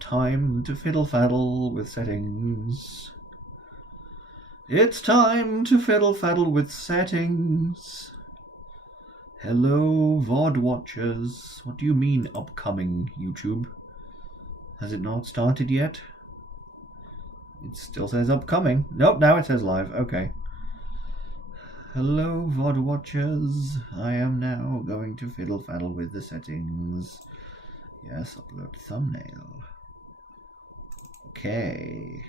Time to fiddle-faddle with settings. It's time to fiddle-faddle with settings. Hello, VOD watchers. What do you mean, upcoming, YouTube? Has it not started yet? It still says upcoming. Nope, now it says live. Okay. Hello, VOD watchers. I am now going to fiddle-faddle with the settings. Yes, upload thumbnail. Okay.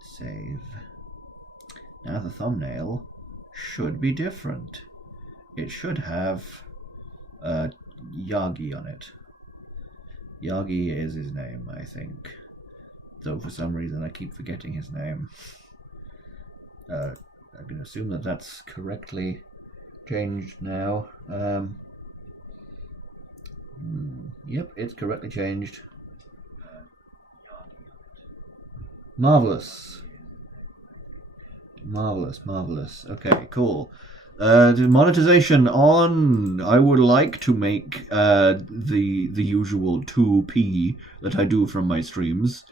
Save. Now the thumbnail should be different. It should have Yagi on it. Yagi is his name, I think. Though for some reason I keep forgetting his name. I'm going to assume that that's correctly changed now. Yep, it's correctly changed. Marvelous. Marvelous, marvelous. Okay, cool. Monetization on. I would like to make the usual 2p that I do from my streams.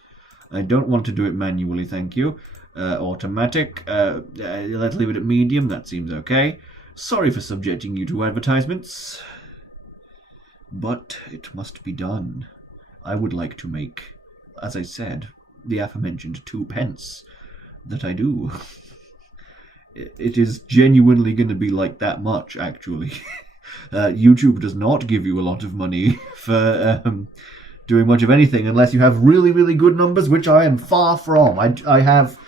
I don't want to do it manually, thank you. Automatic. Let's leave it at medium. That seems okay. Sorry for subjecting you to advertisements, but it must be done. I would like to make, as I said, the aforementioned 2p that I do. It is genuinely going to be like that much, actually. YouTube does not give you a lot of money for doing much of anything unless you have really, really good numbers, which I am far from. I have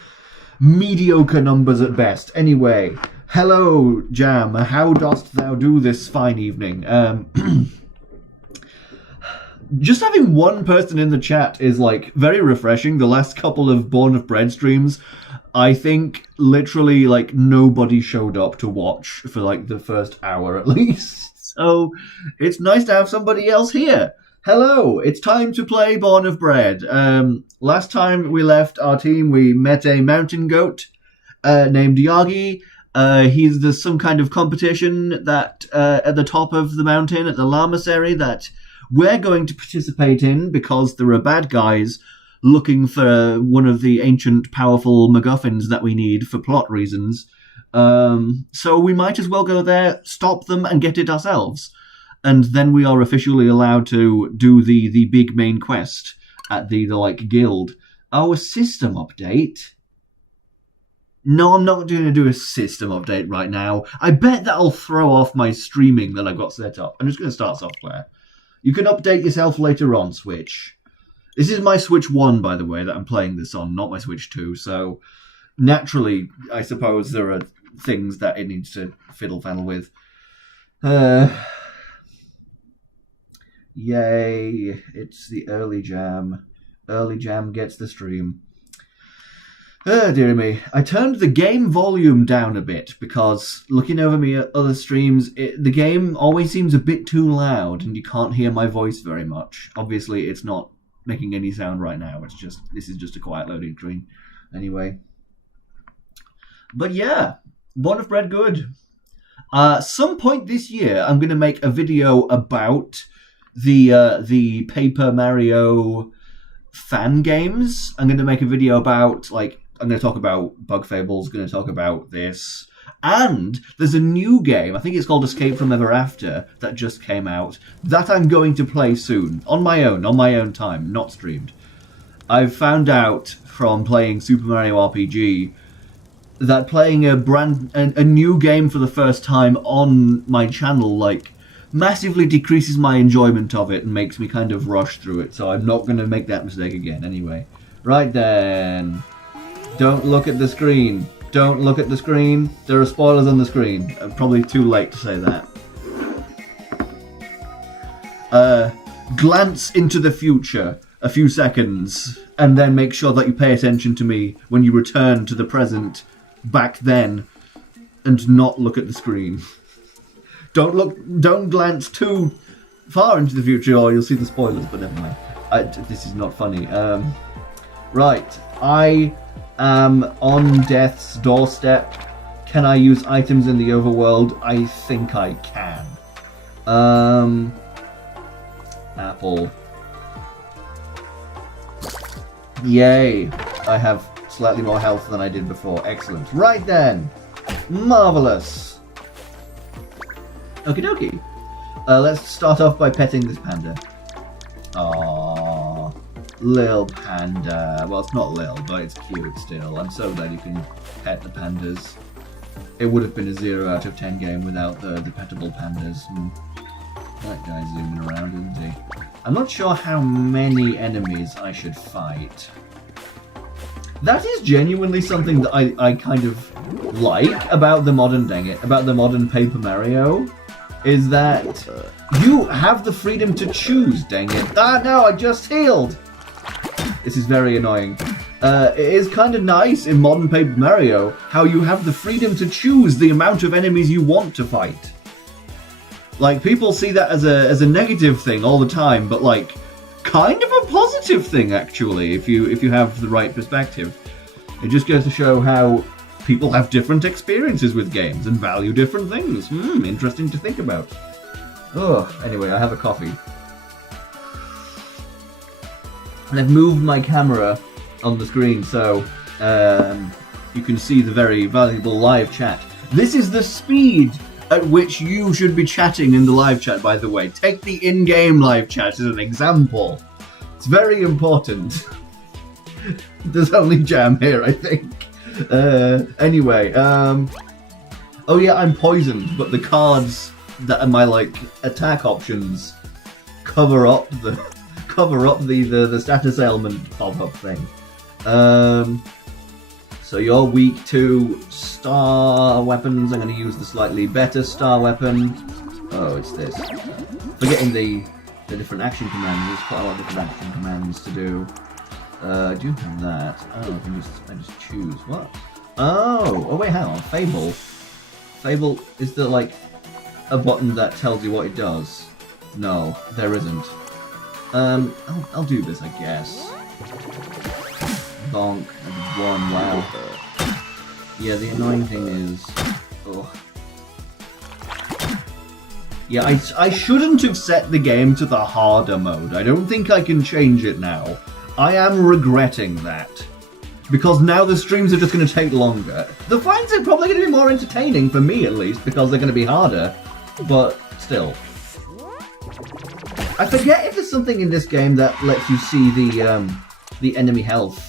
mediocre numbers at best. Anyway, hello, Jam. How dost thou do this fine evening? Just having one person in the chat is, like, very refreshing. The last couple of Born of Bread streams, I think literally, like, nobody showed up to watch for, like, the first hour at least. So it's nice to have somebody else here. Hello, it's time to play Born of Bread. Last time we left our team, we met a mountain goat named Yagi. There's some kind of competition that at the top of the mountain at the Lamasery that we're going to participate in because there are bad guys looking for one of the ancient powerful MacGuffins that we need for plot reasons. So we might as well go there, stop them, and get it ourselves. And then we are officially allowed to do the big main quest at the guild. Our system update? No, I'm not going to do a system update right now. I bet that'll throw off my streaming that I've got set up. I'm just going to start software. You can update yourself later on, Switch. This is my Switch 1, by the way, that I'm playing this on, not my Switch 2. So, naturally, I suppose there are things that it needs to fiddle-faddle with. Yay, it's the early jam. Early jam gets the stream. Dear me. I turned the game volume down a bit because looking over me at other streams, the game always seems a bit too loud and you can't hear my voice very much. Obviously, it's not making any sound right now. This is just a quiet loading screen. Anyway. But yeah, Born of Bread good. Some point this year, I'm going to make a video about the Paper Mario fan games. I'm going to make a video about, I'm going to talk about Bug Fables, going to talk about this. And there's a new game, I think it's called Escape from Ever After, that just came out, that I'm going to play soon, on my own time, not streamed. I've found out from playing Super Mario RPG that playing a new game for the first time on my channel, massively decreases my enjoyment of it and makes me kind of rush through it, so I'm not going to make that mistake again anyway. Right then. Don't look at the screen. Don't look at the screen. There are spoilers on the screen. Probably too late to say that. Glance into the future a few seconds, and then make sure that you pay attention to me when you return to the present back then, and not look at the screen. Don't glance too far into the future or you'll see the spoilers, but never mind. This is not funny. Right, I am on death's doorstep. Can I use items in the overworld? I think I can. Apple. Yay! I have slightly more health than I did before. Excellent. Right then! Marvellous! Okie dokie. Let's start off by petting this panda. Aww. Lil panda. Well, it's not Lil, but it's cute still. I'm so glad you can pet the pandas. It would have been a 0 out of 10 game without the pettable pandas. That guy's zooming around, isn't he? I'm not sure how many enemies I should fight. That is genuinely something that I kind of like about the modern, dang it, about the modern Paper Mario, is that you have the freedom to choose, dang it. Ah, no, I just healed! This is very annoying. It is kind of nice in modern Paper Mario how you have the freedom to choose the amount of enemies you want to fight. Like, people see that as a negative thing all the time, but like, kind of a positive thing actually, if you have the right perspective. It just goes to show how people have different experiences with games and value different things. Interesting to think about. Oh, anyway, I have a coffee. And I've moved my camera on the screen so you can see the very valuable live chat. This is the speed at which you should be chatting in the live chat, by the way. Take the in-game live chat as an example. It's very important. There's only Jam here, I think. Anyway, oh yeah, I'm poisoned, but the cards that are my, like, attack options cover up the status ailment pop-up thing. So you're weak to star weapons. I'm going to use the slightly better star weapon. Oh, it's this. Forgetting the different action commands. There's quite a lot of different action commands to do. I do have that. Oh, I just choose. What? Oh, wait, hang on. Fable. Fable, is there like a button that tells you what it does? No, there isn't. I'll do this, I guess. Bonk. I did one. Wow. Yeah, the annoying thing is... Ugh. Yeah, I shouldn't have set the game to the harder mode. I don't think I can change it now. I am regretting that. Because now the streams are just going to take longer. The fights are probably going to be more entertaining, for me at least, because they're going to be harder. But still. I forget if there's something in this game that lets you see the enemy health.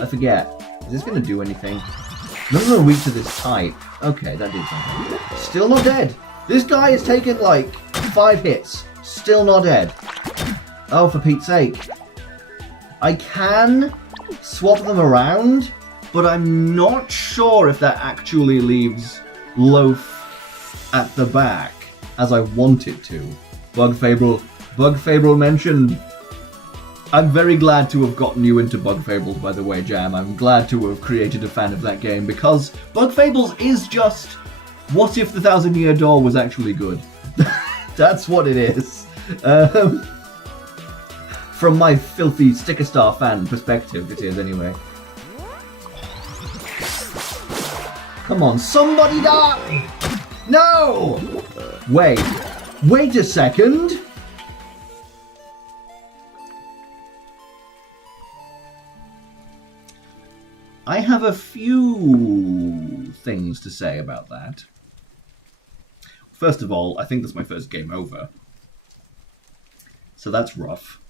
I forget. Is this going to do anything? None of them are weak to this type. Okay, that did something. Still not dead. This guy has taken like 5 hits. Still not dead. Oh, for Pete's sake. I can swap them around, but I'm not sure if that actually leaves Loaf at the back as I want it to. Bug Fable mentioned. I'm very glad to have gotten you into Bug Fables, by the way, Jam. I'm glad to have created a fan of that game, because Bug Fables is just, what if the Thousand Year Door was actually good? That's what it is. From my filthy Sticker Star fan perspective, it is anyway. Come on, somebody die! No! Wait a second! I have a few things to say about that. First of all, I think that's my first game over. So that's rough.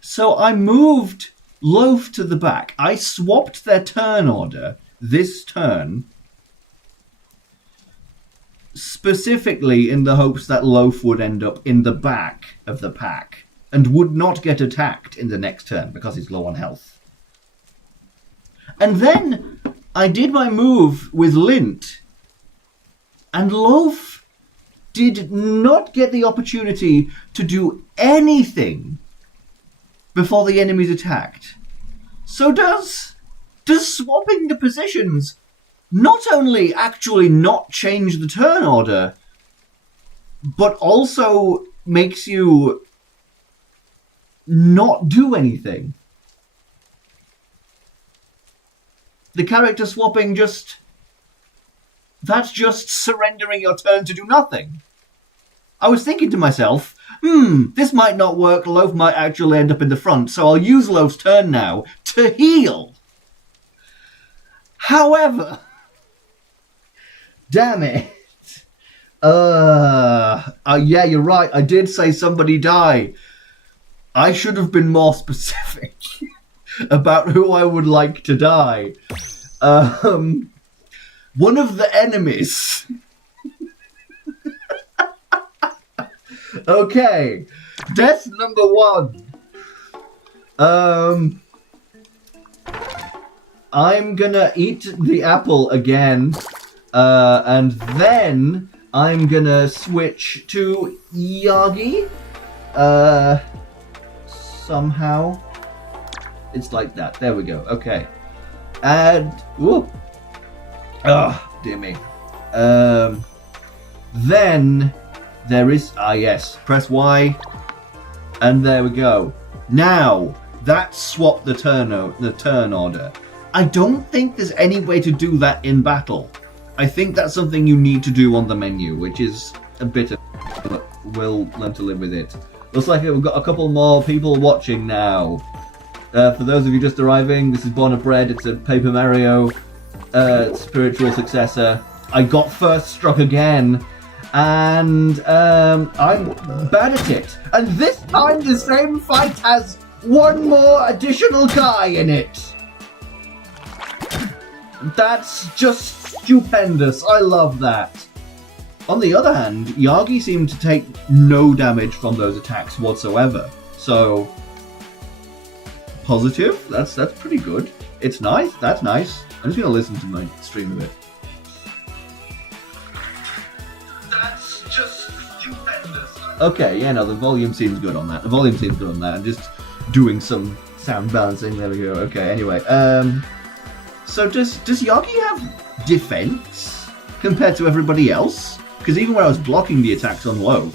So I moved Loaf to the back. I swapped their turn order this turn, specifically in the hopes that Loaf would end up in the back of the pack and would not get attacked in the next turn because he's low on health. And then I did my move with Lint, and Loaf did not get the opportunity to do anything before the enemies attacked. So does swapping the positions not only actually not change the turn order, but also makes you not do anything? The character swapping that's just surrendering your turn to do nothing. I was thinking to myself, this might not work. Loaf might actually end up in the front, so I'll use Loaf's turn now to heal. However, damn it. Yeah, you're right. I did say somebody die. I should have been more specific about who I would like to die. One of the enemies. Okay, death number 1. I'm gonna eat the apple again, and then I'm gonna switch to Yagi. Somehow. It's like that. There we go. Okay. And, whoop. Dear me. Then there is, yes, press Y, and there we go. Now, that's swapped the turn order. I don't think there's any way to do that in battle. I think that's something you need to do on the menu, which is a bit of... We'll learn to live with it. Looks like we've got a couple more people watching now. For those of you just arriving, this is Born of Bread. It's a Paper Mario spiritual successor. I got first struck again, and I'm bad at it. And this time the same fight has one more additional guy in it. That's just stupendous. I love that. On the other hand, Yagi seemed to take no damage from those attacks whatsoever. So, positive. That's pretty good. It's nice. That's nice. I'm just going to listen to my stream a bit. That's just stupendous. Okay, yeah, no, the volume seems good on that. I'm just doing some sound balancing. There we go. Okay, anyway. So does Yagi have defense compared to everybody else? Because even when I was blocking the attacks on Loaf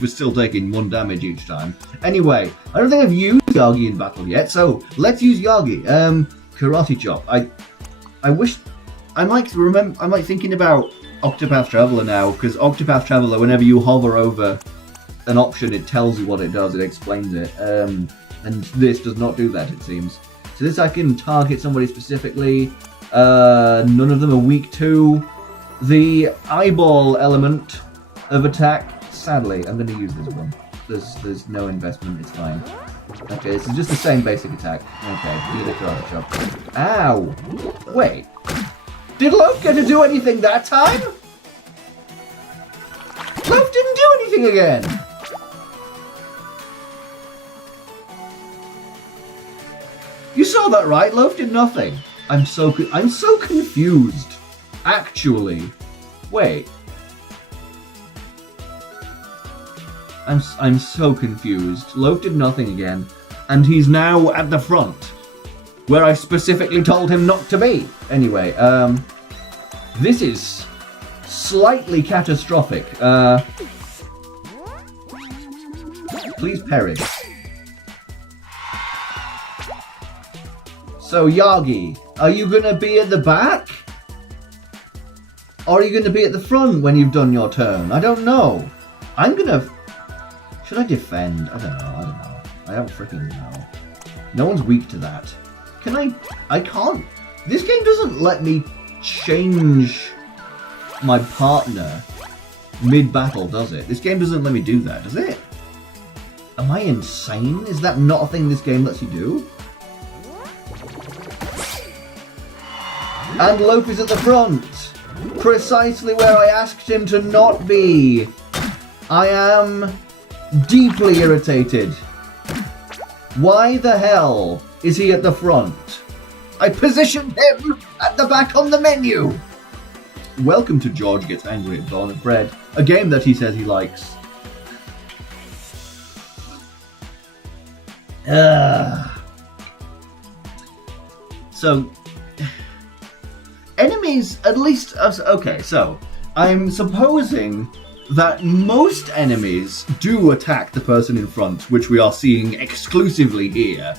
was still taking 1 damage each time. Anyway, I don't think I've used Yagi in battle yet, so let's use Yagi. Karate Chop. I'm thinking about Octopath Traveler now, because Octopath Traveler, whenever you hover over an option, it tells you what it does, it explains it. And this does not do that, it seems. So this I can target somebody specifically. None of them are weak to the eyeball element of attack. Sadly, I'm going to use this one. There's no investment, it's fine. Okay, this is just the same basic attack. Okay, do the karate chop. Ow! Wait. Did Loaf get to do anything that time? Loaf didn't do anything again! You saw that, right? Loaf did nothing. I'm so confused. Actually. Wait. I'm so confused. Loaf did nothing again, and he's now at the front, where I specifically told him not to be. Anyway, this is slightly catastrophic. Please perish. So, Yagi, are you going to be at the back? Or are you going to be at the front when you've done your turn? I don't know. I'm going to... Should I defend? I don't know. I don't freaking know. No one's weak to that. Can I... I can't... This game doesn't let me change my partner mid-battle, does it? This game doesn't let me do that, does it? Am I insane? Is that not a thing this game lets you do? And Loaf is at the front. Precisely where I asked him to not be. I am deeply irritated. Why the hell is he at the front? I positioned him at the back on the menu. Welcome to George Gets Angry at Dawn of Bread, a game that he says he likes. So, enemies, at least... Okay, so, I'm supposing that most enemies do attack the person in front, which we are seeing exclusively here.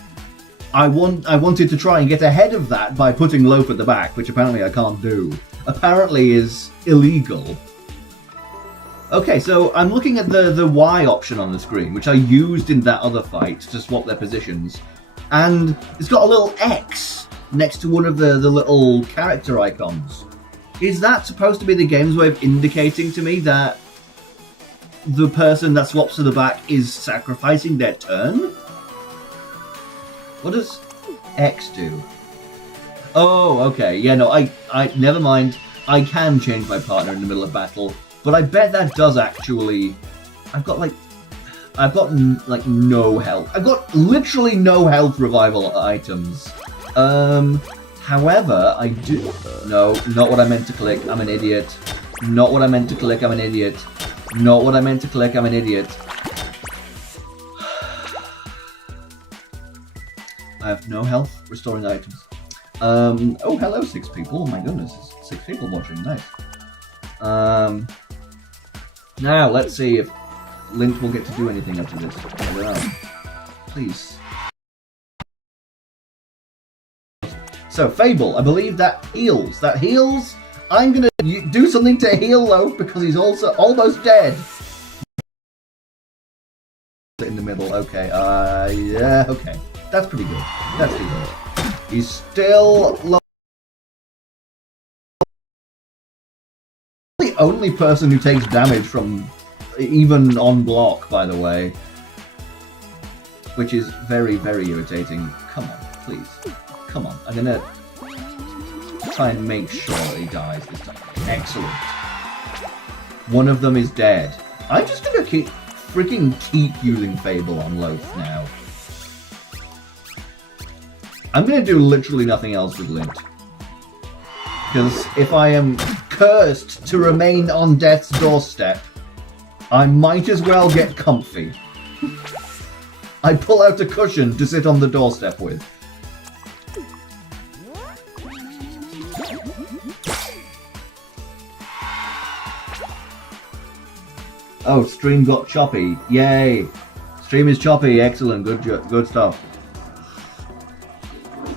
I wanted to try and get ahead of that by putting Loaf at the back, which apparently I can't do. Apparently is illegal. Okay, so I'm looking at the Y option on the screen, which I used in that other fight to swap their positions. And it's got a little X next to one of the little character icons. Is that supposed to be the game's way of indicating to me that the person that swaps to the back is sacrificing their turn? What does X do? Oh, okay. Yeah, no, I never mind. I can change my partner in the middle of battle, but I bet that does actually... I've got no health. I've got literally no health revival items. However, I do... No, not what I meant to click. I'm an idiot. Not what I meant to click. I'm an idiot. Not what I meant to click. I'm an idiot. I have no health restoring items. Oh, hello, 6 people. Oh my goodness, 6 people watching. Nice. Now, let's see if Lint will get to do anything after this. I don't know. Please. So, Fable, I believe that heals. That heals. I'm gonna do something to heal Loaf because he's also almost dead. In the middle. Okay. Yeah. Okay. That's pretty good. That's pretty good. He's still low. The only person who takes damage from even on block, by the way, which is very, very irritating. Come on, please. Come on. I'm gonna try and make sure he dies this time. Excellent. One of them is dead. I'm just gonna keep using Fable on Loaf now. I'm gonna do literally nothing else with Lint. Because if I am cursed to remain on death's doorstep, I might as well get comfy. I pull out a cushion to sit on the doorstep with. Oh, stream got choppy. Yay! Stream is choppy. Excellent. Good stuff.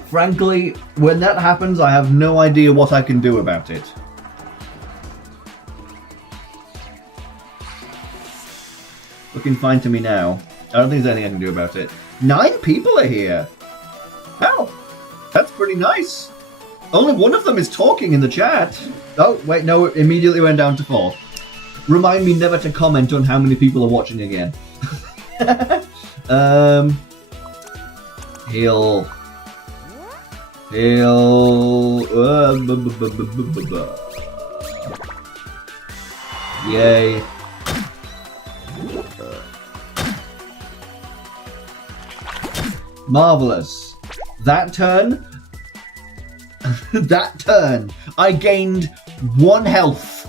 Frankly, when that happens, I have no idea what I can do about it. Looking fine to me now. I don't think there's anything I can do about it. 9 people are here! Oh, that's pretty nice. Only one of them is talking in the chat. Oh, wait, no, it immediately went down to 4. Remind me never to comment on how many people are watching again. Heal. Yay. Marvelous. That turn, I gained 1 health.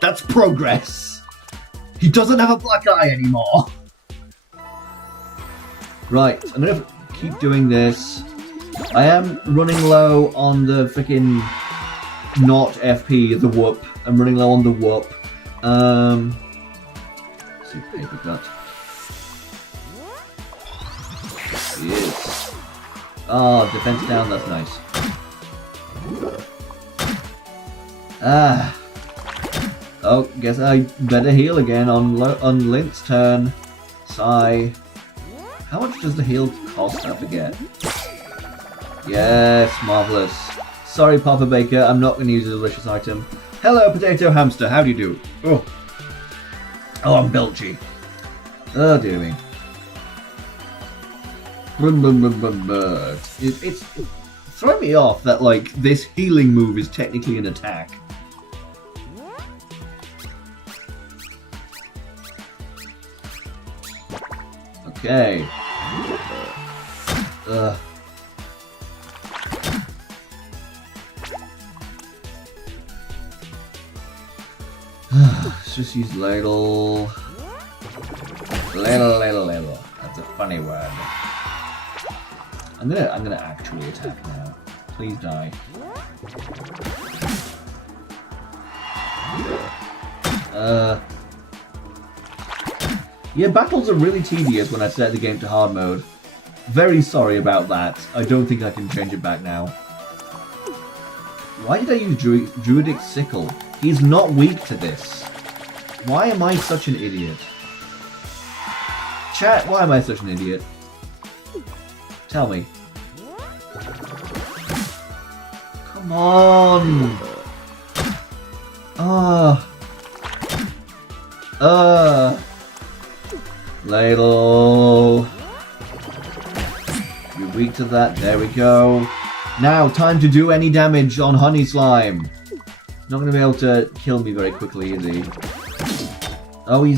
That's progress. He doesn't have a black eye anymore. Right, I'm gonna keep doing this. I am running low on the freaking not FP, the whoop. I'm running low on the whoop. Let's see, paper cut. Yes. Oh, defense down, that's nice. Ah. Oh, guess I better heal again on Lint's turn. Sigh. How much does the heal cost? I forget. Yes, marvelous. Sorry, Papa Baker, I'm not going to use a delicious item. Hello, Potato Hamster, how do you do? Oh, I'm belchy. Oh, dear me. It's throwing me off that, like, this healing move is technically an attack. Okay. Let's just use ladle. Ladle. That's a funny word. I'm gonna actually attack now. Please die. Yeah, battles are really tedious when I set the game to hard mode. Very sorry about that. I don't think I can change it back now. Why did I use Druidic Sickle? He's not weak to this. Why am I such an idiot? Chat, why am I such an idiot? Tell me. Come on! Ladle. You're weak to that. There we go. Now, time to do any damage on Honey Slime. Not gonna be able to kill me very quickly, is he? Oh, he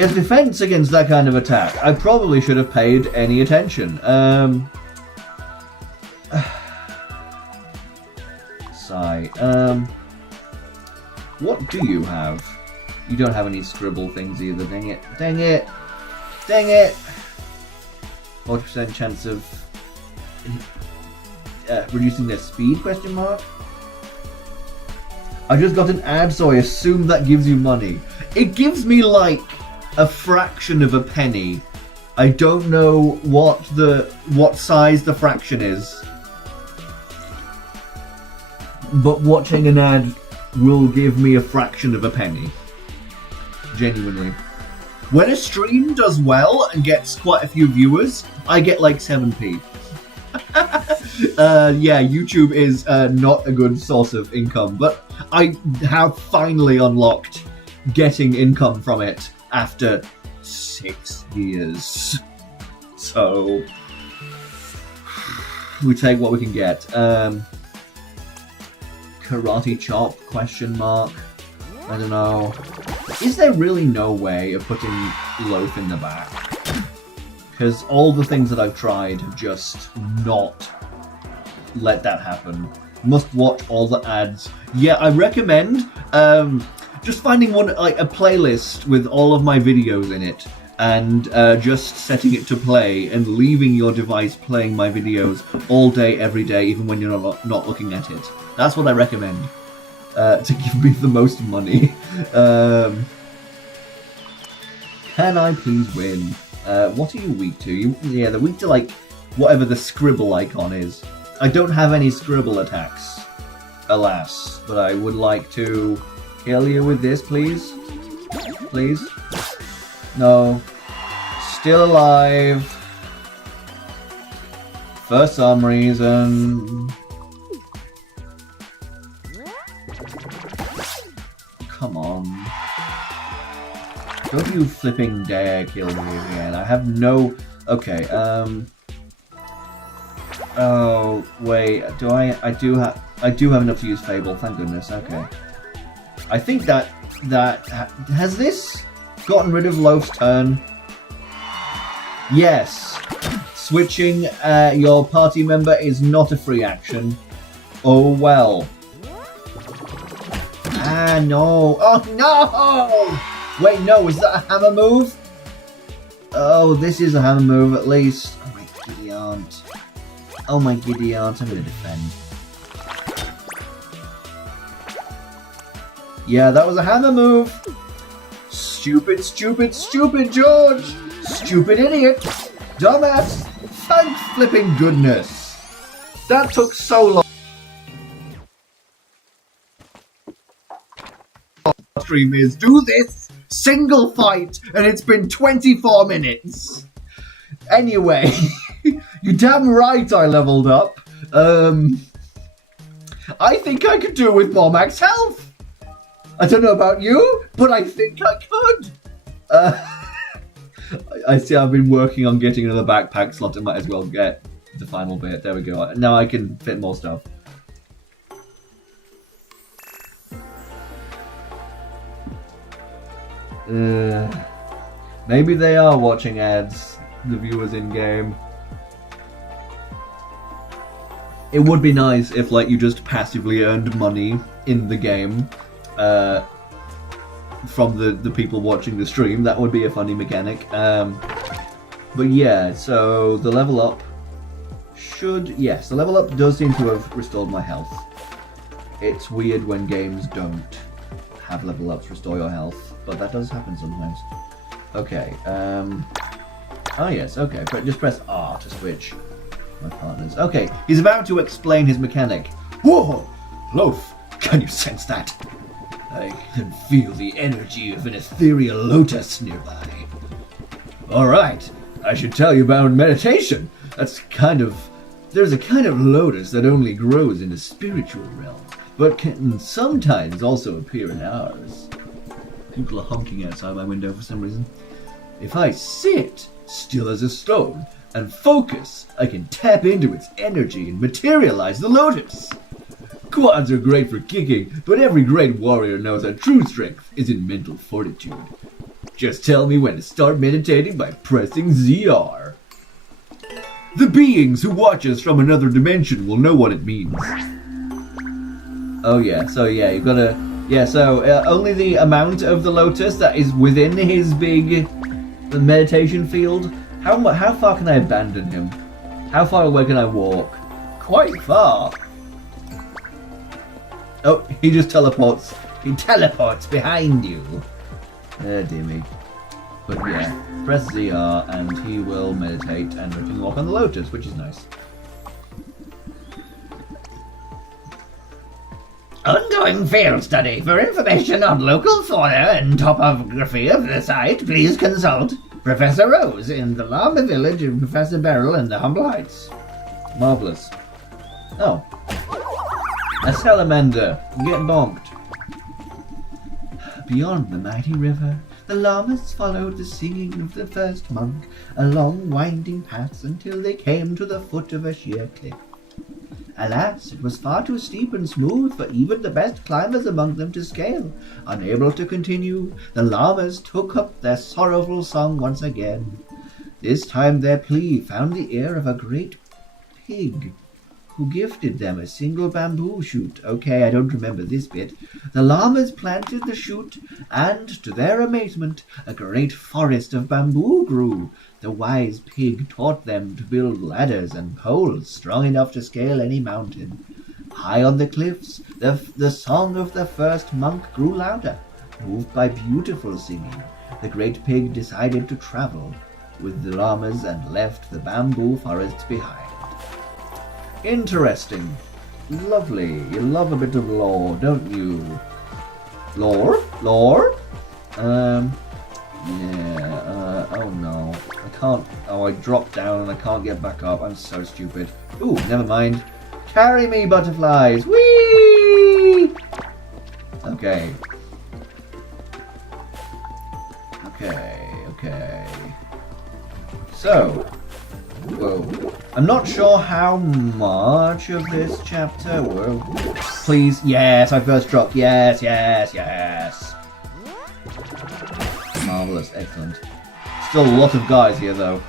has defense against that kind of attack. I probably should have paid any attention. Sigh. What do you have? You don't have any scribble things either. Dang it. Dang it. Dang it. 40% chance of reducing their speed, question mark? I just got an ad, so I assume that gives you money. It gives me like a fraction of a penny. I don't know what size the fraction is. But watching an ad will give me a fraction of a penny. Genuinely. When a stream does well and gets quite a few viewers, I get like 7p. Yeah, YouTube is not a good source of income, but I have finally unlocked getting income from it after 6 years. So, we take what we can get. Karate chop, question mark. I don't know. Is there really no way of putting Loaf in the back? Because all the things that I've tried have just not let that happen. Must watch all the ads. Yeah, I recommend just finding one, like a playlist with all of my videos in it, and just setting it to play and leaving your device playing my videos all day, every day, even when you're not looking at it. That's what I recommend to give me the most money. Can I please win? What are you weak to? Yeah, they're weak to like whatever the scribble icon is. I don't have any scribble attacks, alas, but I would like to kill you with this, please. Please. No. Still alive. For some reason. Come on. Don't you flipping dare kill me again. I have no... Okay, Oh, wait, I do have enough to use Fable, thank goodness, okay. I think has this gotten rid of Loaf's turn? Yes. Switching your party member is not a free action. Oh well. Ah, no. Oh, no! Wait, no, is that a hammer move? Oh, this is a hammer move at least. Oh my giddy aunt. Oh my giddy aunt, I'm gonna defend. Yeah, that was a hammer move. Stupid, stupid, stupid George! Stupid idiot! Dumbass! Thank flipping goodness! That took so long. Stream is do this single fight, and it's been 24 minutes. Anyway, you're damn right I leveled up. I think I could do with more max health. I don't know about you, but I think I could. I see I've been working on getting another backpack slot. I might as well get the final bit. There we go. Now I can fit more stuff. Maybe they are watching ads, the viewers in game. It would be nice if, like, you just passively earned money in the game from the people watching the stream. That would be a funny mechanic. But yeah, so the level up should... Yes, the level up does seem to have restored my health. It's weird when games don't have level ups restore your health, but that does happen sometimes. Okay, oh yes, okay, but just press R to switch my partners. Okay, he's about to explain his mechanic. Whoa! Loaf, can you sense that? I can feel the energy of an ethereal lotus nearby. Alright, I should tell you about meditation. There's a kind of lotus that only grows in the spiritual realm, but can sometimes also appear in ours. People are honking outside my window for some reason. If I sit still as a stone and focus, I can tap into its energy and materialize the lotus. Quads are great for kicking, but every great warrior knows that true strength is in mental fortitude. Just tell me when to start meditating by pressing ZR. The beings who watch us from another dimension will know what it means. Oh yeah, so yeah, you've gotta... Yeah, so only the amount of the lotus that is within his big meditation field. How far can I abandon him? How far away can I walk? Quite far. Oh, he just teleports. He teleports behind you. Dear me. But yeah, press ZR and he will meditate and we can walk on the lotus, which is nice. Ongoing field study. For information on local fauna and topography of the site, please consult Professor Rose in the Llama Village and Professor Beryl in the Humble Heights. Marvellous. Oh. A salamander. Get bonked. Beyond the mighty river, the llamas followed the singing of the first monk along winding paths until they came to the foot of a sheer cliff. Alas, it was far too steep and smooth for even the best climbers among them to scale. Unable to continue, the llamas took up their sorrowful song once again. This time their plea found the ear of a great pig, who gifted them a single bamboo shoot. Okay, I don't remember this bit. The llamas planted the shoot, and, to their amazement, a great forest of bamboo grew. The wise pig taught them to build ladders and poles strong enough to scale any mountain. High on the cliffs, the song of the first monk grew louder. Moved by beautiful singing, the great pig decided to travel with the llamas and left the bamboo forests behind. Interesting. Lovely. You love a bit of lore, don't you? Lore? Lore? Yeah, oh no. I can't, I dropped down and I can't get back up. I'm so stupid. Ooh, never mind. Carry me, butterflies! Whee! Okay. Okay. So, whoa. I'm not sure how much of this chapter. Whoa. Please, yes, I first dropped. Yes. Marvellous, excellent. Still a lot of guys here, though.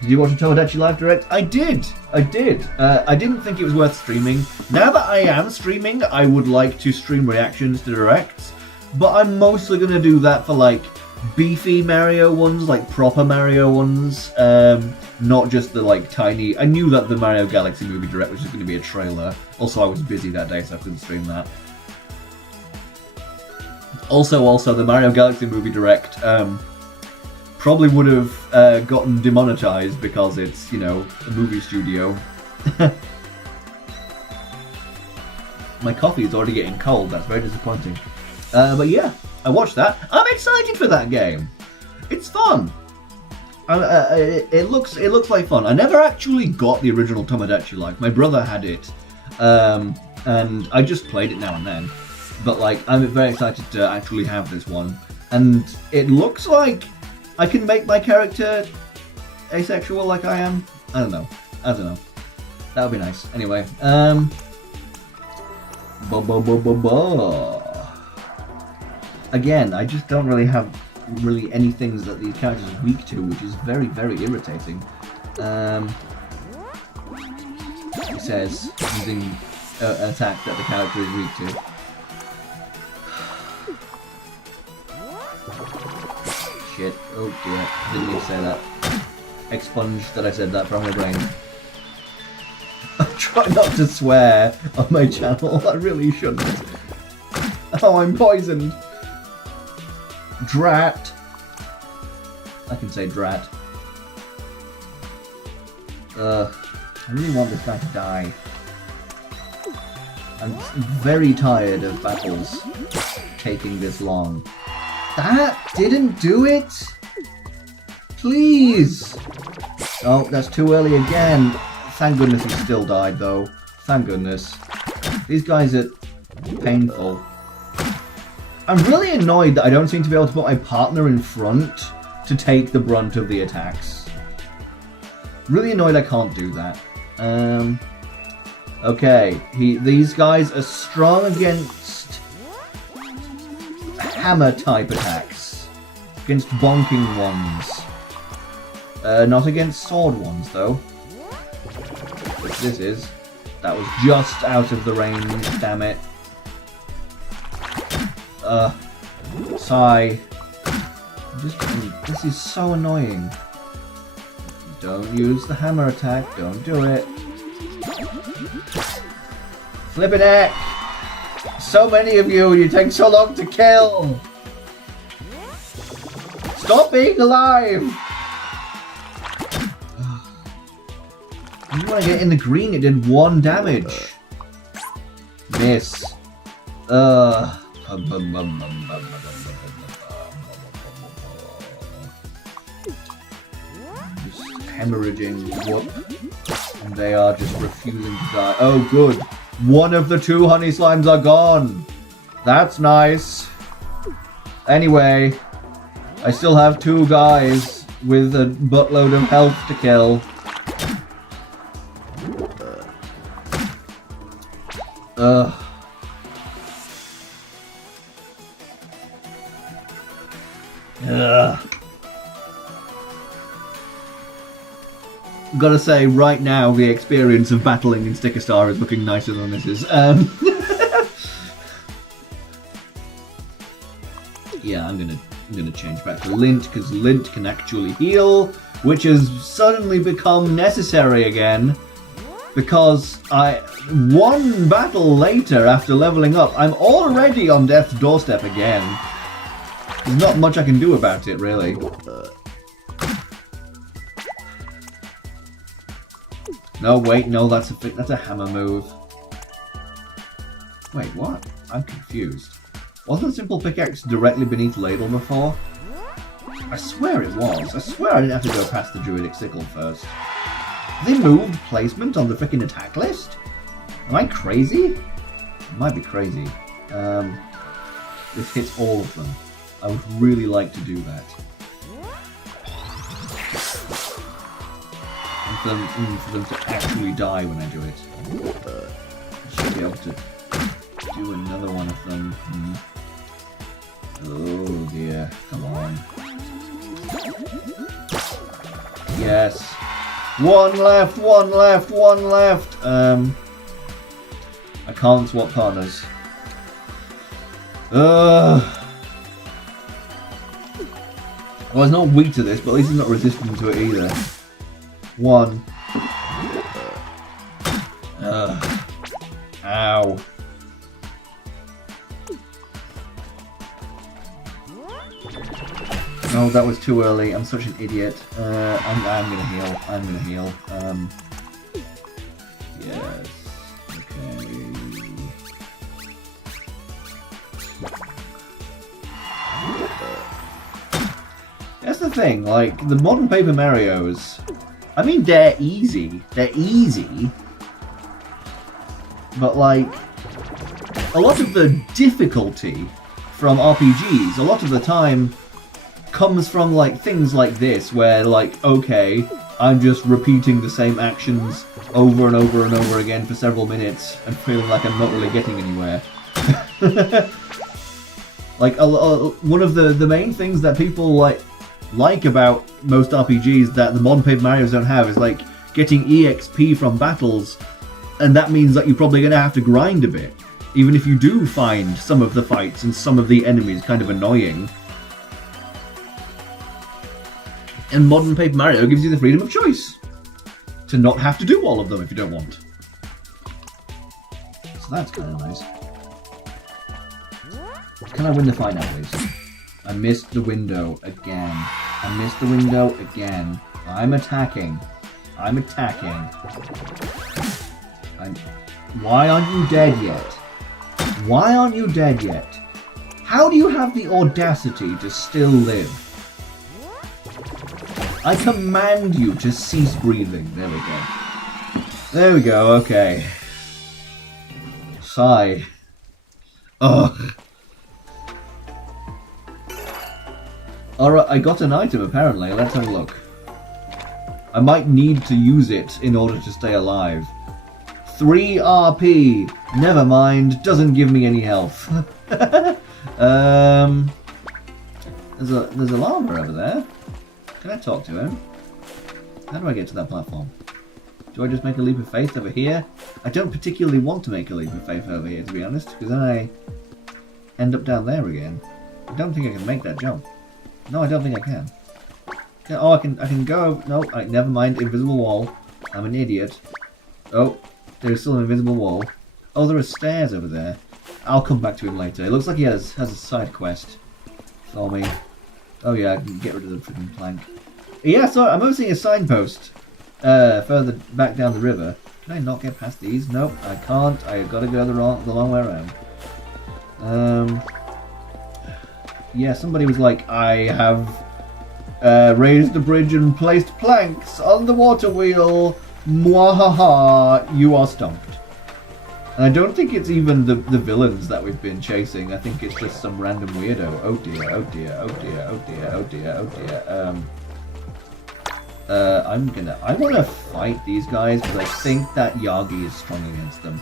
Did you watch a Tomodachi Live Direct? I did. I didn't think it was worth streaming. Now that I am streaming, I would like to stream reactions to Directs, but I'm mostly going to do that for, like, beefy Mario ones, like proper Mario ones, not just the, like, tiny... I knew that the Mario Galaxy Movie Direct was just going to be a trailer. Also, I was busy that day, so I couldn't stream that. Also, the Mario Galaxy Movie Direct probably would have gotten demonetized because it's, you know, a movie studio. My coffee is already getting cold. That's very disappointing. But yeah, I watched that. I'm excited for that game. It's fun. It looks like fun. I never actually got the original Tomodachi Life. My brother had it, and I just played it now and then. But, like, I'm very excited to actually have this one. And it looks like I can make my character asexual like I am. I don't know. That would be nice. Anyway, Again, I just don't really have any things that these characters are weak to, which is very, very irritating. It says using an attack that the character is weak to. Shit. Oh dear. Didn't need to say that. Expunge that I said that from my brain. I try not to swear on my channel. I really shouldn't. Oh, I'm poisoned. Drat. I can say drat. I really want this guy to die. I'm very tired of battles taking this long. That didn't do it? Please! Oh, that's too early again. Thank goodness he still died, though. Thank goodness. These guys are painful. I'm really annoyed that I don't seem to be able to put my partner in front to take the brunt of the attacks. Really annoyed I can't do that. Okay, these guys are strong against hammer-type attacks. Against bonking ones. Not against sword ones, though. Which this is. That was just out of the range, damn it. Sigh. This is so annoying. Don't use the hammer attack, don't do it. Flippin' heck! So many of you, you take so long to kill! Stop being alive! Even when I get in the green, it did 1 damage. Miss. Just hemorrhaging. Whoop. And they are just refusing to die. Oh, good. 1 of the 2 honey slimes are gone. That's nice. Anyway, I still have 2 guys with a buttload of health to kill. Gotta say, right now, the experience of battling in Sticker Star is looking nicer than this is. Yeah, I'm gonna change back to Lint, because Lint can actually heal, which has suddenly become necessary again. Because 1 battle later, after leveling up, I'm already on death's doorstep again. There's not much I can do about it, really. No, wait, no, that's a hammer move. Wait, what? I'm confused. Wasn't Simple Pickaxe directly beneath Ladle before? I swear it was. I swear I didn't have to go past the Druidic Sickle first. They moved placement on the frickin' attack list? Am I crazy? I might be crazy. This hits all of them. I would really like to do that. And for them to actually die when I do it. I should be able to do another one of them. Oh dear, come on. Yes. 1 left, 1 left, 1 left. I can't swap partners. Well, he's not weak to this, but at least he's not resistant to it either. 1. Ow. Oh, that was too early. I'm such an idiot. I'm gonna heal. I'm gonna heal. Yes. Okay. That's the thing, like, the modern Paper Marios, I mean, they're easy. They're easy. But, like, a lot of the difficulty from RPGs, a lot of the time, comes from, like, things like this, where, like, okay, I'm just repeating the same actions over and over and over again for several minutes and feeling like I'm not really getting anywhere. Like, one of the main things that people, like about most RPGs that the modern Paper Marios don't have is, like, getting EXP from battles, and that means that you're probably going to have to grind a bit, even if you do find some of the fights and some of the enemies kind of annoying. And modern Paper Mario gives you the freedom of choice to not have to do all of them if you don't want. So that's kind of nice. Can I win the fight now, please? I missed the window again. I missed the window again. I'm attacking. I'm attacking. Why aren't you dead yet? Why aren't you dead yet? How do you have the audacity to still live? I command you to cease breathing. There we go. There we go, okay. Sigh. Ugh. Alright, I got an item apparently. Let's have a look. I might need to use it in order to stay alive. 3 RP. Never mind. Doesn't give me any health. There's a llama over there. Can I talk to him? How do I get to that platform? Do I just make a leap of faith over here? I don't particularly want to make a leap of faith over here, to be honest, because then I end up down there again. I don't think I can make that jump. No, I don't think I can. Oh, I can go. No, never mind. Invisible wall. I'm an idiot. Oh, there's still an invisible wall. Oh, there are stairs over there. I'll come back to him later. It looks like he has a side quest for me. Oh yeah, I can get rid of the freaking plank. Yeah, sorry, I'm noticing a signpost further back down the river. Can I not get past these? Nope, I can't. I gotta go the long way around. Yeah, somebody was like, I have raised the bridge and placed planks on the water wheel. Mwahaha, you are stumped. And I don't think it's even the villains that we've been chasing. I think it's just some random weirdo. Oh dear, oh dear, oh dear, oh dear, oh dear, oh dear. I wanna fight these guys because I think that Yagi is strong against them.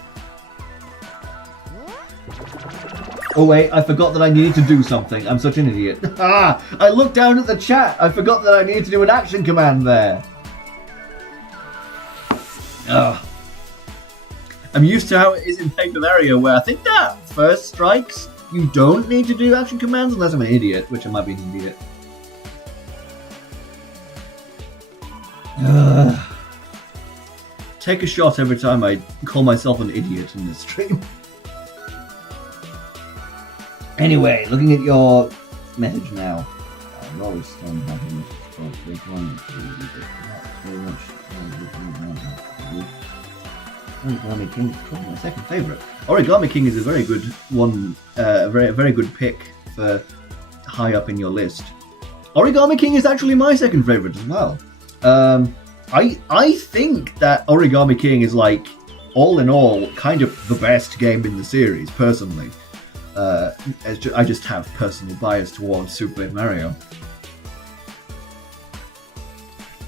Oh wait, I forgot that I needed to do something. I'm such an idiot. Ah! I looked down at the chat. I forgot that I needed to do an action command there. Ugh. I'm used to how it is in Paper Mario, where I think that first strikes, you don't need to do action commands unless I'm an idiot, which I might be an idiot. Take a shot every time I call myself an idiot in this stream. Anyway, looking at your message now. I'm always staying back in this big one. Origami King is probably my second favourite. Origami King is a very good one, very good pick for high up in your list. Origami King is actually my second favourite as well. I think that Origami King is like, all in all, kind of the best game in the series, personally. I just have personal bias towards Super Mario.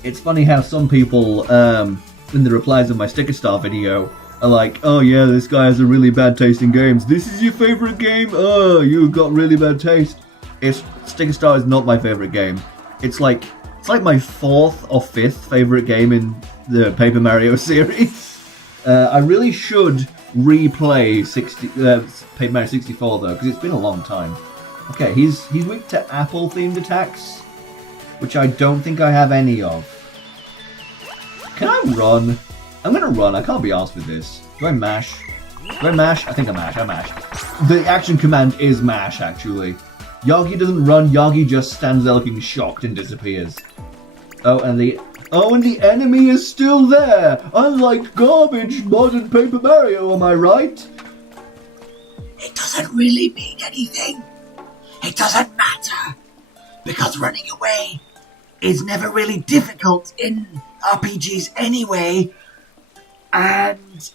It's funny how some people, in the replies of my Sticker Star video, are like, oh yeah, this guy has a really bad taste in games. This is your favourite game? Oh, you've got really bad taste. Sticker Star is not my favourite game. It's like my 4th or 5th favourite game in the Paper Mario series. I really should replay Paper Mario 64 though, because it's been a long time. Okay, he's weak to apple themed attacks, which I don't think I have any of. Can I run? I'm gonna run. I can't be arsed with this. Do I mash? Do I mash? I think I mash. I mash. The action command is mash, actually. Yagi doesn't run. Yagi just stands there looking shocked and disappears. And the enemy is still there. Unlike garbage modern Paper Mario, am I right? It doesn't really mean anything. It doesn't matter. Because running away is never really difficult in RPGs anyway. And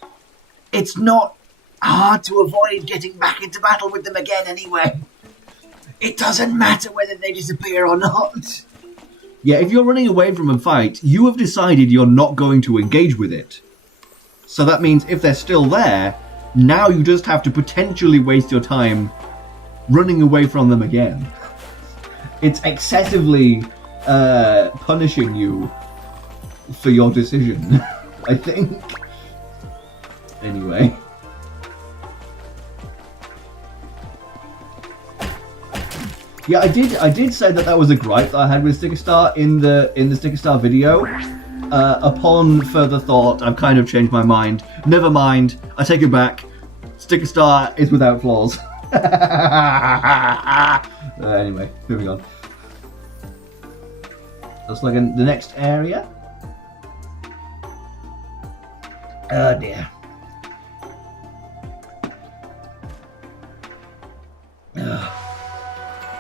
it's not hard to avoid getting back into battle with them again anyway. It doesn't matter whether they disappear or not. Yeah, if you're running away from a fight, you have decided you're not going to engage with it. So that means if they're still there, now you just have to potentially waste your time running away from them again. It's excessively punishing you for your decision, I think. Anyway. Yeah, I did say that was a gripe that I had with Sticker Star in the Sticker Star video. Upon further thought, I've kind of changed my mind. Never mind, I take it back. Sticker Star is without flaws. Anyway, moving on. Looks like the next area. Oh dear.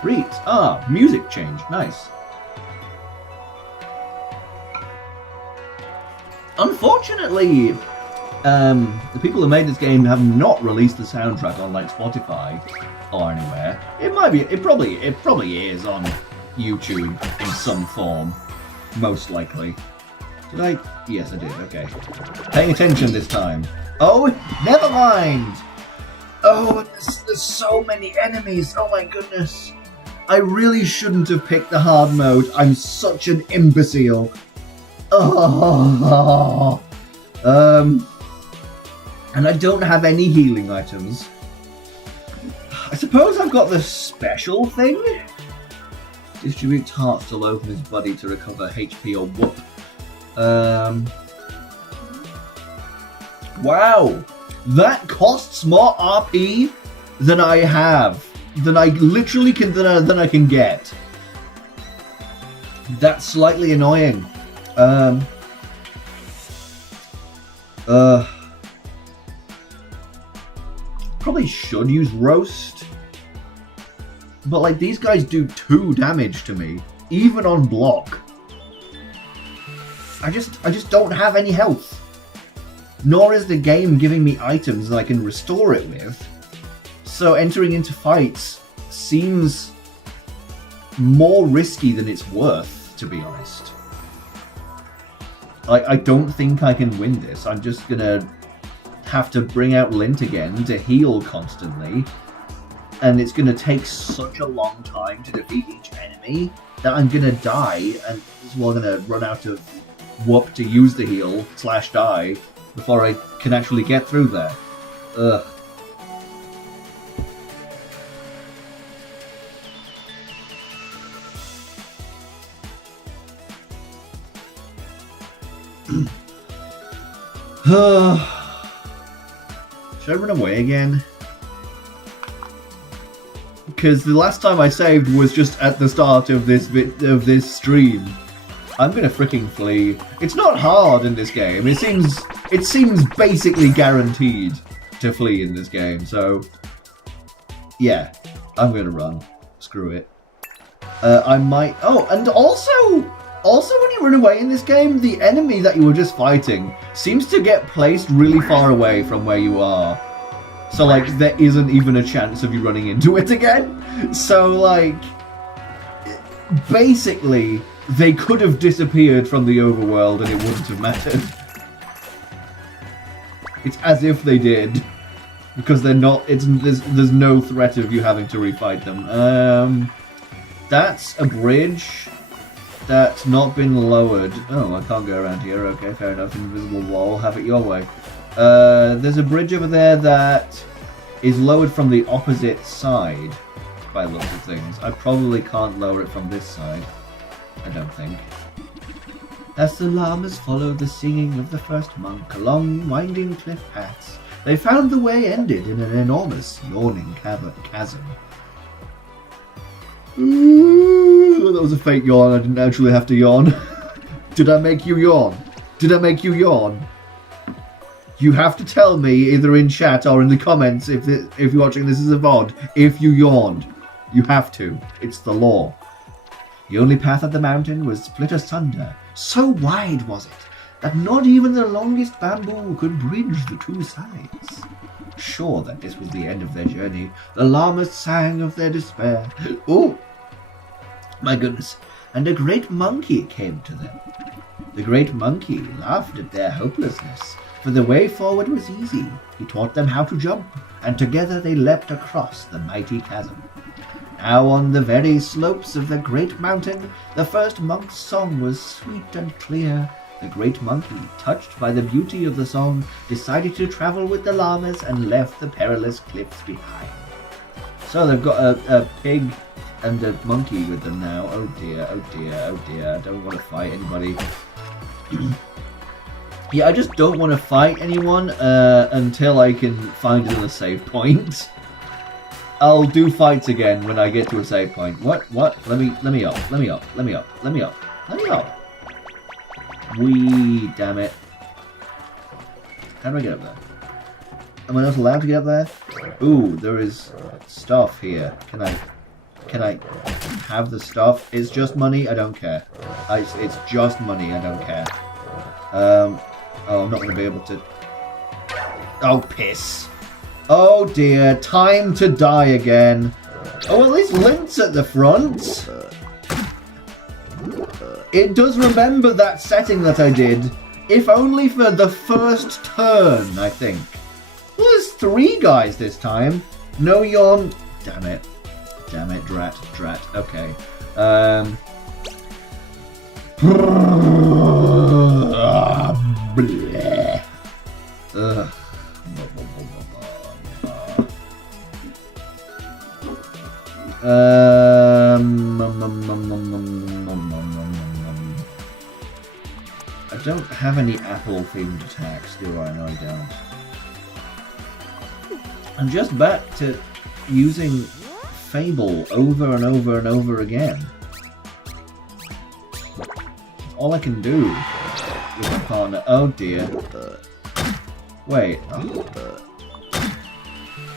Read. Ah, music change. Nice. Unfortunately, the people who made this game have not released the soundtrack on like Spotify or anywhere. It probably is on YouTube in some form, most likely. Did I? Yes, I did. Okay. Paying attention this time. Oh, never mind. Oh, and there's so many enemies. Oh my goodness. I really shouldn't have picked the hard mode. I'm such an imbecile. Oh. And I don't have any healing items. I suppose I've got the special thing. Distribute hearts to low from his body to recover HP or whoop. Wow. That costs more RP than I have. Than I literally can than I can get. That's slightly annoying. Probably should use roast. But like these guys do 2 damage to me, even on block. I just don't have any health. Nor is the game giving me items that I can restore it with. So entering into fights seems more risky than it's worth, to be honest. I don't think I can win this. I'm just gonna have to bring out Lint again to heal constantly. And it's gonna take such a long time to defeat each enemy that I'm gonna die and we're gonna run out of whoop to use the heal / die before I can actually get through there. Ugh. Should I run away again? Because the last time I saved was just at the start of this stream. I'm gonna freaking flee. It's not hard in this game. It seems basically guaranteed to flee in this game. So yeah, I'm gonna run. Screw it. I might. Oh, and also when you run away in this game, the enemy that you were just fighting seems to get placed really far away from where you are. So, like, there isn't even a chance of you running into it again. So, like, basically, they could have disappeared from the overworld and it wouldn't have mattered. It's as if they did. Because they're not, there's no threat of you having to refight them. That's a bridge that's not been lowered. Oh, I can't go around here. Okay, fair enough. Invisible wall. Have it your way. There's a bridge over there that is lowered from the opposite side, by the looks of things. I probably can't lower it from this side. I don't think. As the llamas followed the singing of the first monk along winding cliff paths, they found the way ended in an enormous, yawning chasm. Ooh, that was a fake yawn. I didn't actually have to yawn. Did I make you yawn? Did I make you yawn? You have to tell me either in chat or in the comments if you're watching this as a VOD if you yawned. You have to. It's the law. The only path up the mountain was split asunder. So wide was it that not even the longest bamboo could bridge the 2 sides. Sure that this was the end of their journey, the llamas sang of their despair. Oh, my goodness. And a great monkey came to them. The great monkey laughed at their hopelessness, for the way forward was easy. He taught them how to jump, and together they leapt across the mighty chasm. Now on the very slopes of the great mountain, the first monk's song was sweet and clear. The great monkey, touched by the beauty of the song, decided to travel with the llamas and left the perilous cliffs behind. So they've got a pig and a monkey with them now. Oh dear, oh dear, oh dear. I don't want to fight anybody. Yeah, I just don't want to fight anyone until I can find another save point. I'll do fights again when I get to a save point. What? Let me up. Let me up. Let me up. Let me up. Let me up. Wee, damn it. How do I get up there? Am I not allowed to get up there? Ooh, there is stuff here. Can I? Can I have the stuff? It's just money. I don't care. It's just money. I don't care. Oh, I'm not going to be able to... Oh, piss. Oh, dear. Time to die again. Oh, at least Lint's at the front. It does remember that setting that I did, if only for the first turn, I think. Well, there's 3 guys this time. No yawn. Damn it. Damn it, drat. Okay. Bleh. Ugh. I don't have any apple-themed attacks, do I? No, I don't. I'm just back to using Fable over and over and over again. All I can do with my partner. Oh dear. Wait. Oh.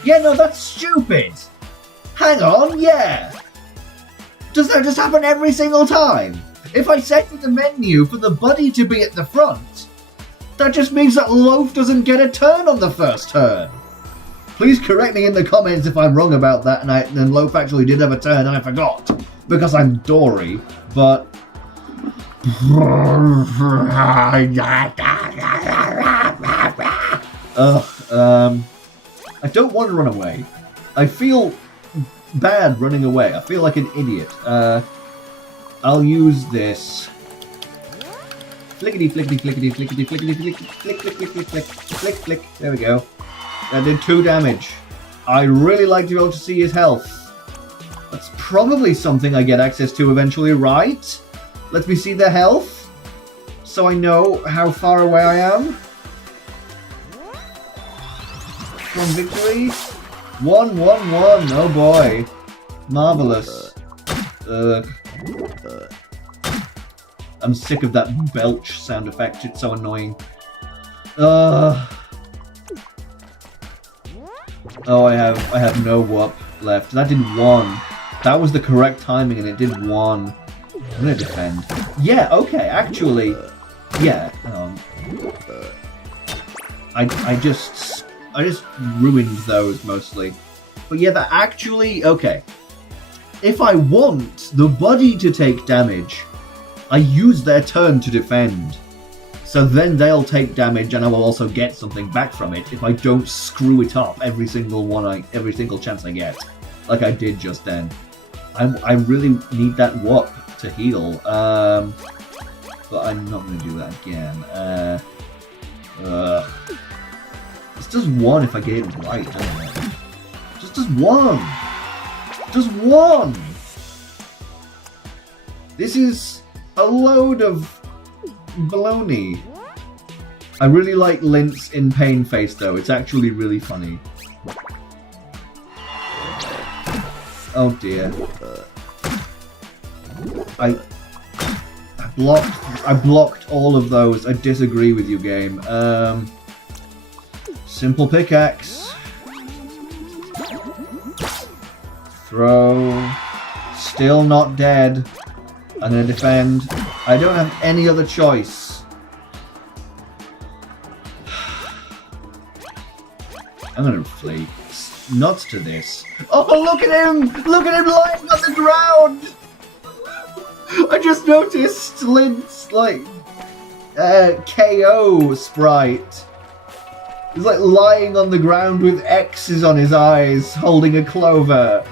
Yeah, no, that's stupid! Hang on, yeah! Does that just happen every single time? If I set in the menu for the buddy to be at the front, that just means that Loaf doesn't get a turn on the first turn. Please correct me in the comments if I'm wrong about that and Loaf actually did have a turn and I forgot. Because I'm Dory, but... I don't want to run away. I feel bad running away. I feel like an idiot. I'll use this. Flickety, flickety, flickety, flickety, flickety, flick, flick, flick, flick, flick, flick, flick, flick. There we go. That did 2 damage. I really like to be able to see his health. That's probably something I get access to eventually, right? Let me see their health, so I know how far away I am from victory. 1, 1, 1. Oh boy. Marvelous. I'm sick of that belch sound effect. It's so annoying. Oh, I have no whoop left. That did 1. That was the correct timing, and it did 1. I'm gonna defend. Yeah. Okay. Actually, yeah. I just ruined those mostly. But yeah, that actually okay. If I want the buddy to take damage, I use their turn to defend. So then they'll take damage and I will also get something back from it if I don't screw it up every single chance I get. Like I did just then. I really need that whoop to heal. But I'm not going to do that again. This does 1 if I get it right, doesn't it? Just does 1! Just 1! This is a load of baloney. I really like Lint's in pain face though. It's actually really funny. Oh dear. I blocked all of those. I disagree with you, game. Simple pickaxe. Throw. Still not dead. I'm gonna defend. I don't have any other choice. I'm gonna flee. Nuts to this. Oh, look at him! Look at him lying on the ground! I just noticed Lint's, like, KO sprite. He's, like, lying on the ground with X's on his eyes, holding a clover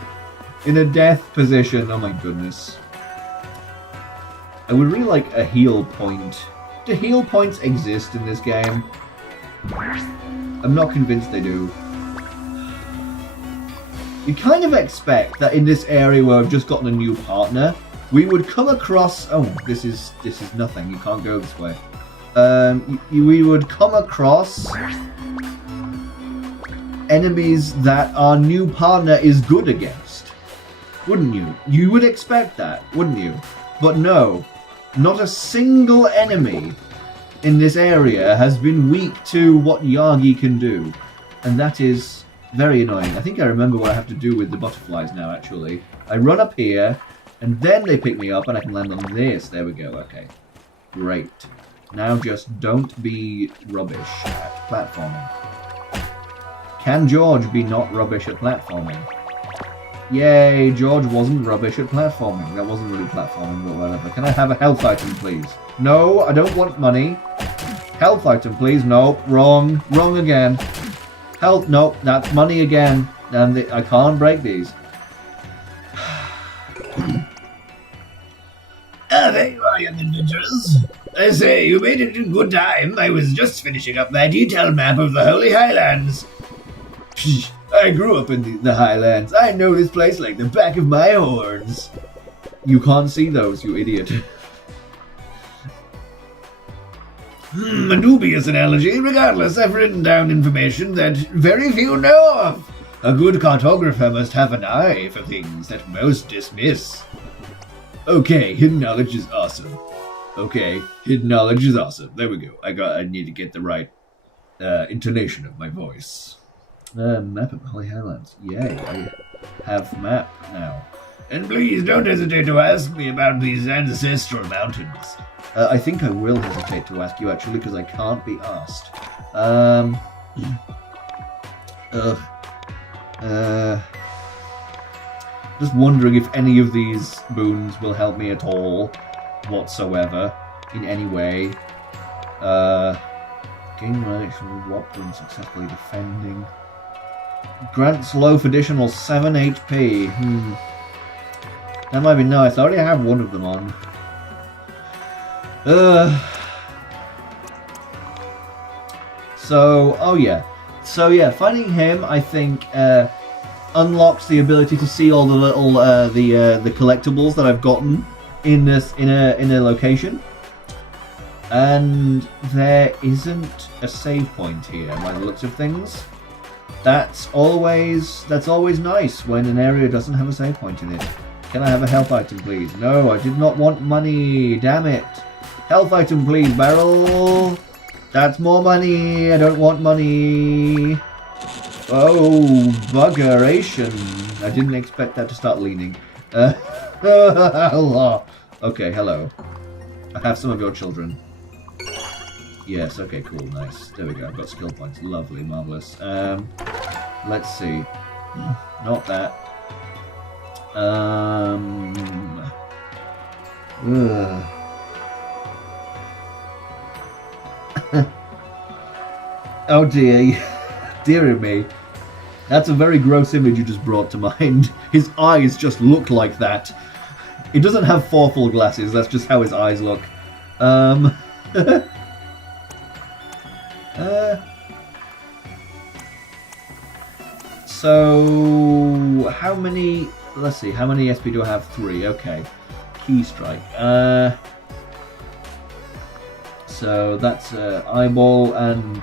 in a death position. Oh my goodness. I would really like a heal point. Do heal points exist in this game? I'm not convinced they do. You kind of expect that in this area where I've just gotten a new partner, we would come across... Oh, this is nothing. You can't go this way. We would come across enemies that our new partner is good against. Wouldn't you? You would expect that, wouldn't you? But no. Not a single enemy in this area has been weak to what Yagi can do. And that is Very annoying. I think I remember what I have to do with the butterflies now, actually. I run up here, and then they pick me up, and I can land on this. There we go, okay. Great. Now just don't be rubbish at platforming. Can George be not rubbish at platforming? Yay, George wasn't rubbish at platforming. That wasn't really platforming, but whatever. Can I have a health item, please? No, I don't want money. Health item, please. Nope, wrong. Wrong again. Health, nope, that's money again. And I can't break these. There you are, young adventurers. I say, you made it in good time. I was just finishing up my detailed map of the Holy Highlands. I grew up in the Highlands. I know this place like the back of my horns. You can't see those, you idiot. A dubious analogy. Regardless, I've written down information that very few know of. A good cartographer must have an eye for things that most dismiss. Okay, hidden knowledge is awesome. Okay, hidden knowledge is awesome. There we go. I need to get the right intonation of my voice. Map of Holy Highlands. Yay, I have map now. And please don't hesitate to ask me about these ancestral mountains. I think I will hesitate to ask you, actually, because I can't be asked. Just wondering if any of these boons will help me at all, whatsoever, in any way. Gain relics from what when successfully defending. Grants Loaf additional 7 HP. That might be nice. I already have one of them on. Finding him, I think, unlocks the ability to see all the little the collectibles that I've gotten in a location. And there isn't a save point here by the looks of things. That's always nice when an area doesn't have a save point in it. Can I have a health item, please? No, I did not want money. Damn it. Health item, please, barrel. That's more money. I don't want money. Oh, buggeration. I didn't expect that to start leaning. Okay, hello. I have some of your children. Yes, okay, cool, nice. There we go, I've got skill points. Lovely, marvellous. Let's see. Not that. Oh dear. Dear me. That's a very gross image you just brought to mind. His eyes just look like that. He doesn't have 4 full glasses, that's just how his eyes look. So how many, let's see, how many SP do I have? 3, okay. Key strike. So that's eyeball and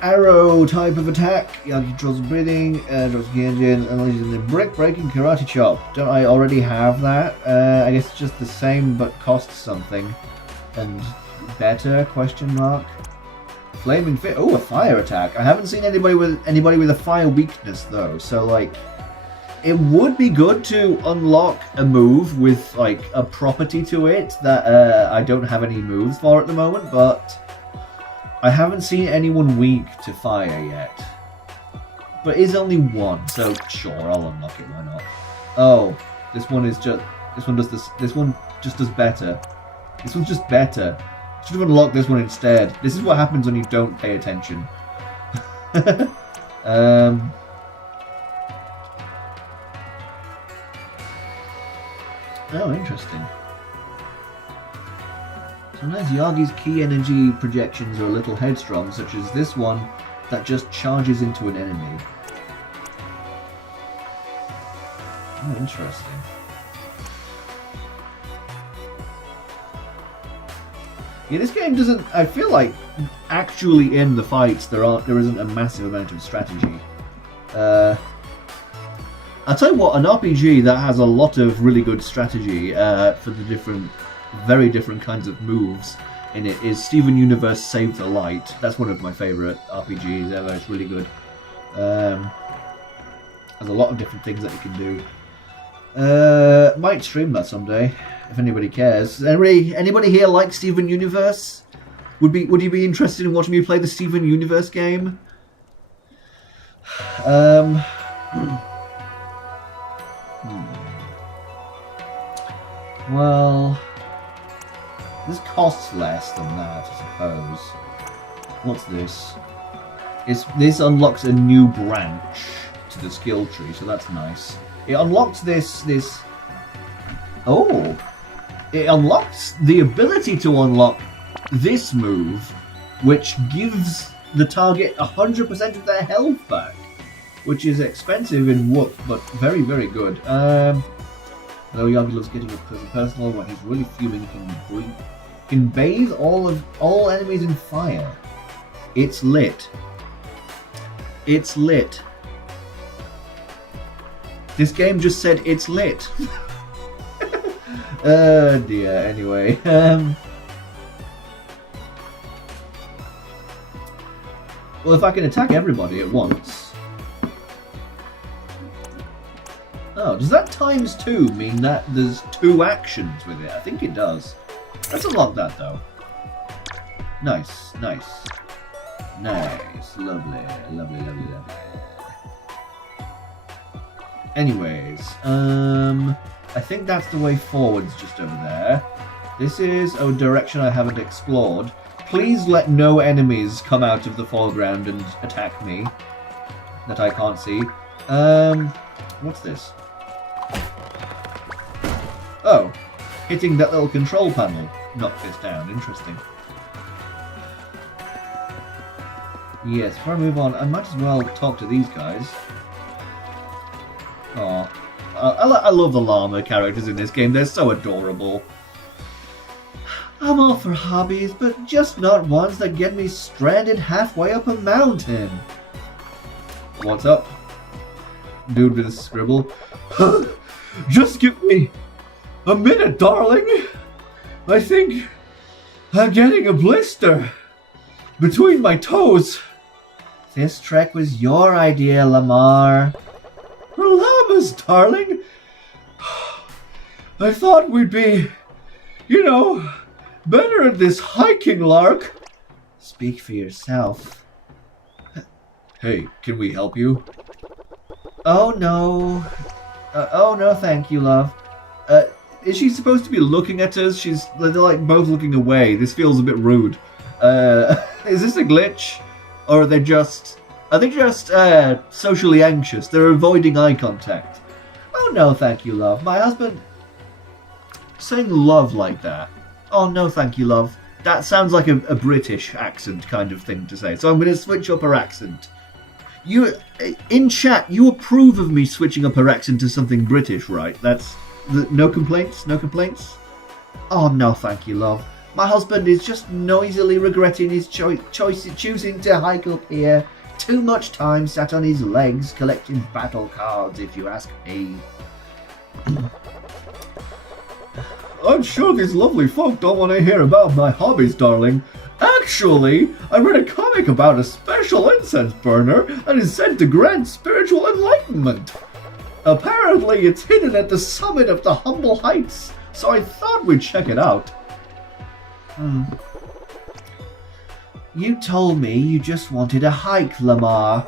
arrow type of attack. Yagi controls breathing, drops the engine, and the brick breaking karate chop. Don't I already have that? I guess it's just the same but costs something. And better, question mark. Flaming fit. Oh, a fire attack. I haven't seen anybody with a fire weakness though, so like it would be good to unlock a move with like a property to it that I don't have any moves for at the moment, but I haven't seen anyone weak to fire yet. But it is only one, so sure, I'll unlock it, why not? Oh, this one just does better. This one's just better. Should have unlocked this one instead. This is what happens when you don't pay attention. Oh, interesting. Sometimes Yagi's key energy projections are a little headstrong, such as this one that just charges into an enemy. Oh, interesting. Yeah, this game doesn't, I feel like, actually in the fights there isn't a massive amount of strategy. I'll tell you what, an RPG that has a lot of really good strategy for the very different kinds of moves in it is Steven Universe Save the Light. That's one of my favourite RPGs ever, it's really good. There's a lot of different things that you can do. Might stream that someday, if anybody cares. Anybody here like Steven Universe? Would you be interested in watching me play the Steven Universe game? Well, this costs less than that, I suppose. What's this? This unlocks a new branch to the skill tree, so that's nice. It unlocks this. Oh! It unlocks the ability to unlock this move, which gives the target 100% of their health back, which is expensive in Whoop, but very, very good. Though Yagi loves getting up personal when he's really fuming, he can bathe all enemies in fire. It's lit. It's lit. This game just said it's lit. Oh dear, anyway. Well, if I can attack everybody at once... Oh, does that ×2 mean that there's 2 actions with it? I think it does. Let's unlock that, though. Nice, nice. Nice. Lovely, lovely, lovely, lovely. Anyways, I think that's the way forwards just over there. This is a direction I haven't explored. Please let no enemies come out of the foreground and attack me that I can't see. What's this? Oh, hitting that little control panel knocked this down. Interesting. Yes, before I move on, I might as well talk to these guys. Aw. I love the llama characters in this game. They're so adorable. I'm all for hobbies, but just not ones that get me stranded halfway up a mountain. What's up? Dude with a scribble. Just give me a minute, darling. I think I'm getting a blister between my toes. This trek was your idea, Lamar. Llamas, darling. I thought we'd be, better at this hiking lark. Speak for yourself. Hey, can we help you? Oh no. Oh no, thank you, love. Is she supposed to be looking at us? They're like both looking away. This feels a bit rude. Is this a glitch? Or are they just socially anxious? They're avoiding eye contact. Oh no, thank you, love. My husband... Saying love like that. Oh no, thank you, love. That sounds like a British accent kind of thing to say. So I'm going to switch up her accent. You, in chat, you approve of me switching up her accent to something British, right? No complaints? No complaints? Oh no, thank you, love. My husband is just noisily regretting his choosing to hike up here. Too much time sat on his legs collecting battle cards, if you ask me. I'm sure these lovely folk don't want to hear about my hobbies, darling. Actually, I read a comic about a special incense burner and is said to grant spiritual enlightenment. Apparently, it's hidden at the summit of the Humble Heights, so I thought we'd check it out. You told me you just wanted a hike, Lamar.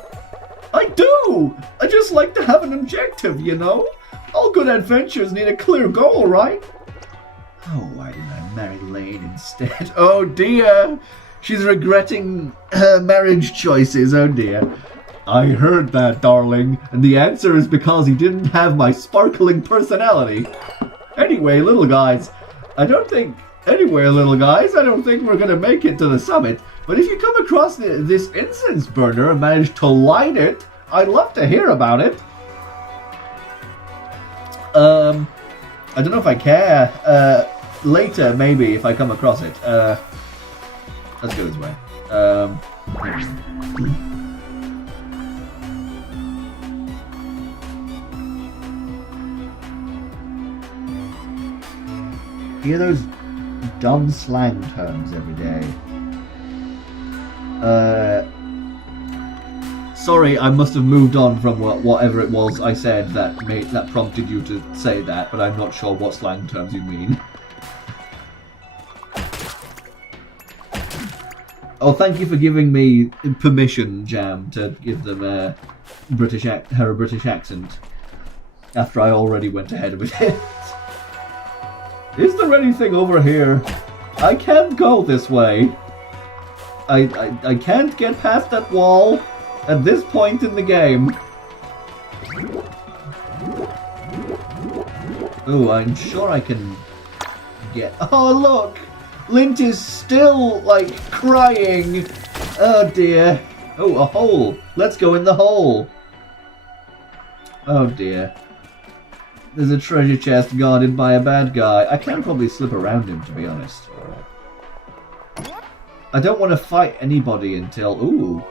I do! I just like to have an objective, All good adventures need a clear goal, right? Oh, why didn't I marry Lane instead? Oh dear! She's regretting her marriage choices, oh dear. I heard that, darling, and the answer is because he didn't have my sparkling personality. Anyway, little guys, I don't think we're going to make it to the summit, but if you come across this incense burner and manage to light it, I'd love to hear about it. I don't know if I care. Later, maybe, if I come across it. Let's go this way. Hear those dumb slang terms every day. Sorry, I must have moved on from whatever it was I said that prompted you to say that, but I'm not sure what slang terms you mean. Oh, thank you for giving me permission, Jam, to give them her British accent. After I already went ahead with it. Is there anything over here? I can't go this way. I can't get past that wall at this point in the game. Oh, I'm sure I can get... Oh, look! Lint is still, like, crying. Oh, dear. Oh, a hole. Let's go in the hole. Oh, dear. There's a treasure chest guarded by a bad guy. I can probably slip around him, to be honest. I don't want to fight anybody until... Ooh.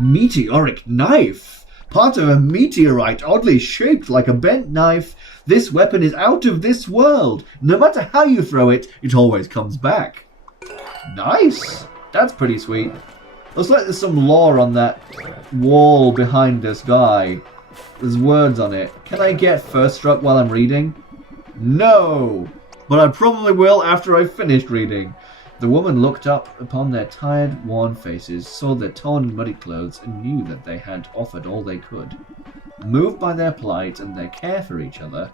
Meteoric knife. Part of a meteorite oddly shaped like a bent knife. This weapon is out of this world. No matter how you throw it, it always comes back. Nice. That's pretty sweet. Looks like there's some lore on that wall behind this guy. There's words on it. Can I get first struck while I'm reading? No! But I probably will after I've finished reading. The woman looked up upon their tired, worn faces, saw their torn and muddy clothes, and knew that they had offered all they could. Moved by their plight and their care for each other,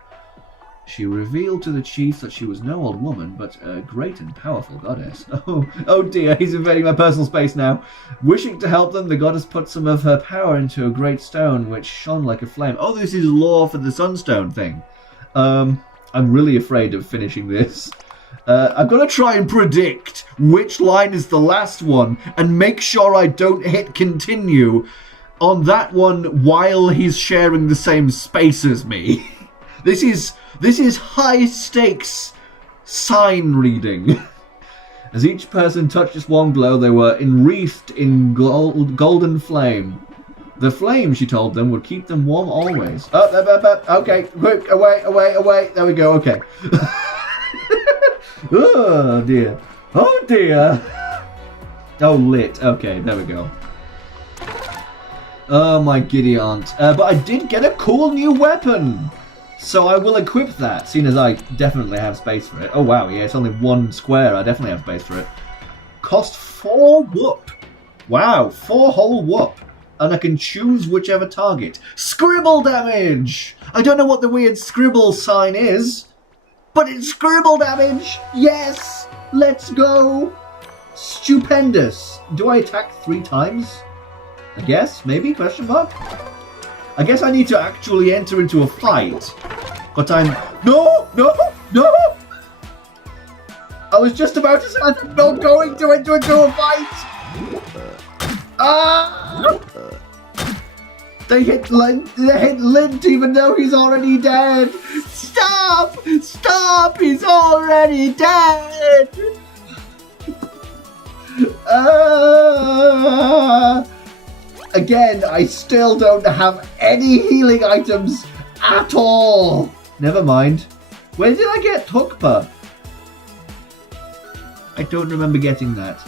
she revealed to the chief that she was no old woman, but a great and powerful goddess. Oh dear, he's invading my personal space now. Wishing to help them, the goddess put some of her power into a great stone, which shone like a flame. Oh, this is lore for the sunstone thing. I'm really afraid of finishing this. I'm going to try and predict which line is the last one, and make sure I don't hit continue on that one while he's sharing the same space as me. This is high stakes sign reading. As each person touched this one glow, they were enwreathed in golden flame. The flame, she told them, would keep them warm always. Okay, quick, away. There we go, okay. Oh dear. Oh dear. Oh, lit. Okay, there we go. Oh my giddy aunt. But I did get a cool new weapon. So I will equip that, seeing as I definitely have space for it. Oh wow, yeah, it's only one square. I definitely have space for it. Cost 4 whoop. Wow, 4 whole whoop. And I can choose whichever target. Scribble damage! I don't know what the weird scribble sign is, but it's scribble damage! Yes! Let's go! Stupendous. Do I attack 3 times? I guess? Maybe? Question mark? I guess I need to actually enter into a fight. But I'm... No! I was just about to say I'm not going to enter into a fight! Ah! They hit Lint even though he's already dead! Stop! Stop! He's already dead! Again, I still don't have any healing items at all. Never mind. Where did I get Tukpa? I don't remember getting that.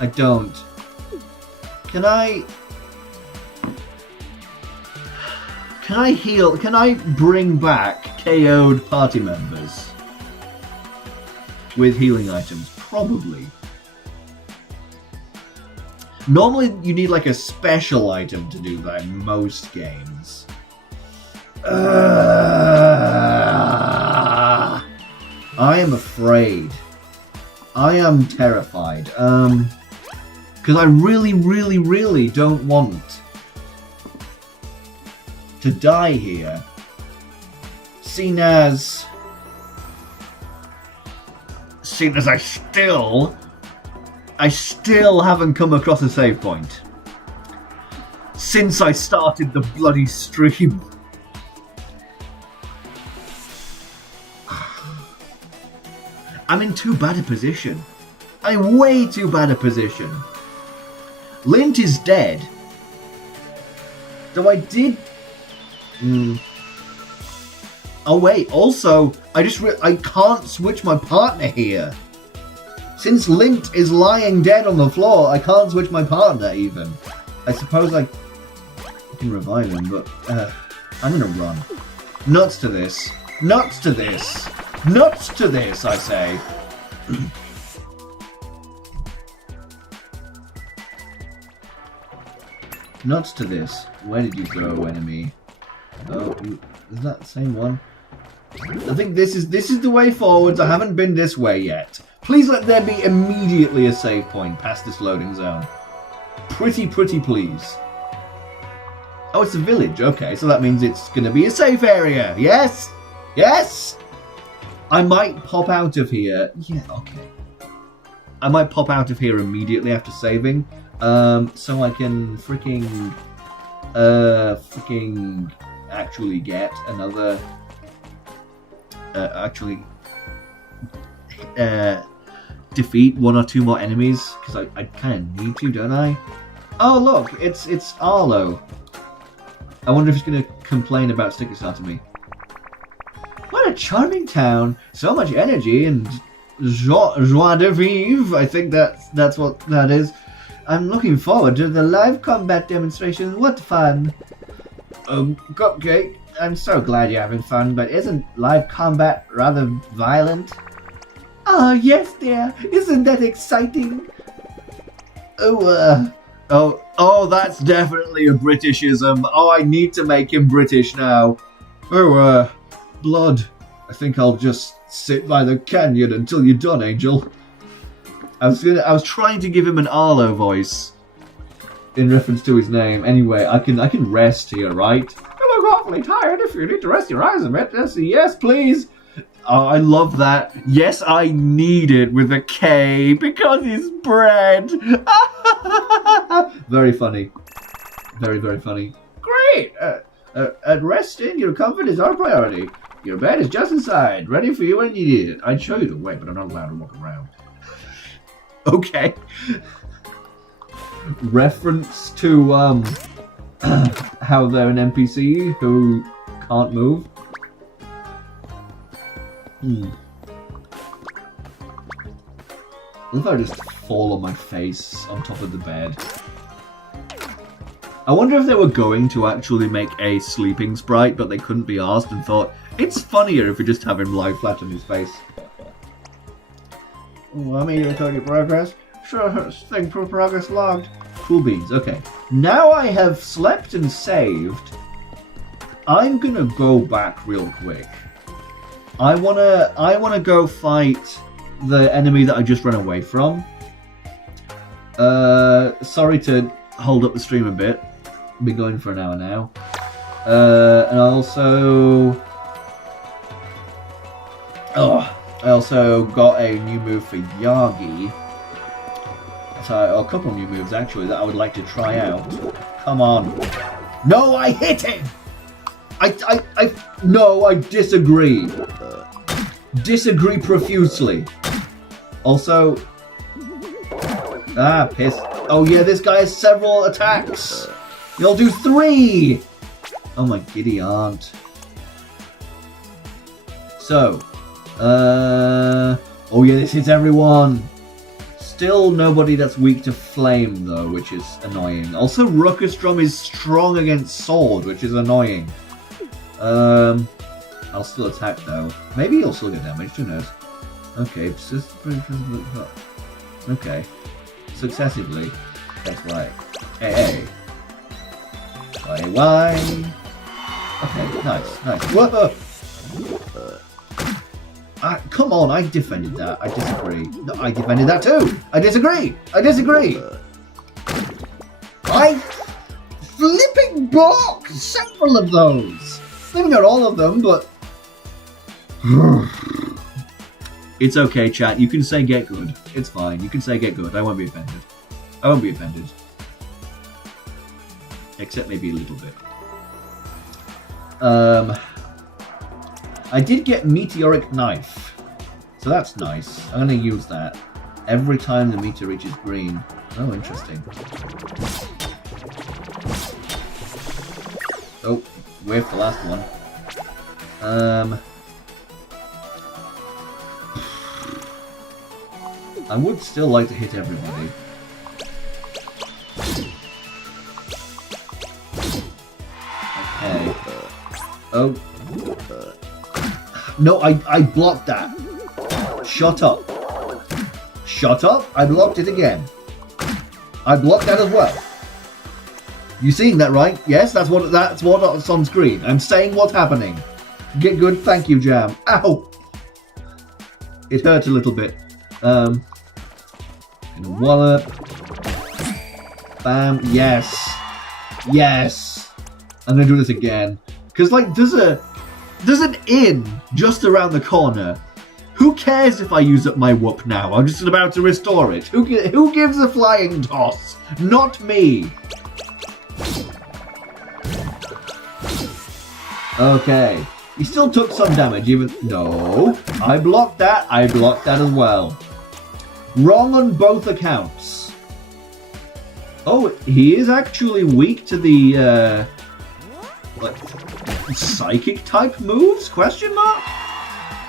I don't. Can I heal? Can I bring back KO'd party members with healing items? Probably. Normally, you need like a special item to do that in most games. I am afraid. I am terrified. Because I really don't want to die here. Seeing as I still haven't come across a save point since I started the bloody stream. I'm in too bad a position. I'm way too bad a position. Lint is dead. Though I did... Oh wait, also, I can't switch my partner here. Since Lint is lying dead on the floor, I can't switch my partner even. I suppose I can revive him, but I'm gonna run. Nuts to this. Nuts to this. Nuts to this, I say. Nuts to this. Where did you go, enemy? Oh, is that the same one? I think this is the way forwards. I haven't been this way yet. Please let there be immediately a save point past this loading zone. Pretty please. Oh, it's a village. Okay, so that means it's going to be a safe area. Yes? Yes? I might pop out of here. Yeah, okay. I might pop out of here immediately after saving. So I can freaking actually get another... defeat one or two more enemies, because I kind of need to, don't I? Oh look, it's Arlo. I wonder if he's going to complain about Sticker Star to me. What a charming town! So much energy and joie de vivre. I think that's what that is. I'm looking forward to the live combat demonstration. What fun! Cupcake, I'm so glad you're having fun, but isn't live combat rather violent? Ah, yes, dear. Isn't that exciting? Oh, that's definitely a Britishism. Oh, I need to make him British now. Oh, blood. I think I'll just sit by the canyon until you're done, Angel. I was trying to give him an Arlo voice in reference to his name. Anyway, I can rest here, right? You look awfully tired. If you need to rest your eyes a bit, yes, please. Oh, I love that. Yes, I need it with a K because it's bread. Very funny. Very funny. Great. At resting, your comfort is our priority. Your bed is just inside, ready for you when you need it. I'd show you the way, but I'm not allowed to walk around. Okay. Reference to how they're an NPC who can't move. What if I just fall on my face on top of the bed? I wonder if they were going to actually make a sleeping sprite, but they couldn't be asked and thought, it's funnier if we just have him lie flat on his face. Let me record your progress. Sure, thing for progress logged. Cool beans, okay. Now I have slept and saved. I'm gonna go back real quick. I wanna go fight the enemy that I just ran away from. Sorry to hold up the stream a bit. Been going for an hour now. And I also got a new move for Yagi. So a couple new moves actually that I would like to try out. Come on. No, I hit him! No, I disagree. Disagree profusely. Also... piss. Oh yeah, this guy has several attacks. You'll do 3! Oh my giddy aunt. So... oh yeah, this hits everyone. Still nobody that's weak to flame though, which is annoying. Also, Ruckus Drum is strong against sword, which is annoying. I'll still attack though. Maybe he'll still get damaged, who knows. Okay, okay. Successively. That's right. Hey. Why? Okay, nice. Whoa! Come on, I defended that. I disagree. No, I defended that too. I disagree. I flipping blocked several of those. Maybe not all of them, but it's okay, chat. You can say get good. It's fine. You can say get good. I won't be offended. Except maybe a little bit. I did get Meteoric Knife, so that's nice. I'm going to use that every time the meter reaches green. Oh, interesting. Oh, wave the last one. I would still like to hit everybody. Oh. No, I blocked that. Shut up. Shut up. I blocked it again. I blocked that as well. You seeing that, right? Yes, that's what's on screen. I'm saying what's happening. Get good. Thank you, Jam. Ow. It hurt a little bit. Wallop. Bam. Yes. Yes. I'm gonna do this again. Because, like, there's an inn just around the corner. Who cares if I use up my whoop now? I'm just about to restore it. Who gives a flying toss? Not me. Okay. He still took some damage, even... No. I blocked that. I blocked that as well. Wrong on both accounts. Oh, he is actually weak to the, like, psychic type moves? Question mark?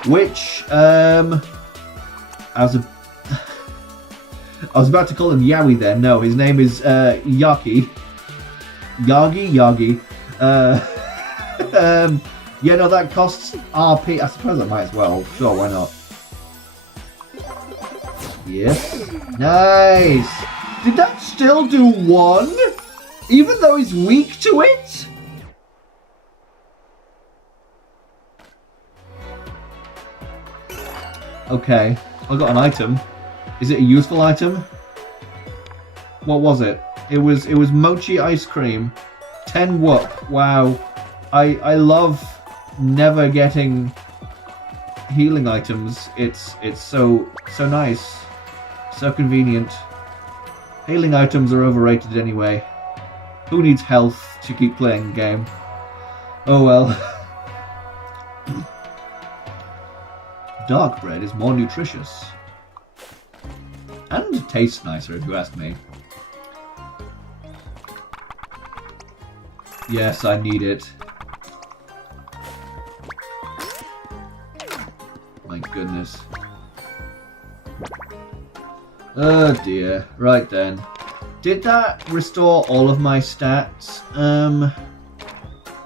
Which, I was about to call him Yowie then. No, his name is, Yagi. Yagi. Yeah, no, that costs RP. I suppose I might as well. Sure, why not? Yes. Nice. Did that still do 1? Even though he's weak to it? Okay. I got an item. Is it a useful item? What was it? It was mochi ice cream. 10 whoop. Wow. I love never getting healing items. It's so nice. So convenient. Healing items are overrated anyway. Who needs health to keep playing the game? Oh well. Dark bread is more nutritious. And tastes nicer, if you ask me. Yes, I need it. My goodness. Oh dear. Right then. Did that restore all of my stats?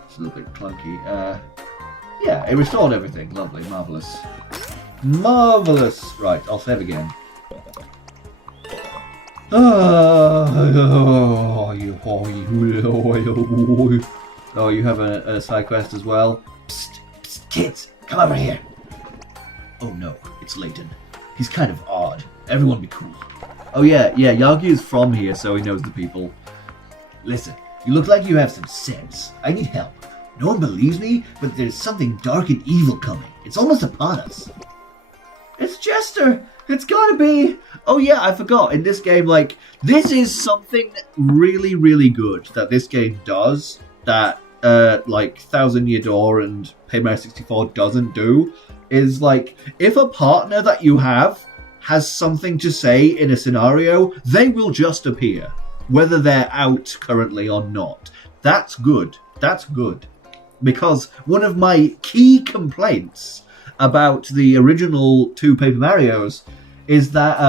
It's a little bit clunky. Yeah, it restored everything. Lovely. Marvellous. Marvellous! Right, I'll save again. Oh, you have a side quest as well? Psst, psst, kids, come over here. Oh no, it's Layton. He's kind of odd. Everyone be cool. Oh yeah, Yagi is from here, so he knows the people. Listen, you look like you have some sense. I need help. No one believes me, but there's something dark and evil coming. It's almost upon us. It's Jester! It's gotta be! Oh yeah, I forgot. In this game, like, this is something really, really good that this game does that, like, Thousand Year Door and Paper Mario 64 doesn't do. Is, like, if a partner that you have has something to say in a scenario, they will just appear. Whether they're out currently or not. That's good. That's good. Because one of my key complaints about the original 2 Paper Marios is that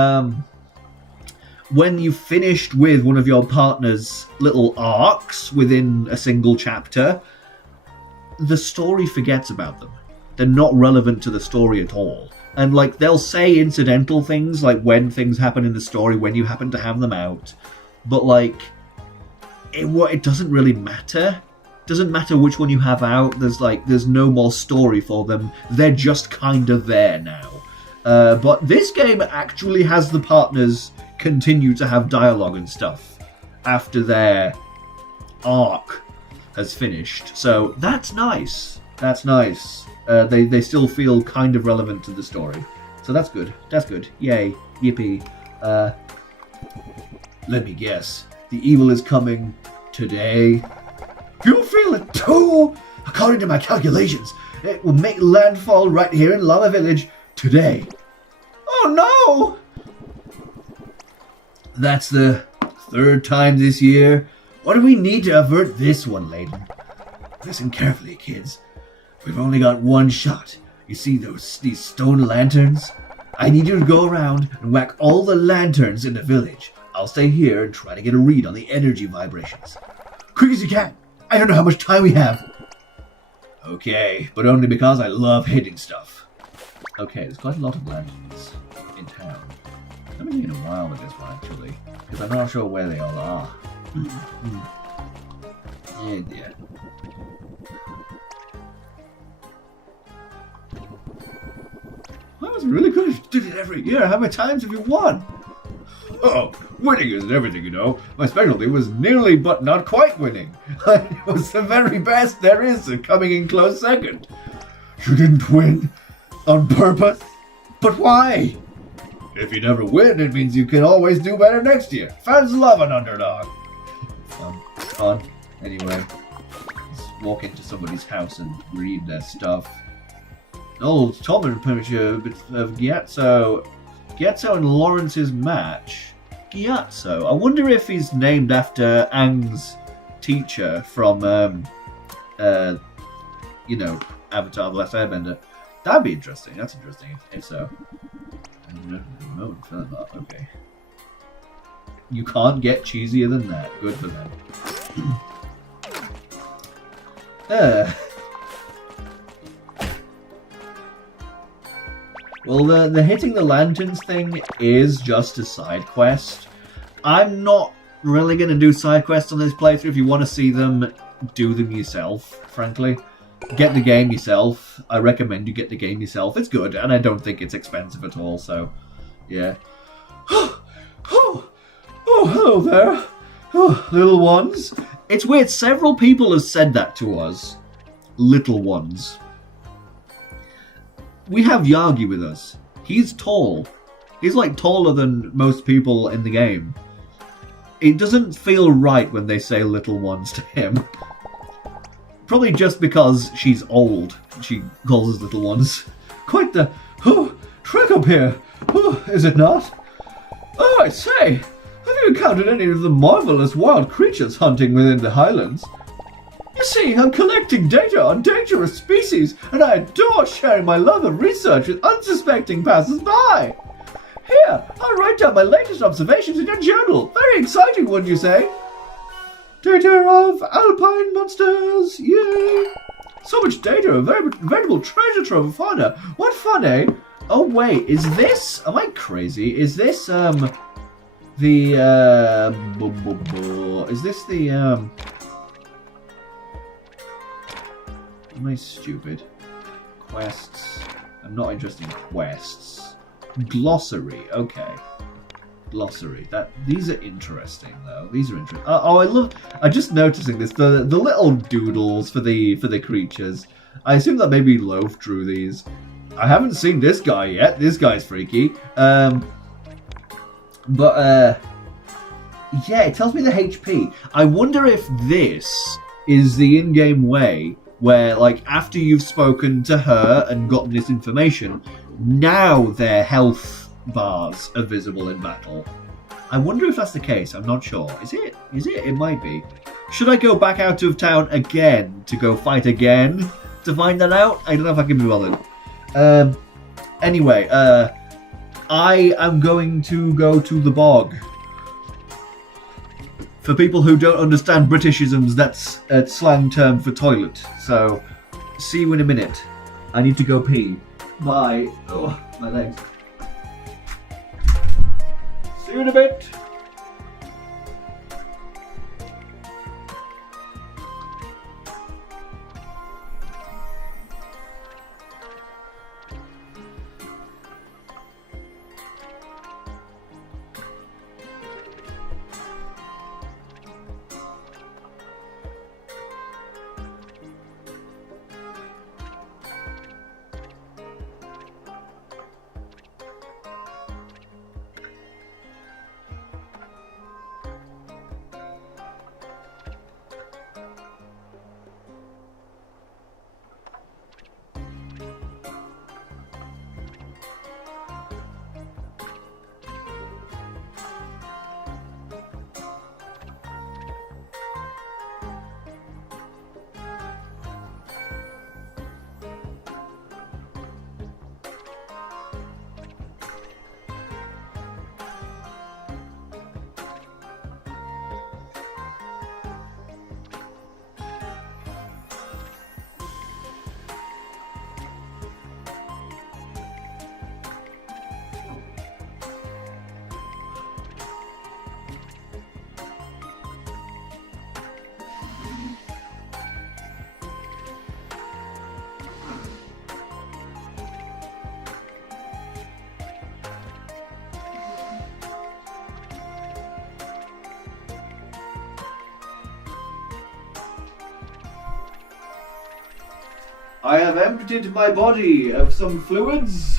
when you finished with one of your partner's little arcs within a single chapter, the story forgets about them. They're not relevant to the story at all. And like they'll say incidental things, like when things happen in the story, when you happen to have them out, but like it doesn't really matter. Doesn't matter which one you have out. There's no more story for them. They're just kind of there now. But this game actually has the partners continue to have dialogue and stuff after their arc has finished. So that's nice. That's nice. They still feel kind of relevant to the story. So that's good. That's good. Yay. Yippee. Let me guess. The evil is coming today. You feel it too? According to my calculations, it will make landfall right here in Llama Village today. Oh no! That's the 3rd time this year. What do we need to avert this one, Layton? Listen carefully, kids. We've only got one shot. You see these stone lanterns? I need you to go around and whack all the lanterns in the village. I'll stay here and try to get a read on the energy vibrations. Quick as you can. I don't know how much time we have. Okay, but only because I love hitting stuff. Okay, there's quite a lot of lanterns in town. I've been taking a while with this one, actually, because I'm not sure where they all are. Yeah, dear. That was really good. You did it every year. How many times have you won? Oh, winning isn't everything, you know. My specialty was nearly but not quite winning. I was the very best there is at coming in close second. You didn't win on purpose? But why? If you never win, it means you can always do better next year. Fans love an underdog. Fun. Anyway, let's walk into somebody's house and read their stuff. Oh, Tolman punished a bit of Gyatso. Gyatso and Lawrence's match. Gyatso. I wonder if he's named after Aang's teacher from, Avatar: The Last Airbender. That'd be interesting. That's interesting. If so. Okay. You can't get cheesier than that. Good for them. Well, the hitting the lanterns thing is just a side quest. I'm not really going to do side quests on this playthrough. If you want to see them, do them yourself, frankly. Get the game yourself. I recommend you get the game yourself. It's good, and I don't think it's expensive at all, so, yeah. Oh, hello there. Oh, little ones. It's weird, several people have said that to us. Little ones. We have Yagi with us. He's tall. He's like taller than most people in the game. It doesn't feel right when they say little ones to him. Probably just because she's old. She calls us little ones. Quite the trek up here. Is it not? Oh, I say, have you encountered any of the marvelous wild creatures hunting within the highlands? You see, I'm collecting data on dangerous species, and I adore sharing my love of research with unsuspecting passers-by. Here, I'll write down my latest observations in your journal. Very exciting, wouldn't you say? Data of alpine monsters, yay! So much data, a veritable treasure trove of fauna. What fun, eh? Oh wait, is this? Am I crazy? Is this Is this the Am I stupid? Quests. I'm not interested in quests. Glossary. Okay. Glossary. These are interesting though. These are interesting. I'm just noticing this. The little doodles for the creatures. I assume that maybe Loaf drew these. I haven't seen this guy yet. This guy's freaky. Yeah, it tells me the HP. I wonder if this is the in-game way where, like, after you've spoken to her and gotten this information, now their health bars are visible in battle. I wonder if that's the case. I'm not sure. Is it? It might be. Should I go back out of town again to go fight again to find that out? I don't know if I can be bothered. Anyway, I am going to go to the bog. For people who don't understand Britishisms, that's a slang term for toilet. So, see you in a minute. I need to go pee. Bye. Oh, my legs. See you in a bit. I have emptied my body of some fluids,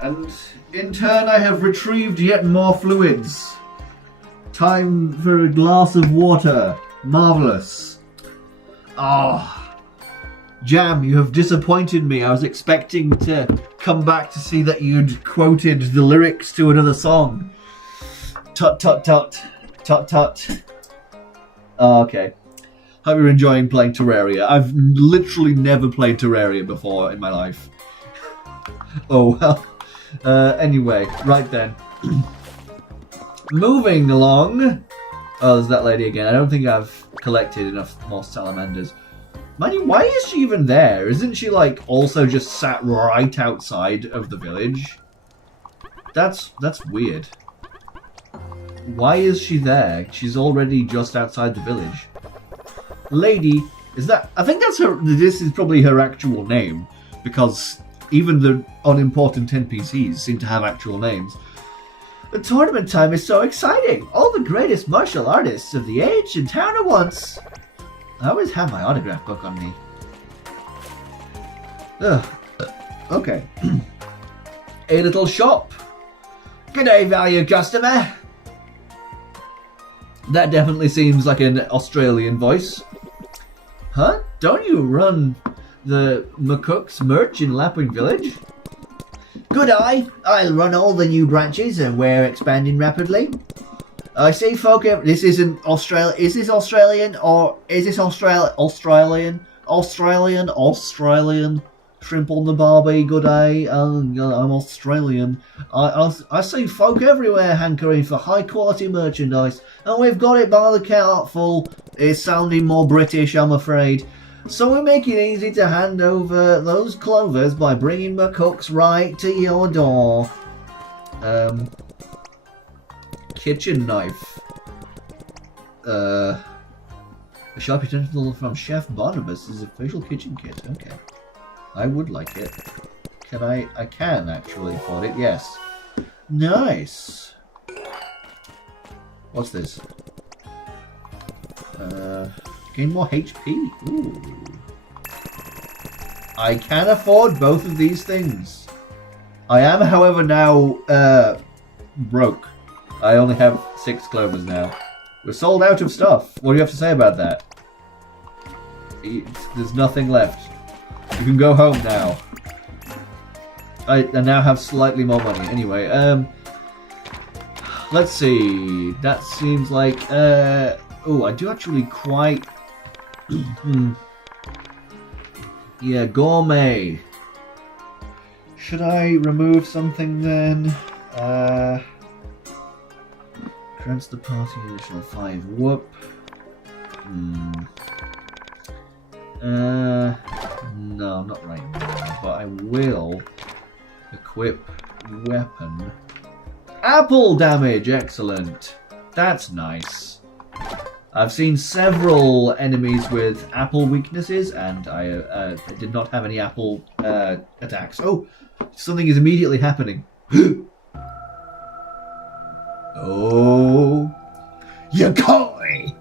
and in turn I have retrieved yet more fluids. Time for a glass of water. Marvellous. Jam, you have disappointed me. I was expecting to come back to see that you'd quoted the lyrics to another song. Tut tut tut. Tut tut. Okay. Hope you're enjoying playing Terraria. I've literally never played Terraria before in my life. Oh well. Anyway, right then. Moving along. Oh, there's that lady again. I don't think I've collected enough more salamanders. Mind you, why is she even there? Isn't she, like, also just sat right outside of the village? That's weird. Why is she there? She's already just outside the village. Lady, is that... I think that's her... This is probably her actual name, because even the unimportant NPCs seem to have actual names. The tournament time is so exciting! All the greatest martial artists of the age in town at once! I always have my autograph book on me. Ugh. Okay. A little shop. G'day, valued customer. That definitely seems like an Australian voice. Huh? Don't you run the McCook's merch in Lapwing Village? Good eye. I'll run all the new branches and we're expanding rapidly. I see folk. This isn't Australia. Is this Australian or is this Australian? Shrimp on the barbie. Good day. I'm Australian. I see folk everywhere hankering for high quality merchandise, and we've got it by the cartful. It's sounding more British, I'm afraid. So we make it easy to hand over those clovers by bringing McCook's right to your door. Kitchen knife. A sharp utensil from Chef Barnabas is a facial kitchen kit. Okay. I would like it. Can I can actually afford it, yes. Nice. What's this? Gain more HP. Ooh. I can afford both of these things. I am, however, now broke. I only have 6 clovers now. We're sold out of stuff. What do you have to say about that? There's nothing left. You can go home now. I now have slightly more money. Anyway, let's see. That seems like... oh, I do actually quite... Yeah, gourmet. Should I remove something then? Grants the party an additional 5 whoop. No, not right now, but I will equip weapon. Apple damage, excellent. That's nice. I've seen several enemies with apple weaknesses, and I did not have any apple attacks. Oh, something is immediately happening. Oh, Yakoi!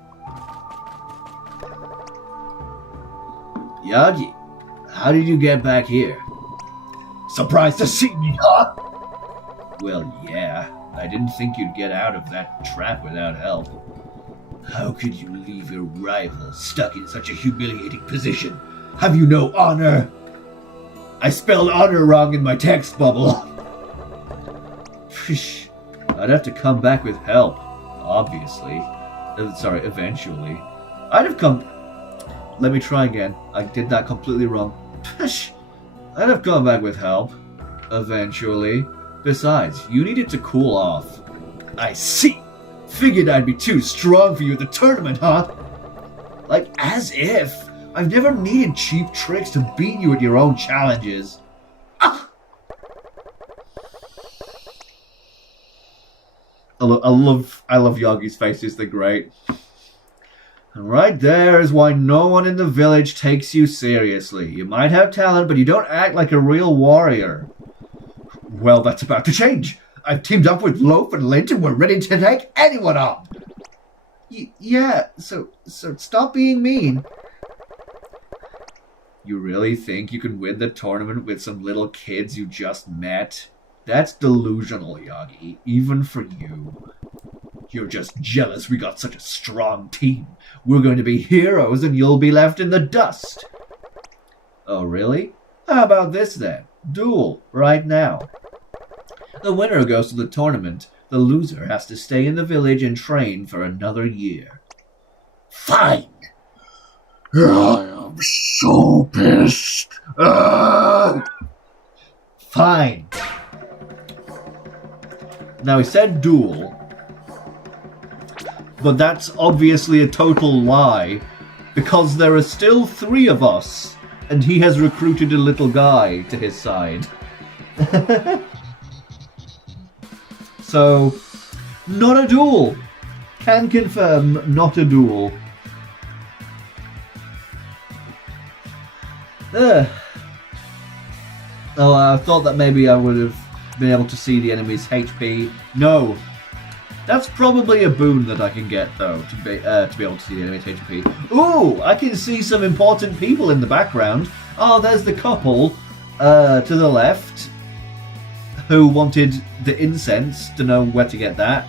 Yagi, how did you get back here? Surprised to see me, huh? Well, yeah. I didn't think you'd get out of that trap without help. How could you leave your rival stuck in such a humiliating position? Have you no honor? I spelled honor wrong in my text bubble. I'd have to come back with help, obviously. Sorry, eventually. I'd have come... Let me try again. I did that completely wrong. I'd have come back with help. Eventually. Besides, you needed to cool off. I see. Figured I'd be too strong for you at the tournament, huh? Like, as if. I've never needed cheap tricks to beat you at your own challenges. Ah! I love Yagi's faces, they're great. And right there is why no one in the village takes you seriously. You might have talent, but you don't act like a real warrior. Well, that's about to change. I've teamed up with Loaf and Lint and we're ready to take anyone on. Yeah, so stop being mean. You really think you can win the tournament with some little kids you just met? That's delusional, Yagi, even for you. You're just jealous we got such a strong team. We're going to be heroes and you'll be left in the dust. Oh, really? How about this then? Duel, right now. The winner goes to the tournament. The loser has to stay in the village and train for another year. Fine. I am so pissed. Fine. Now, he said duel, but that's obviously a total lie, because there are still 3 of us, and he has recruited a little guy to his side. So, not a duel. Can confirm, not a duel. Oh, I thought that maybe I would have been able to see the enemy's HP. No. That's probably a boon that I can get, though, to be able to see the enemy's HP. Ooh, I can see some important people in the background. Oh, there's the couple to the left who wanted the incense to know where to get that.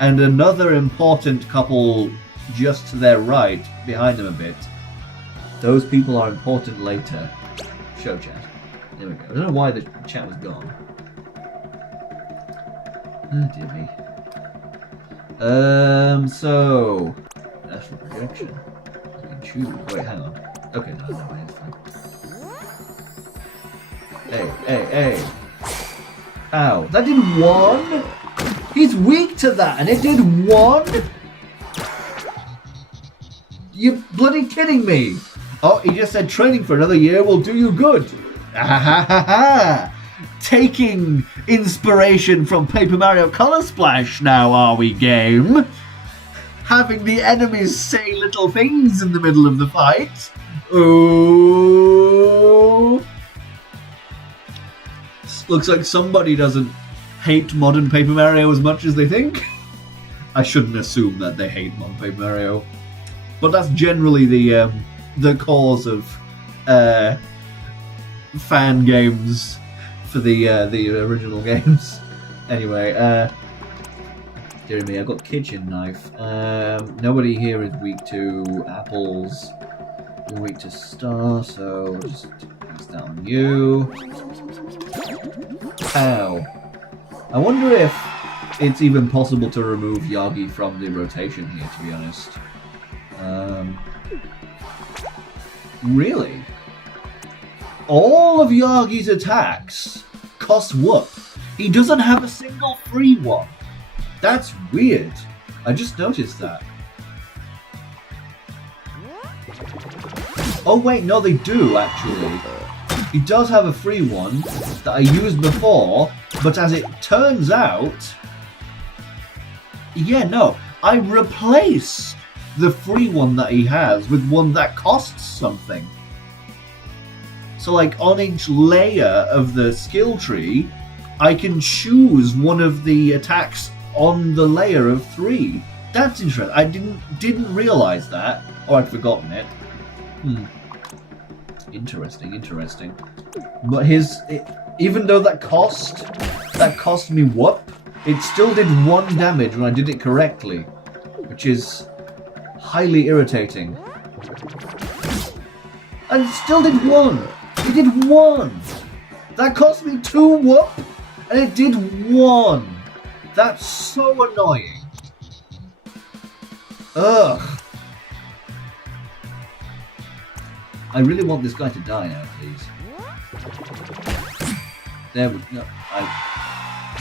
And another important couple just to their right, behind them a bit. Those people are important later. Show chat. There we go. I don't know why the chat was gone. Oh, dear me. So... Astral projection. I can choose... Wait, hang on. Okay, no, it's fine. Hey. Ow. That did 1? He's weak to that, and it did 1? You bloody kidding me? Oh, he just said training for another year will do you good. Taking inspiration from Paper Mario Color Splash now, are we, game? Having the enemies say little things in the middle of the fight. Ooh. Looks like somebody doesn't hate modern Paper Mario as much as they think. I shouldn't assume that they hate modern Paper Mario, but that's generally the cause of fan games for the original games. Anyway, dear me, I've got kitchen knife. Nobody here is weak to apples. You're weak to star, so we'll just use that on you. Ow. I wonder if it's even possible to remove Yagi from the rotation here, to be honest. Really? All of Yagi's attacks cost whoop. He doesn't have a single free one. That's weird. I just noticed that. Oh wait, no they do actually. He does have a free one that I used before, but as it turns out... Yeah, no. I replaced the free one that he has with one that costs something. So like on each layer of the skill tree, I can choose one of the attacks on the layer of 3. That's interesting. I didn't realize that, or I'd forgotten it. Interesting. But even though that cost me whoop, it still did 1 damage when I did it correctly, which is highly irritating. And it still did 1. It did 1. That cost me 2 whoop, and it did 1. That's so annoying. Ugh. I really want this guy to die now, please. There we go.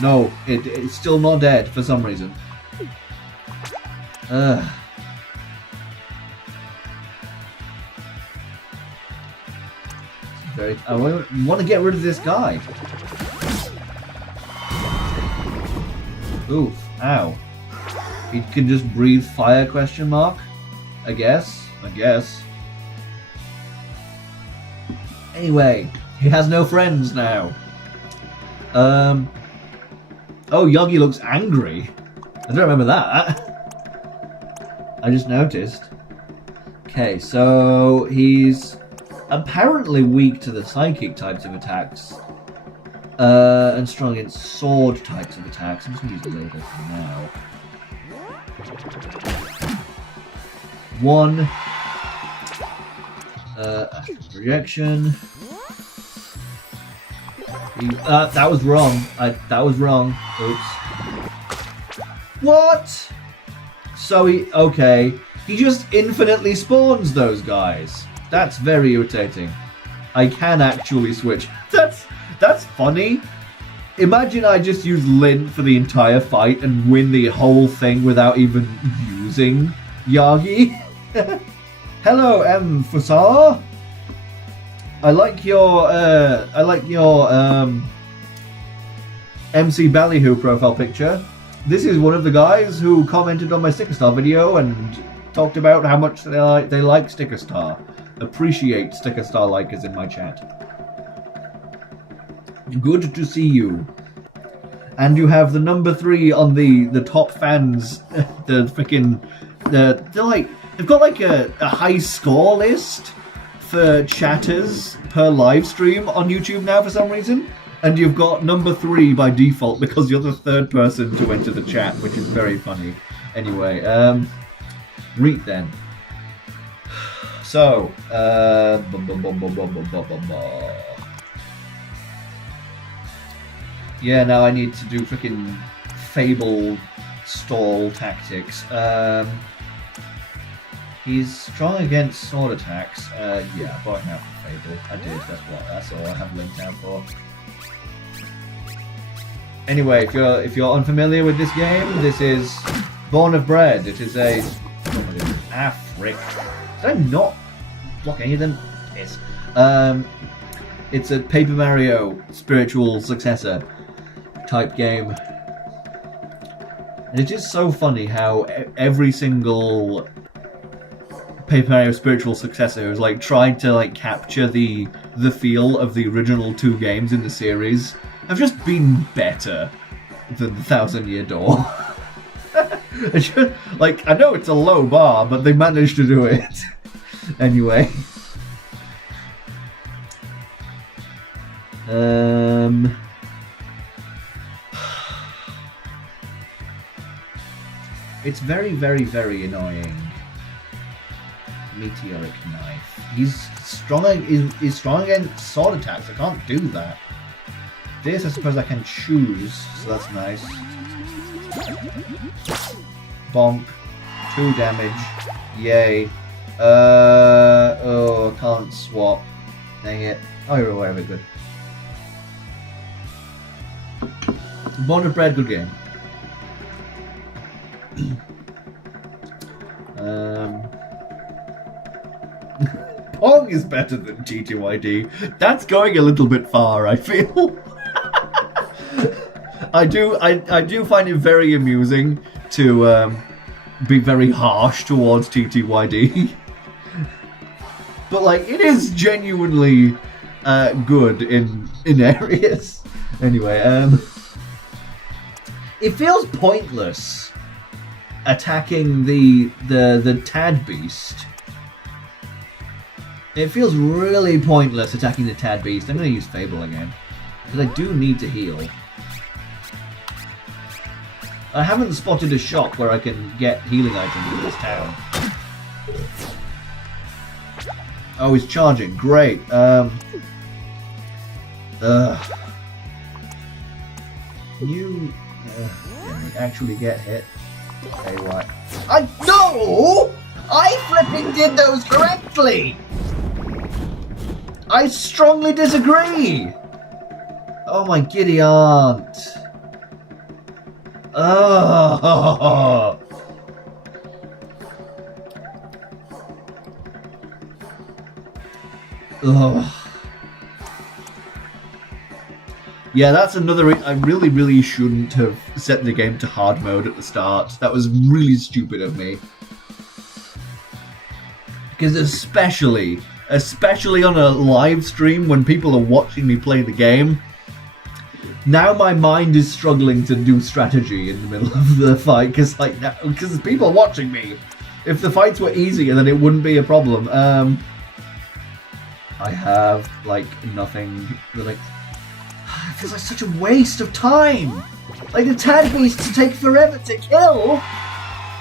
No, it's still not dead for some reason. Ugh. I want to get rid of this guy. Oof, ow. He can just breathe fire, question mark? I guess. Anyway, he has no friends now. Oh, Yagi looks angry. I don't remember that. I just noticed. Okay, so he's apparently weak to the psychic types of attacks. And strong against sword types of attacks. I'm just going to use a little bit for now. 1. Rejection. That was wrong. That was wrong. Oops. What? So okay. He just infinitely spawns those guys. That's very irritating. I can actually switch. That's funny. Imagine I just use Lint for the entire fight and win the whole thing without even using Yagi. Hello, M. Fusar. I like your MC Ballyhoo profile picture. This is one of the guys who commented on my Sticker Star video and talked about how much they like Sticker Star. Appreciate Sticker Star likers in my chat. Good to see you. And you have the number 3 on the top fans. They've got like a high score list for chatters per live stream on YouTube now for some reason. And you've got number 3 by default because you're the 3rd person to enter the chat, which is very funny. Anyway, read then. So, yeah, now I need to do freaking Fable stall tactics. He's strong against sword attacks. Yeah, I bought him out for Fable. I did, that's all I have linked down for. Anyway, if you're unfamiliar with this game, this is Born of Bread. It is a... frick. Did I not block any of them? Yes. It's a Paper Mario spiritual successor type game. And it is so funny how every single Paper Mario spiritual successor has like tried to like capture the feel of the original 2 games in the series. Have just been better than the Thousand Year Door. Like, I know it's a low bar, but they managed to do it. Anyway. It's very, very, very annoying. Meteoric Knife. He's strong against sword attacks. I can't do that. This, I suppose I can choose, so that's nice. Bonk. 2 damage. Yay. Oh, I can't swap. Dang it. Oh, you're aware of it, good. Born of Bread, good game. Pong is better than TTYD. That's going a little bit far, I feel. I do find it very amusing to be very harsh towards TTYD. But like, it is genuinely good in areas. Anyway, it feels pointless attacking the Tad Beast. It feels really pointless attacking the Tad Beast. I'm going to use Fable again because I do need to heal. I haven't spotted a shop where I can get healing items in this town. Oh, he's charging. Great. Can you actually get hit? Okay, what? No! I flipping did those correctly! I strongly disagree! Oh my giddy aunt. Oh. Ugh. Yeah, that's another reason I really shouldn't have set the game to hard mode at the start. That was really stupid of me. Because especially on a live stream when people are watching me play the game, now my mind is struggling to do strategy in the middle of the fight because people are watching me. If the fights were easier, then it wouldn't be a problem. I have, like, nothing that I... It feels like such a waste of time! Like, the Tag Beasts take forever to kill,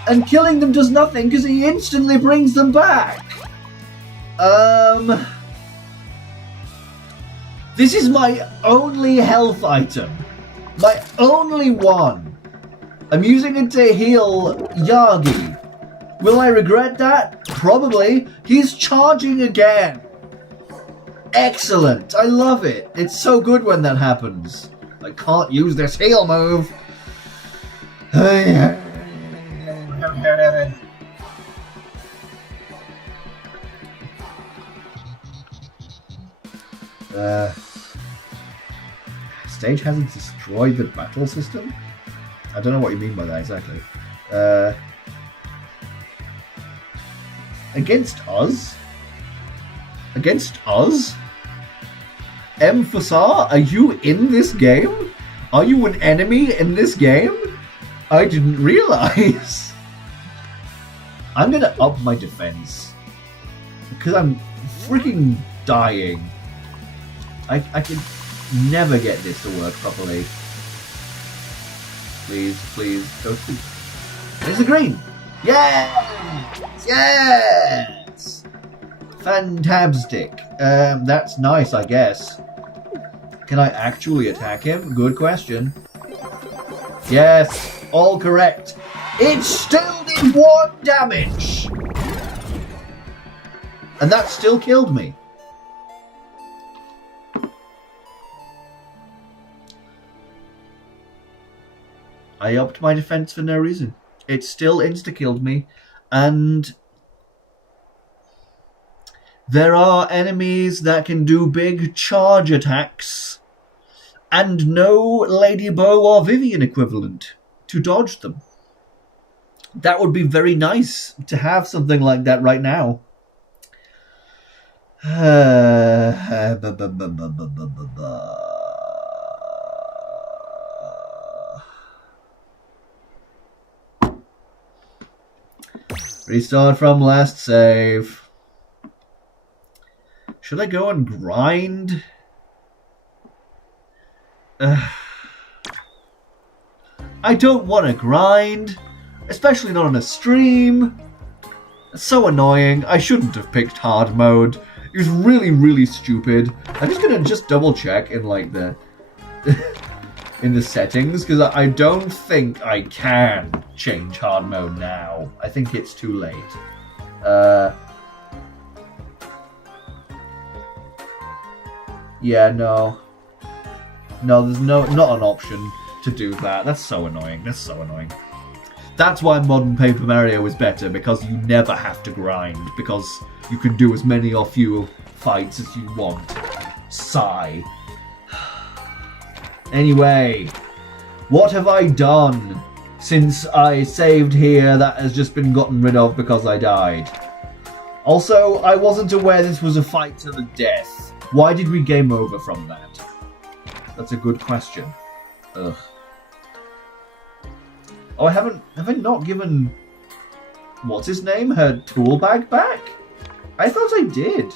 and killing them does nothing because he instantly brings them back! This is my only health item. My only one. I'm using it to heal Yagi. Will I regret that? Probably. He's charging again. Excellent. I love it. It's so good when that happens. I can't use this heal move. Stage hasn't destroyed the battle system? I don't know what you mean by that exactly. Against us? Against us? Emphasar, are you in this game? Are you an enemy in this game? I didn't realize. I'm gonna up my defense. Because I'm freaking dying. I can never get this to work properly. Please, please, go to... There's the green! Yes! Yes! Fantastic. That's nice, I guess. Can I actually attack him? Good question. Yes, all correct. It still did 1 damage! And that still killed me. I upped my defense for no reason. It still insta-killed me, and there are enemies that can do big charge attacks, and no Lady Bow or Vivian equivalent to dodge them. That would be very nice to have something like that right now. Restart from last save. Should I go and grind? I don't want to grind, especially not on a stream. It's so annoying. I shouldn't have picked hard mode. It was really, really stupid. I'm just gonna double check in like the in the settings, because I don't think I can change hard mode now. I think it's too late. Yeah, no. No, there's not an option to do that. That's so annoying. That's so annoying. That's why Modern Paper Mario is better, because you never have to grind, because you can do as many or few fights as you want. Sigh. Anyway, what have I done since I saved here that has just been gotten rid of because I died? Also, I wasn't aware this was a fight to the death. Why did we game over from that? That's a good question. Ugh. Oh, have I not given... What's his name? Her tool bag back? I thought I did.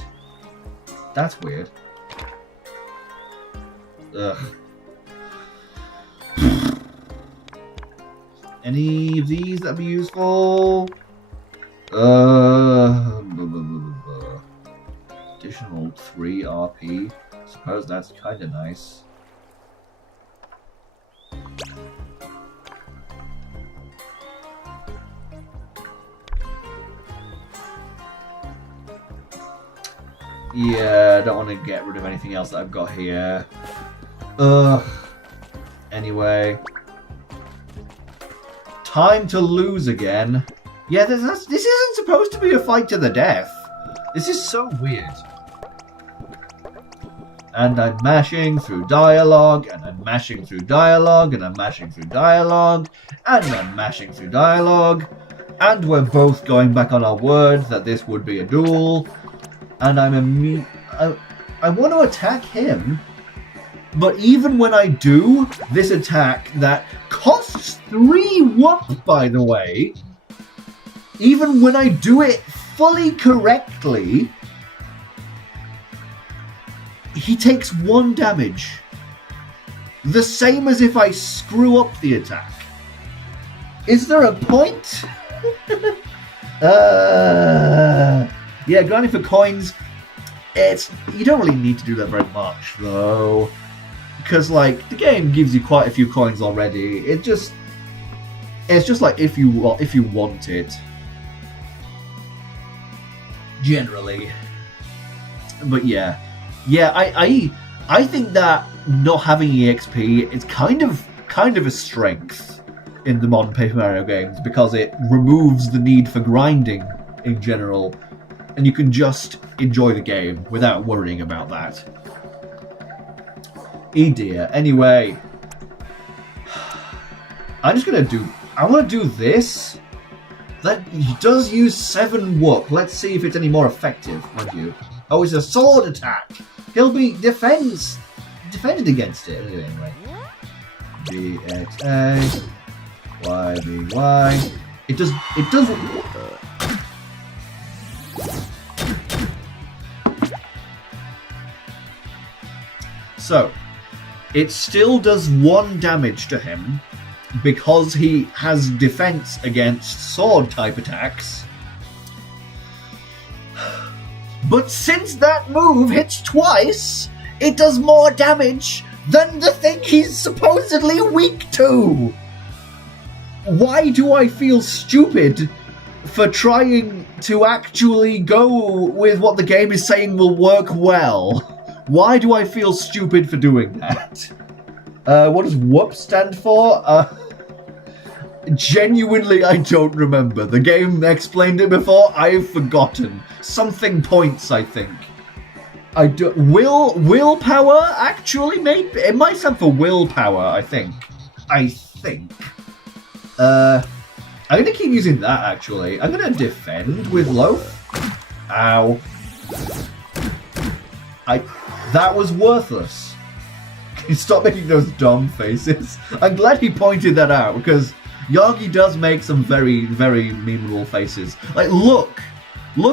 That's weird. Ugh. Any of these that'd be useful? Additional 3 RP. Suppose that's kind of nice. Yeah, I don't want to get rid of anything else that I've got here. Anyway. Time to lose again. Yeah, this isn't supposed to be a fight to the death. This is so weird. And I'm mashing through dialogue, and I'm mashing through dialogue, and I'm mashing through dialogue, and I'm mashing through dialogue, and we're both going back on our word that this would be a duel, and I want to attack him, but even when I do this attack that costs 3 whoop, by the way, even when I do it fully correctly, he takes 1 damage. The same as if I screw up the attack. Is there a point? Yeah, grinding for coins, you don't really need to do that very much, though. Because, like, the game gives you quite a few coins already. It's just like if you want it. Generally. But yeah. Yeah, I think that not having EXP is kind of a strength in the modern Paper Mario games, because it removes the need for grinding in general, and you can just enjoy the game without worrying about that. Dear. Anyway, I want to do this. That does use 7 whoop. Let's see if it's any more effective, mind you. Oh, it's a sword attack. He'll be defended against it. Anyway. BXA. YBY. It does. So, it still does 1 damage to him because he has defense against sword type attacks. But since that move hits twice, it does more damage than the thing he's supposedly weak to. Why do I feel stupid for trying to actually go with what the game is saying will work well? Why do I feel stupid for doing that? What does whoop stand for? Genuinely, I don't remember. The game explained it before. I've forgotten. Something points, I think. Willpower actually made it might stand for willpower. I think. I'm gonna keep using that. Actually, I'm gonna defend with loaf. Ow. That was worthless. Can you stop making those dumb faces? I'm glad he pointed that out, because Yagi does make some very, very memeable faces. Like, look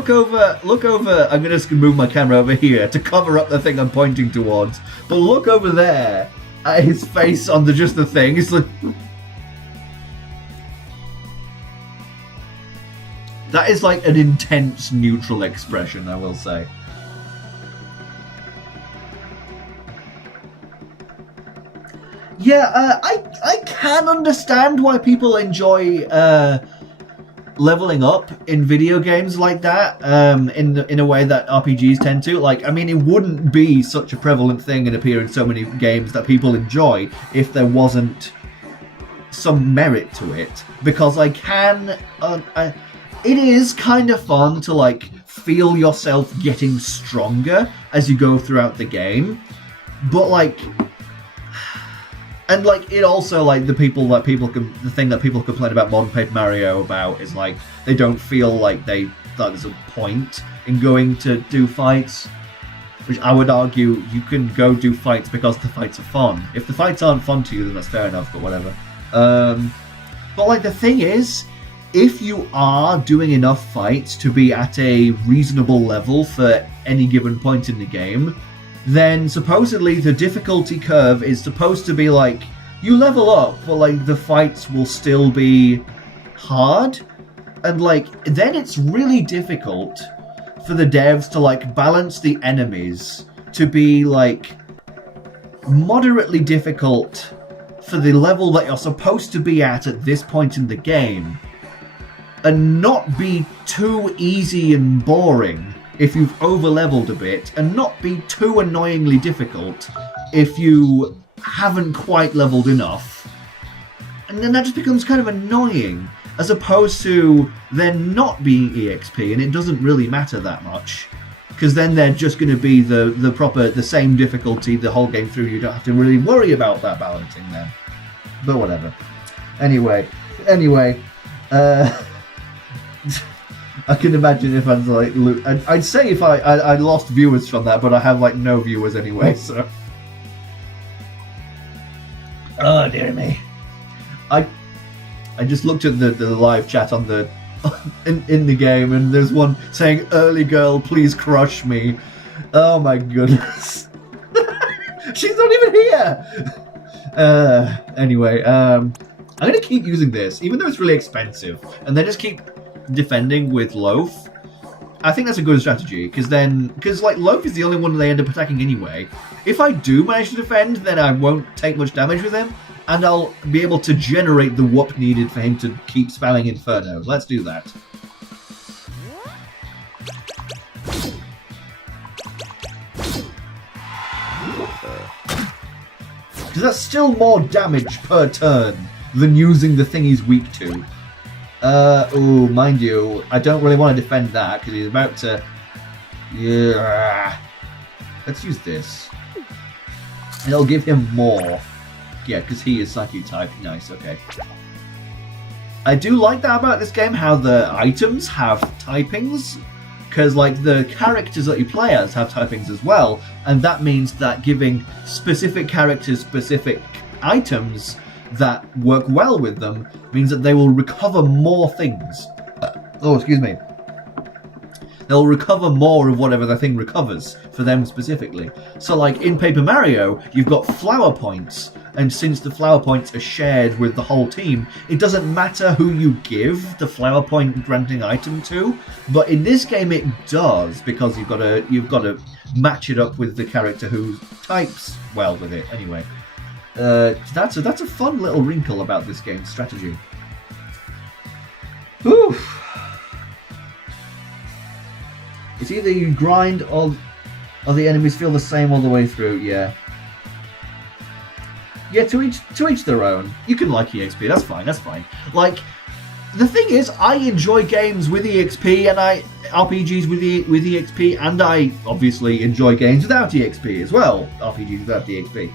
over. I'm gonna just move my camera over here to cover up the thing I'm pointing towards. But look over there at his face on just the thing. It's like, that is like an intense neutral expression, I will say. Yeah, I can understand why people enjoy leveling up in video games like that, in a way that RPGs tend to. Like, I mean, it wouldn't be such a prevalent thing and appear in so many games that people enjoy if there wasn't some merit to it. Because it is kind of fun to, like, feel yourself getting stronger as you go throughout the game. But, like... And, like, it also, like, the thing that people complain about modern Paper Mario about is, like, they don't feel like that there's a point in going to do fights. Which I would argue you can go do fights because the fights are fun. If the fights aren't fun to you, then that's fair enough, but whatever. But, like, the thing is, if you are doing enough fights to be at a reasonable level for any given point in the game, then supposedly the difficulty curve is supposed to be like, you level up, but like the fights will still be hard, and like then it's really difficult for the devs to like balance the enemies to be like moderately difficult for the level that you're supposed to be at this point in the game, and not be too easy and boring if you've over-leveled a bit, and not be too annoyingly difficult if you haven't quite leveled enough. And then that just becomes kind of annoying, as opposed to there not being EXP, and it doesn't really matter that much, because then they're just going to be the same difficulty the whole game through. You don't have to really worry about that balancing then. But whatever. Anyway. I can imagine if I was like, I'd say if I lost viewers from that, but I have like no viewers anyway, so. Oh dear me. I just looked at the live chat on the in the game, and there's one saying, "Early girl, please crush me." Oh my goodness. She's not even here! Anyway, I'm going to keep using this, even though it's really expensive, and then just keep defending with Loaf. I think that's a good strategy, because like, Loaf is the only one they end up attacking anyway. If I do manage to defend, then I won't take much damage with him, and I'll be able to generate the whoop needed for him to keep spamming Inferno. Let's do that. Because that's still more damage per turn than using the thing he's weak to. Oh, mind you, I don't really want to defend that because he's about to... Yeah. Let's use this. It'll give him more. Yeah, because he is Psychic type. Nice, okay. I do like that about this game, how the items have typings. Because, like, the characters that you play as have typings as well. And that means that giving specific characters specific items that work well with them means that they will recover more things. Oh, excuse me. They'll recover more of whatever the thing recovers for them specifically. So, like, in Paper Mario, you've got flower points, and since the flower points are shared with the whole team, it doesn't matter who you give the flower point granting item to, but in this game it does, because you've got to match it up with the character who types well with it. Anyway, that's a fun little wrinkle about this game's strategy. Whew. It's either you grind or the enemies feel the same all the way through. Yeah. Yeah, to each their own. You can like EXP, that's fine, that's fine. Like, the thing is, I enjoy games with EXP and RPGs with EXP, and I obviously enjoy games without EXP as well. RPGs without EXP.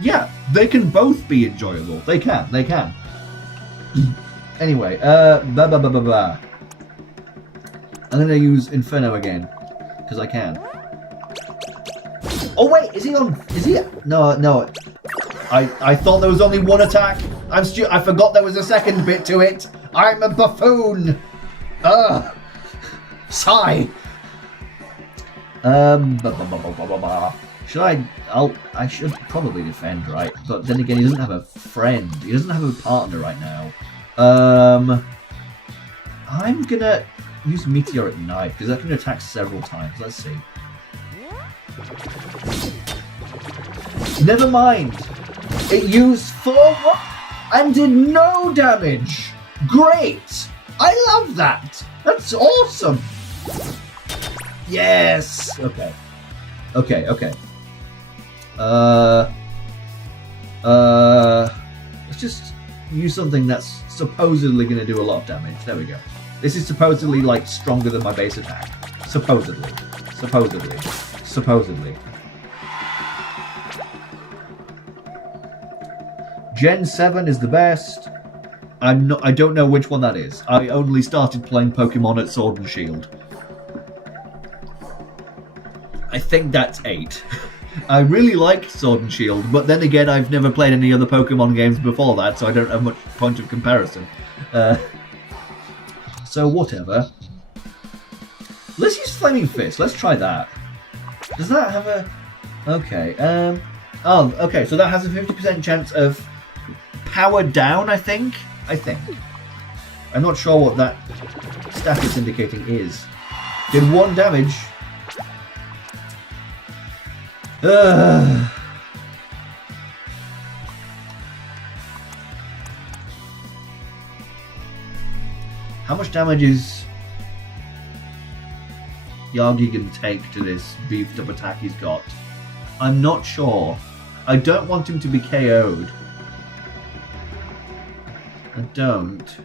Yeah, they can both be enjoyable. They can. Anyway, blah. I'm gonna use Inferno again, because I can. Oh wait, is he? No. I thought there was only one attack. I forgot there was a second bit to it. I'm a buffoon. Sigh. Should I should probably defend, right? But then again, he doesn't have a friend. He doesn't have a partner right now. I'm gonna use Meteoric Knife because I can attack several times. Let's see. Never mind. It used 4 and did no damage. Great. I love that. That's awesome. Yes. Okay. Let's just use something that's supposedly going to do a lot of damage. There we go. This is supposedly, like, stronger than my base attack. Supposedly. Gen 7 is the best. I don't know which one that is. I only started playing Pokemon at Sword and Shield. I think that's 8. I really like Sword and Shield, but then again, I've never played any other Pokemon games before that, so I don't have much point of comparison. So whatever. Let's use Flaming Fist. Let's try that. Does that have a... Okay. Oh, okay. So that has a 50% chance of power down, I think. I'm not sure what that status indicating is. Did 1 damage. How much damage is Yagi going to take to this beefed up attack he's got? I'm not sure. I don't want him to be KO'd. I don't.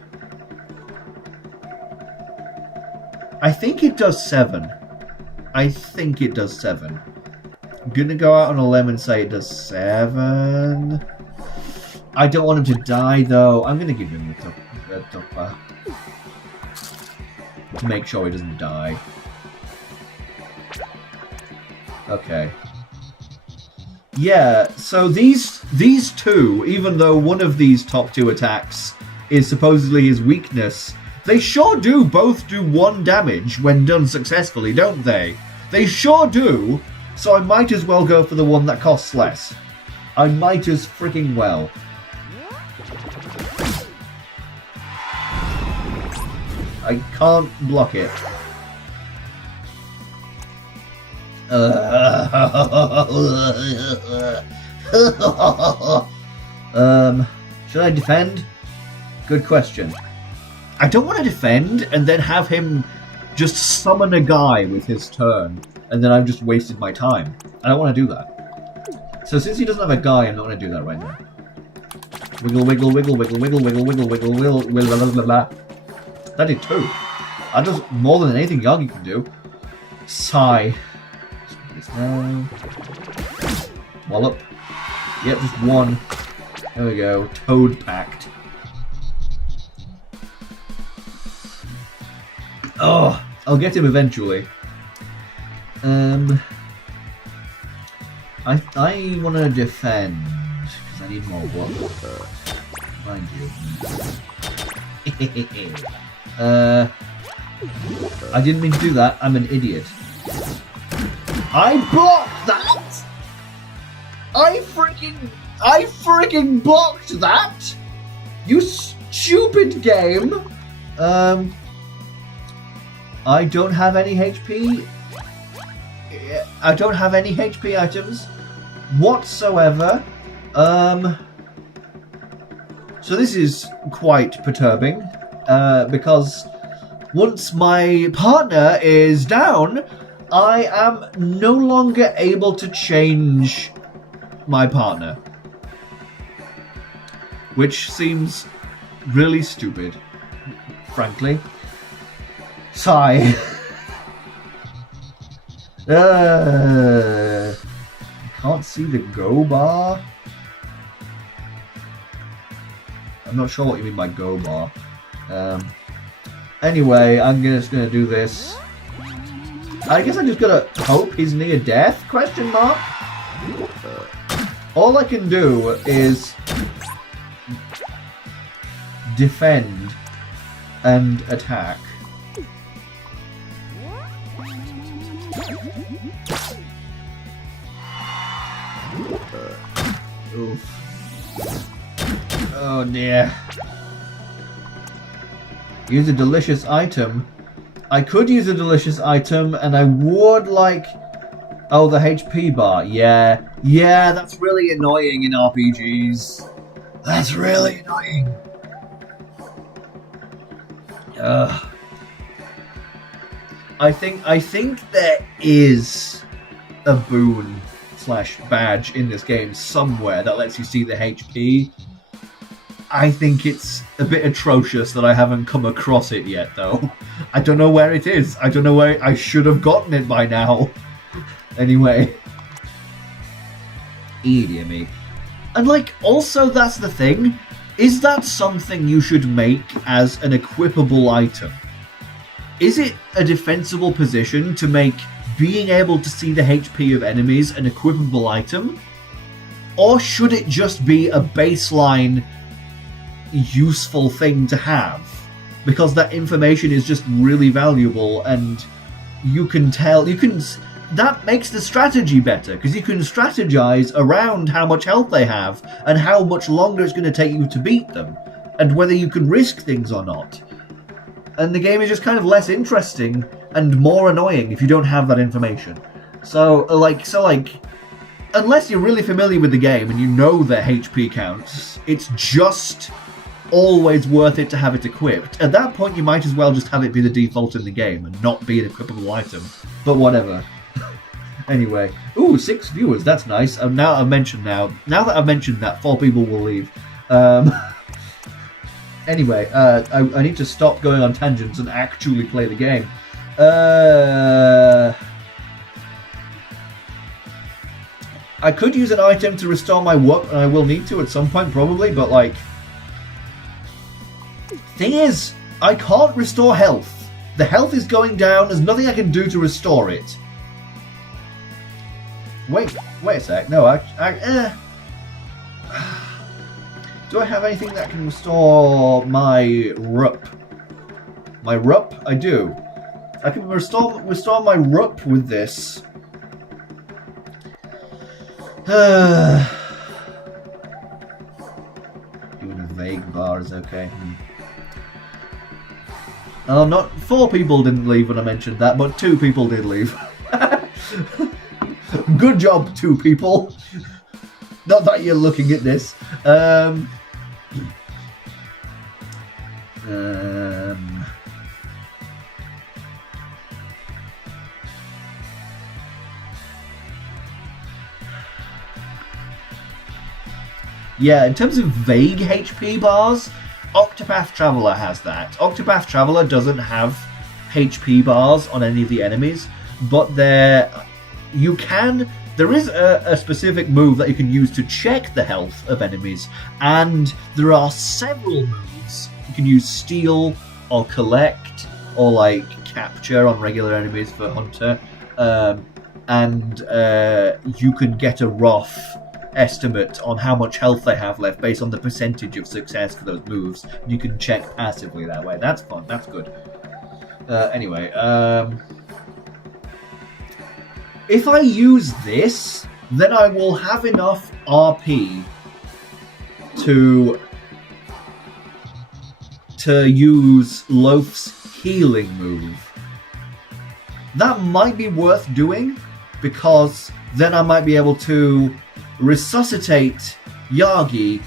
I think it does 7. I'm gonna go out on a limb and say it does 7. I don't want him to die though. I'm gonna give him the Tuppa. To make sure he doesn't die. Okay. Yeah, so these two, even though one of these top 2 attacks is supposedly his weakness, they sure both do 1 damage when done successfully, don't they? They sure do. So I might as well go for the one that costs less. I might as freaking well. I can't block it. Should I defend? Good question. I don't want to defend and then have him just summon a guy with his turn, and then I've just wasted my time. I don't want to do that. So since he doesn't have a guy, I'm not going to do that right now. Wiggle, wiggle, wiggle, wiggle, wiggle, wiggle, wiggle, wiggle, wiggle, wiggle, blah, blah, blah. That did 2. That does more than anything Yagi can do. Sigh. This now. Wallop. Yep, just 1. There we go. Toad Pact. Oh, I'll get him eventually. I want to defend because I need more block. Mind you. I didn't mean to do that. I'm an idiot. I blocked that. I freaking blocked that. You stupid game. I don't have any HP. I don't have any HP items whatsoever. So this is quite perturbing, because once my partner is down, I am no longer able to change my partner. Which seems really stupid, frankly. Sigh. Can't see the go bar. I'm not sure what you mean by go bar. Anyway, I'm just gonna do this. I guess I'm just gonna hope he's near death? Question mark. All I can do is defend and attack. Oof. Oh dear. Use a delicious item. I could use a delicious item, and I would like... Oh, the HP bar. Yeah, that's really annoying in RPGs. That's really annoying. I think there is a boon / badge in this game somewhere that lets you see the HP. I think it's a bit atrocious that I haven't come across it yet, though. I don't know where it is. I don't know where I should have gotten it by now. Anyway. Dear me. And, also that's the thing. Is that something you should make as an equipable item? Is it a defensible position to make being able to see the HP of enemies an equipable item? Or should it just be a baseline useful thing to have? Because that information is just really valuable, and you can tell... That makes the strategy better, because you can strategize around how much health they have, and how much longer it's going to take you to beat them, and whether you can risk things or not. And the game is just kind of less interesting and more annoying if you don't have that information. So, unless you're really familiar with the game and you know their HP counts, it's just always worth it to have it equipped. At that point, you might as well just have it be the default in the game and not be an equipable item. But whatever. Anyway. Ooh, 6 viewers, that's nice. Now that I've mentioned that, 4 people will leave. Anyway, I need to stop going on tangents and actually play the game. I could use an item to restore my whoop, and I will need to at some point probably, but thing is, I can't restore health. The health is going down, there's nothing I can do to restore it. Wait a sec, no, do I have anything that can restore my rup? My rup? I do. I can restore my rup with this. Even a vague bar is okay. Oh, not 4 people didn't leave when I mentioned that, but 2 people did leave. Good job, 2 people. Not that you're looking at this. Yeah, in terms of vague HP bars, Octopath Traveler has that. Octopath Traveler doesn't have HP bars on any of the enemies, but there is a specific move that you can use to check the health of enemies, and there are several moves. You can use steal or collect or like capture on regular enemies for Hunter, and you can get a rough estimate on how much health they have left based on the percentage of success for those moves. You can check passively that way. That's fun. That's good. Anyway, if I use this, then I will have enough RP to use Loaf's healing move. That might be worth doing, because then I might be able to resuscitate Yagi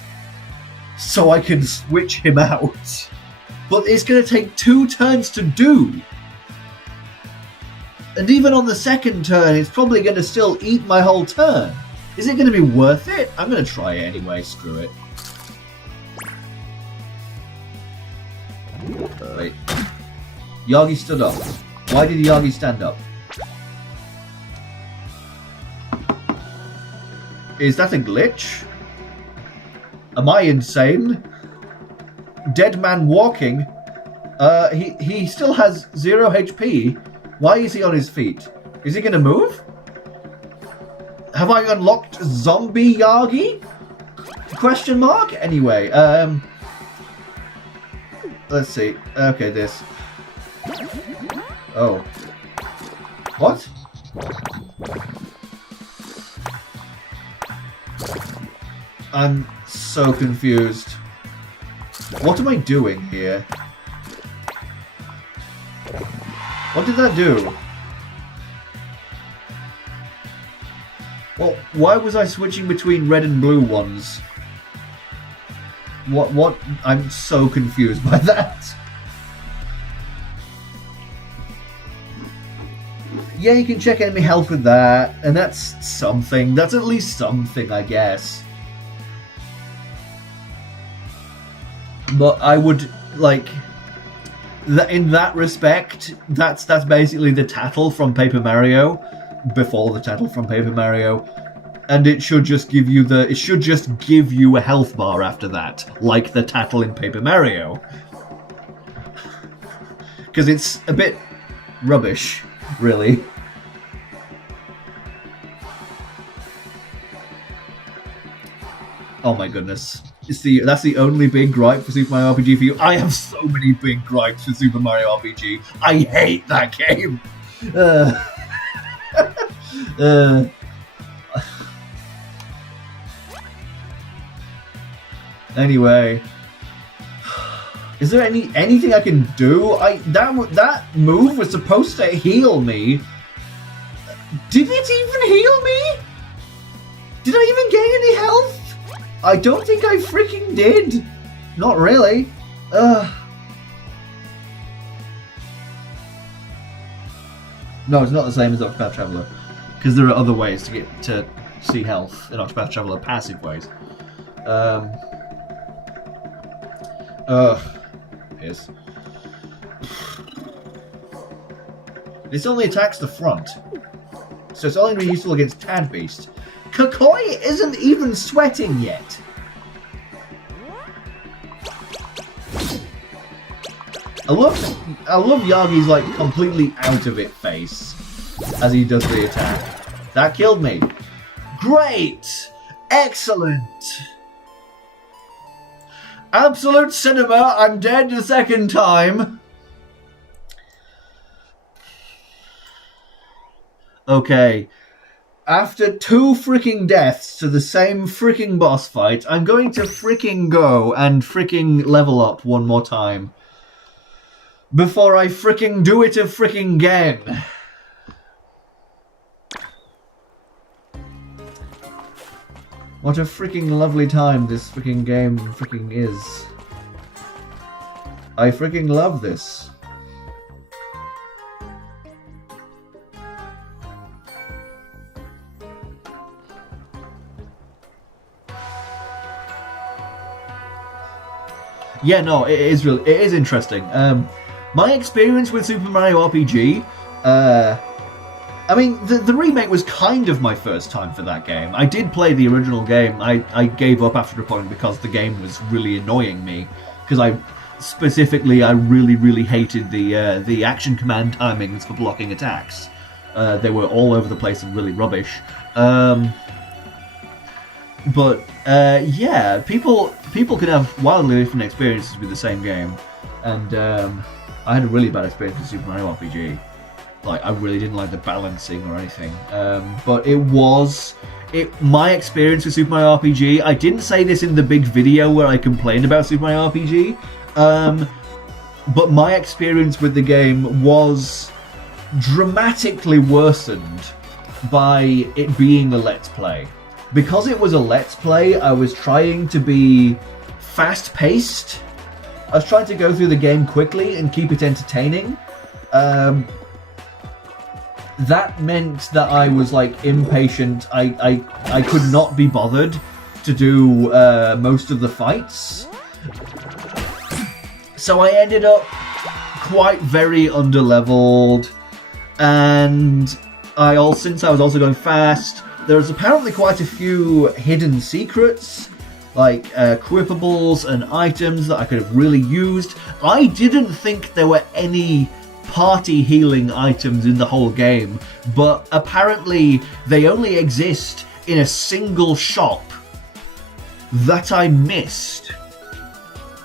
so I can switch him out. But it's going to take 2 turns to do. And even on the second turn, it's probably going to still eat my whole turn. Is it going to be worth it? I'm going to try it anyway, screw it. Wait. Yagi stood up. Why did Yagi stand up? Is that a glitch? Am I insane? Dead man walking? He still has 0 HP. Why is he on his feet? Is he gonna move? Have I unlocked zombie Yagi? Question mark? Anyway, let's see. Okay, this. Oh. What? I'm so confused. What am I doing here? What did that do? Well, why was I switching between red and blue ones? What? I'm so confused by that. Yeah, you can check enemy health with that, and that's something. That's at least something, I guess. But I would, like, in that respect, that's basically the tattle from Paper Mario, before the tattle from Paper Mario, and it should just give you a health bar after that, like the tattle in Paper Mario. Because it's a bit rubbish, really. Oh my goodness. That's the only big gripe for Super Mario RPG for you. I have so many big gripes for Super Mario RPG. I hate that game. Anyway, is there anything I can do? That move was supposed to heal me. Did it even heal me? Did I even gain any health? I don't think I freaking did. Not really. No, it's not the same as Octopath Traveler, because there are other ways to get to see health in Octopath Traveler, passive ways. Yes. This only attacks the front, so it's only really useful against Tad Beast. Kakoi isn't even sweating yet. I love Yagi's like completely out of it face as he does the attack. That killed me. Great! Excellent! Absolute cinema, I'm dead the second time. Okay. after 2 freaking deaths to the same freaking boss fight, I'm going to freaking go and freaking level up one more time. Before I freaking do it a freaking again. What a freaking lovely time this freaking game freaking is. I freaking love this. Yeah, no, it is interesting. My experience with Super Mario RPG, I mean, the remake was kind of my first time for that game. I did play the original game. I gave up after a point because the game was really annoying me. Because I really hated the action command timings for blocking attacks. They were all over the place and really rubbish. But yeah, people can have wildly different experiences with the same game, and I had a really bad experience with Super Mario RPG. Like, I really didn't like the balancing or anything. But my experience with Super Mario RPG. I didn't say this in the big video where I complained about Super Mario RPG, but my experience with the game was dramatically worsened by it being a Let's Play. Because it was a Let's Play, I was trying to be fast-paced. I was trying to go through the game quickly and keep it entertaining. That meant that I was, like, impatient. I could not be bothered to do most of the fights. So I ended up quite very underleveled. And since I was also going fast, there's apparently quite a few hidden secrets, like equipables and items that I could have really used. I didn't think there were any party healing items in the whole game, but apparently they only exist in a single shop that I missed.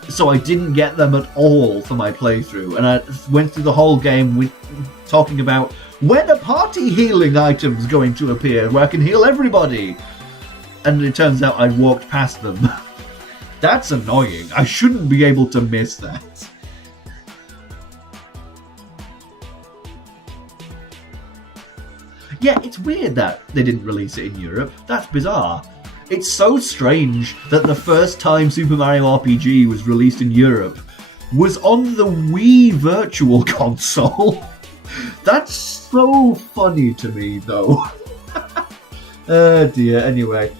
So I didn't get them at all for my playthrough, and I went through the whole game talking about when are party healing items going to appear where I can heal everybody? And it turns out I'd walked past them. That's annoying. I shouldn't be able to miss that. Yeah, it's weird that they didn't release it in Europe. That's bizarre. It's so strange that the first time Super Mario RPG was released in Europe was on the Wii Virtual Console. That's so funny to me, though. Oh dear, anyway.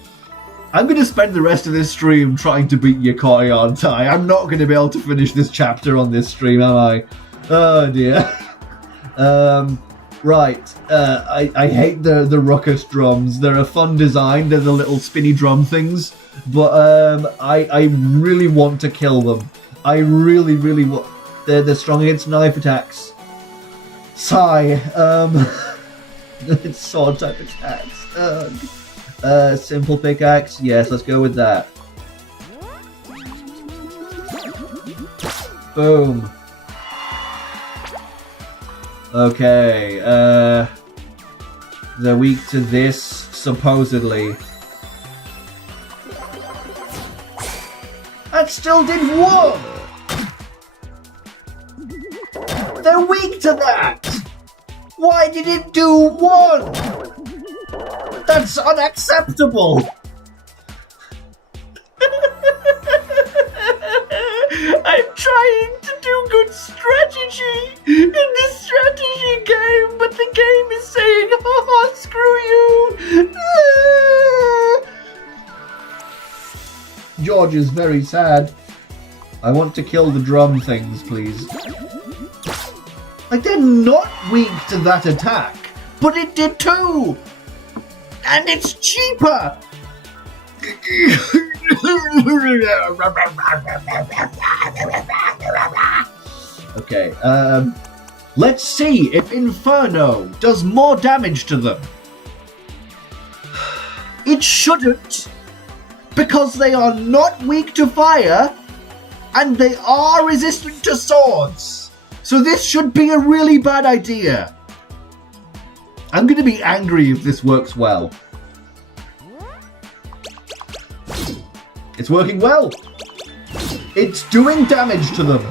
I'm going to spend the rest of this stream trying to beat Yokoi, aren't I? I'm not going to be able to finish this chapter on this stream, am I? Oh dear. Right. I hate the ruckus drums. They're a fun design. They're the little spinny drum things. But I really want to kill them. I really want... They're strong against knife attacks. Sigh. It's sword type attacks. Simple pickaxe. Yes, let's go with that. Boom. Okay. They're weak to this, supposedly. That still did one! They're weak to that! Why did it do one? That's unacceptable! I'm trying to do good strategy in this strategy game, but the game is saying, haha, screw you! George is very sad. I want to kill the drum things, please. Like, they're not weak to that attack, but it did too! And it's cheaper! Okay, let's see if Inferno does more damage to them. It shouldn't, because they are not weak to fire, and they are resistant to swords. So this should be a really bad idea. I'm going to be angry if this works well. It's working well. It's doing damage to them.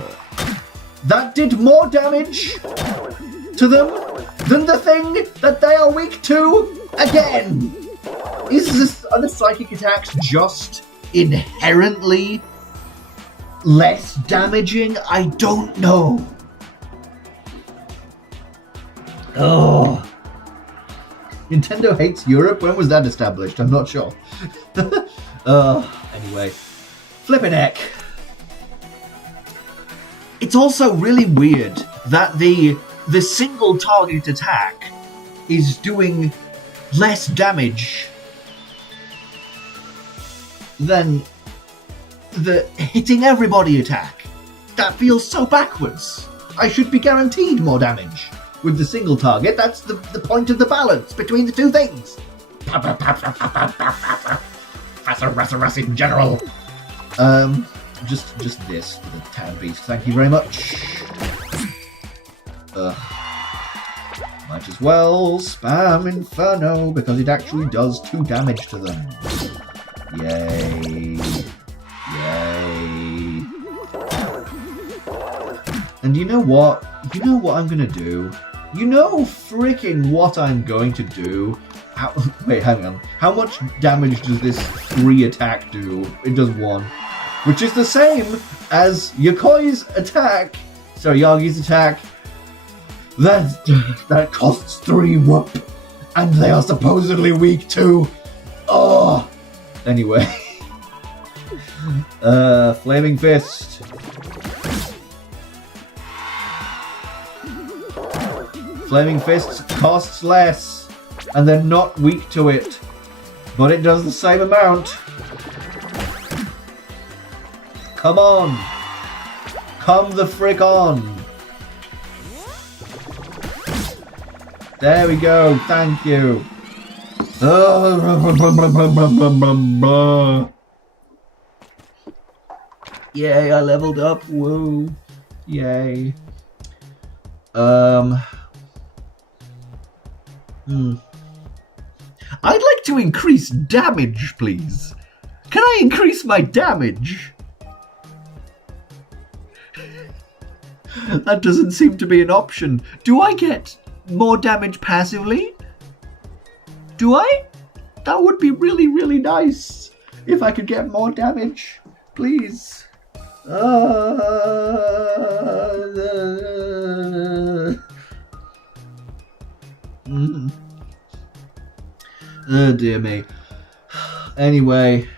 That did more damage to them than the thing that they are weak to again. Are the psychic attacks just inherently less damaging? I don't know. Oh. Nintendo hates Europe? When was that established? I'm not sure. Anyway. Flippin' heck. It's also really weird that the single target attack is doing less damage than the hitting everybody attack. That feels so backwards. I should be guaranteed more damage with the single target. That's the point of the balance between the two things. in general. Just this for the town beast. Thank you very much. Might as well spam Inferno because it actually does 2 damage to them. Yay. Yay. And you know what? You know what I'm gonna do? You know freaking what I'm going to do? Wait, hang on. How much damage does this 3 attack do? It does 1. Which is the same as Yagi's attack. That costs 3 whoop. And they are supposedly weak too. Oh. Anyway. Flaming Fist. Flaming Fist costs less. And they're not weak to it. But it does the same amount. Come on! Come the frick on! There we go, thank you! Yay, I leveled up, woo! Yay. I'd like to increase damage, please. Can I increase my damage? That doesn't seem to be an option. Do I get more damage passively? Do I? That would be really, really nice. If I could get more damage. Please. Oh dear me. Anyway.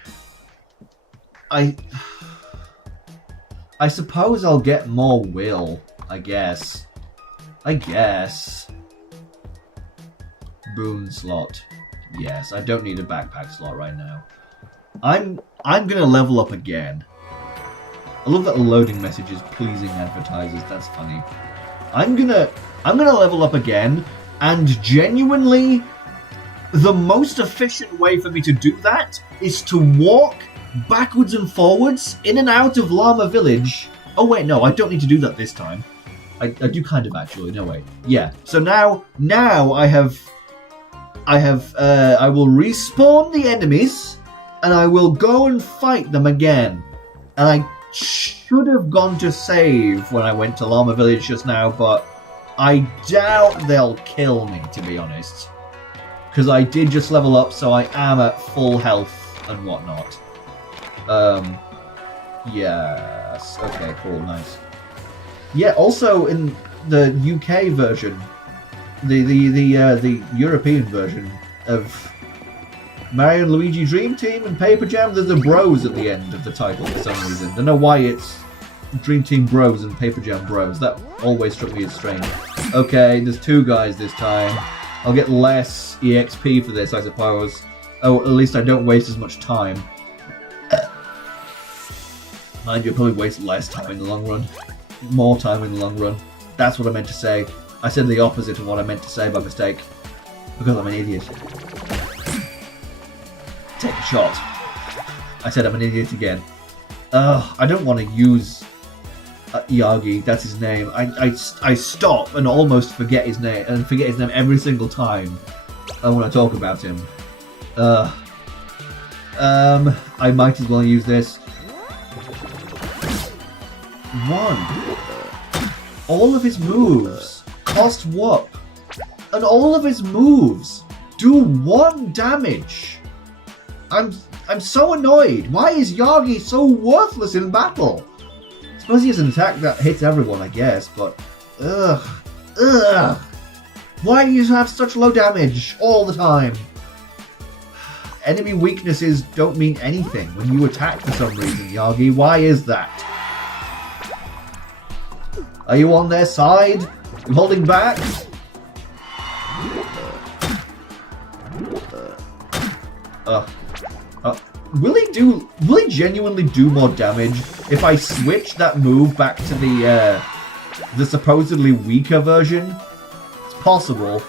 I suppose I'll get more will, I guess. Boon slot. Yes, I don't need a backpack slot right now. I'm gonna level up again. I love that loading message is pleasing advertisers, that's funny. I'm gonna level up again, and genuinely the most efficient way for me to do that is to walk backwards and forwards, in and out of Llama Village. Oh wait, no, I don't need to do that this time. I do kind of actually. No wait. Yeah. So now I will respawn the enemies, and I will go and fight them again. And I should have gone to save when I went to Llama Village just now, but I doubt they'll kill me, to be honest. Because I did just level up, so I am at full health and whatnot. Yes. Okay, cool, nice. Yeah, also in the UK version, the European version of Mario and Luigi Dream Team and Paper Jam, there's a Bros at the end of the title for some reason. Don't know why it's Dream Team Bros and Paper Jam Bros. That always struck me as strange. Okay, there's 2 guys this time. I'll get less EXP for this, I suppose. Oh, at least I don't waste as much time. Mind you, I'll probably waste less time in the long run. More time in the long run. That's what I meant to say. I said the opposite of what I meant to say by mistake. Because I'm an idiot. Take a shot. I said I'm an idiot again. I don't want to use Yagi, that's his name. I stop and almost forget his name, every single time when I talk about him. I might as well use this. 1. All of his moves cost Whoop, and all of his moves do 1 damage. I'm so annoyed. Why is Yagi so worthless in battle? I suppose he has an attack that hits everyone, I guess, but ugh. Why do you have such low damage all the time? Enemy weaknesses don't mean anything when you attack for some reason, Yagi. Why is that? Are you on their side? You holding back? Will he genuinely do more damage if I switch that move back to the supposedly weaker version? It's possible.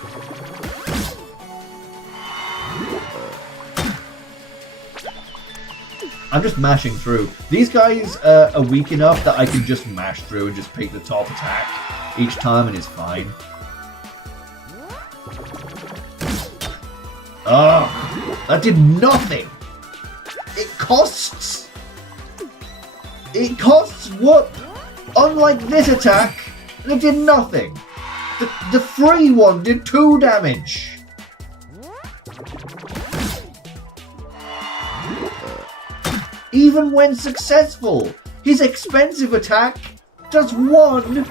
I'm just mashing through. These guys are weak enough that I can just mash through and just pick the top attack each time and it's fine. Oh, that did nothing. It costs Whoop. Unlike this attack, it did nothing. The free one did 2 damage. Even when successful, his expensive attack does 1,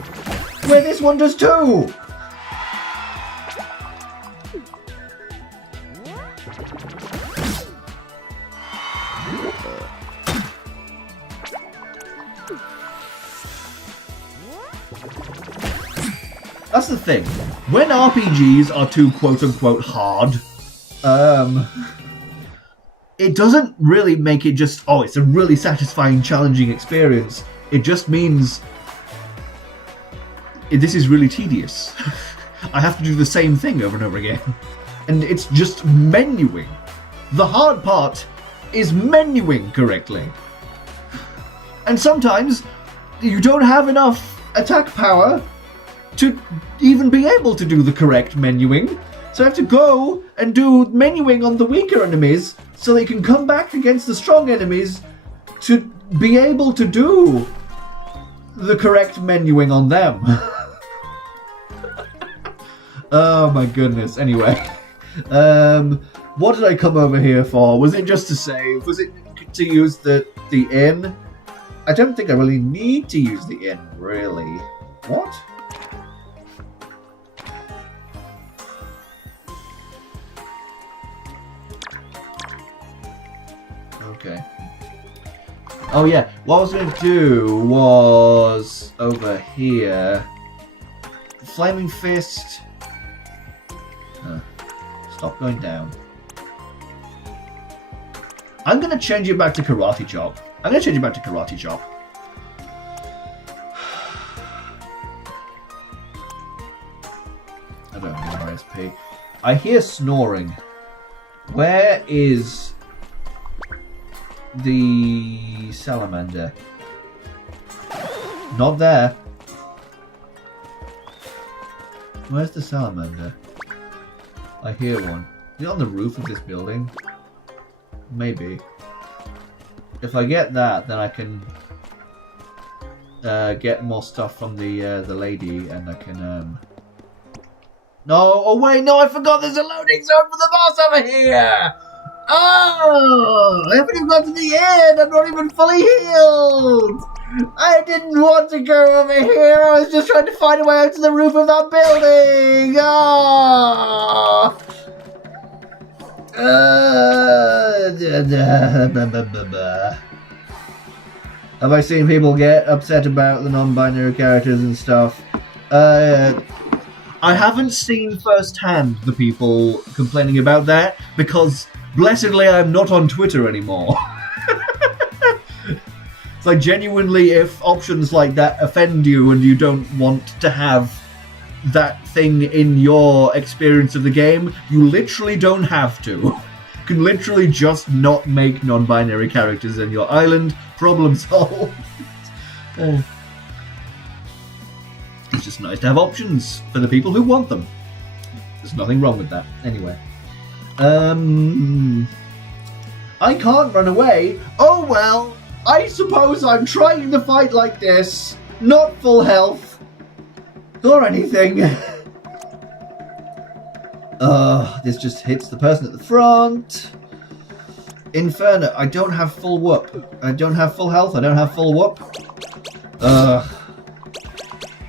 where this one does 2. That's the thing. When RPGs are too quote-unquote hard, it doesn't really make it just, oh, it's a really satisfying, challenging experience. It just means this is really tedious. I have to do the same thing over and over again. And it's just menuing. The hard part is menuing correctly. And sometimes you don't have enough attack power to even be able to do the correct menuing. So I have to go and do menuing on the weaker enemies so they can come back against the strong enemies to be able to do the correct menuing on them. Oh my goodness. Anyway, what did I come over here for? Was it just to save? Was it to use the inn? I don't think I really need to use the inn, really. What? Okay. Oh yeah, what I was going to do was over here. Flaming Fist. Stop going down. I'm going to change it back to Karate Chop. I don't know RSP. I hear snoring. Where is the salamander? Not there. Where's the salamander? I hear one. Is it on the roof of this building? Maybe. If I get that, then I can get more stuff from the lady, and I can No! Oh wait, no! I forgot. There's a loading zone for the boss over here. Oh! I haven't even got to the end. I'm not even fully healed. I didn't want to go over here. I was just trying to find a way out to the roof of that building. Oh! Have I seen people get upset about the non-binary characters and stuff? I haven't seen firsthand the people complaining about that because, blessedly, I'm not on Twitter anymore. It's like, genuinely, if options like that offend you and you don't want to have that thing in your experience of the game, you literally don't have to. You can literally just not make non-binary characters in your island. Problem solved. Oh. It's just nice to have options for the people who want them. There's nothing wrong with that. Anyway. I can't run away. Oh well, I suppose I'm trying to fight like this. Not full health. Or anything. This just hits the person at the front. Inferno, I don't have full whoop. I don't have full health, I don't have full whoop. That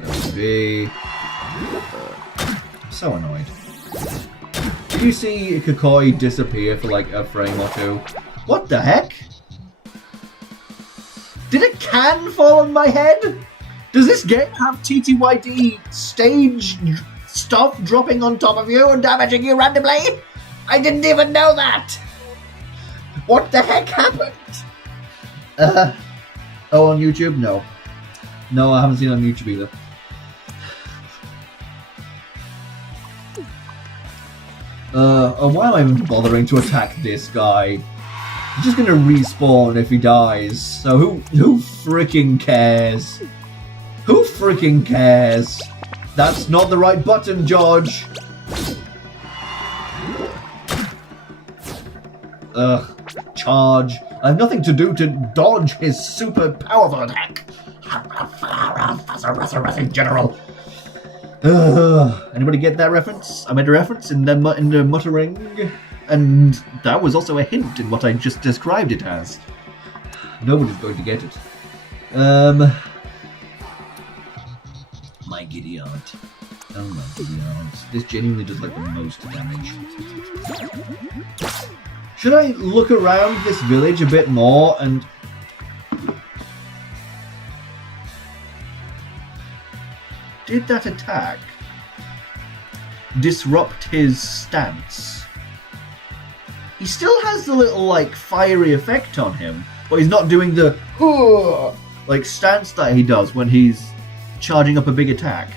would be... so annoyed. Did you see Kokoi disappear for like a frame or two? What the heck? Did a can fall on my head? Does this game have TTYD stage stuff dropping on top of you and damaging you randomly? I didn't even know that! What the heck happened? Oh, on YouTube? No. No, I haven't seen it on YouTube either. Oh, why am I even bothering to attack this guy? He's just gonna respawn if he dies. So who freaking cares? Who freaking cares? That's not the right button, George. Charge. I have nothing to do to dodge his super powerful attack. General. Anybody get that reference? I made a reference in the muttering, and that was also a hint in what I just described it as. Nobody's going to get it. My giddy aunt. Oh my giddy aunt. This genuinely does like the most damage. Should I look around this village a bit more and... Did that attack disrupt his stance? He still has the little, like, fiery effect on him, but he's not doing the like stance that he does when he's charging up a big attack.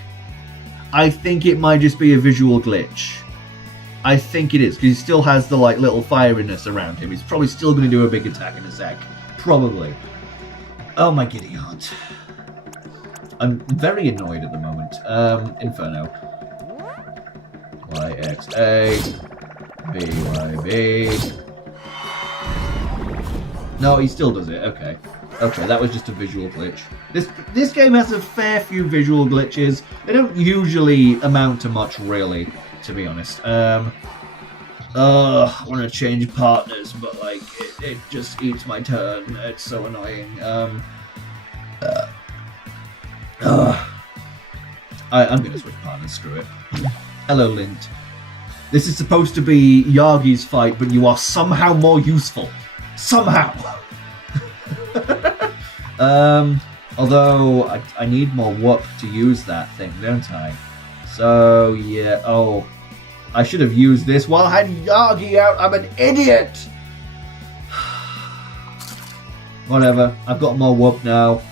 I think it might just be a visual glitch. I think it is, because he still has the, like, little fieriness around him. He's probably still going to do a big attack in a sec. Probably. Oh my giddy aunt. I'm very annoyed at the moment. Inferno. YXA. BYB. No, he still does it. Okay. Okay, that was just a visual glitch. This game has a fair few visual glitches. They don't usually amount to much, really, to be honest. I want to change partners, but, like, it just eats my turn. It's so annoying. I'm gonna switch partners, screw it. Hello, Lint. This is supposed to be Yagi's fight, but you are somehow more useful. Somehow! Although, I need more whoop to use that thing, don't I? So, yeah, oh. I should have used this while I had Yagi out, I'm an idiot! Whatever, I've got more whoop now.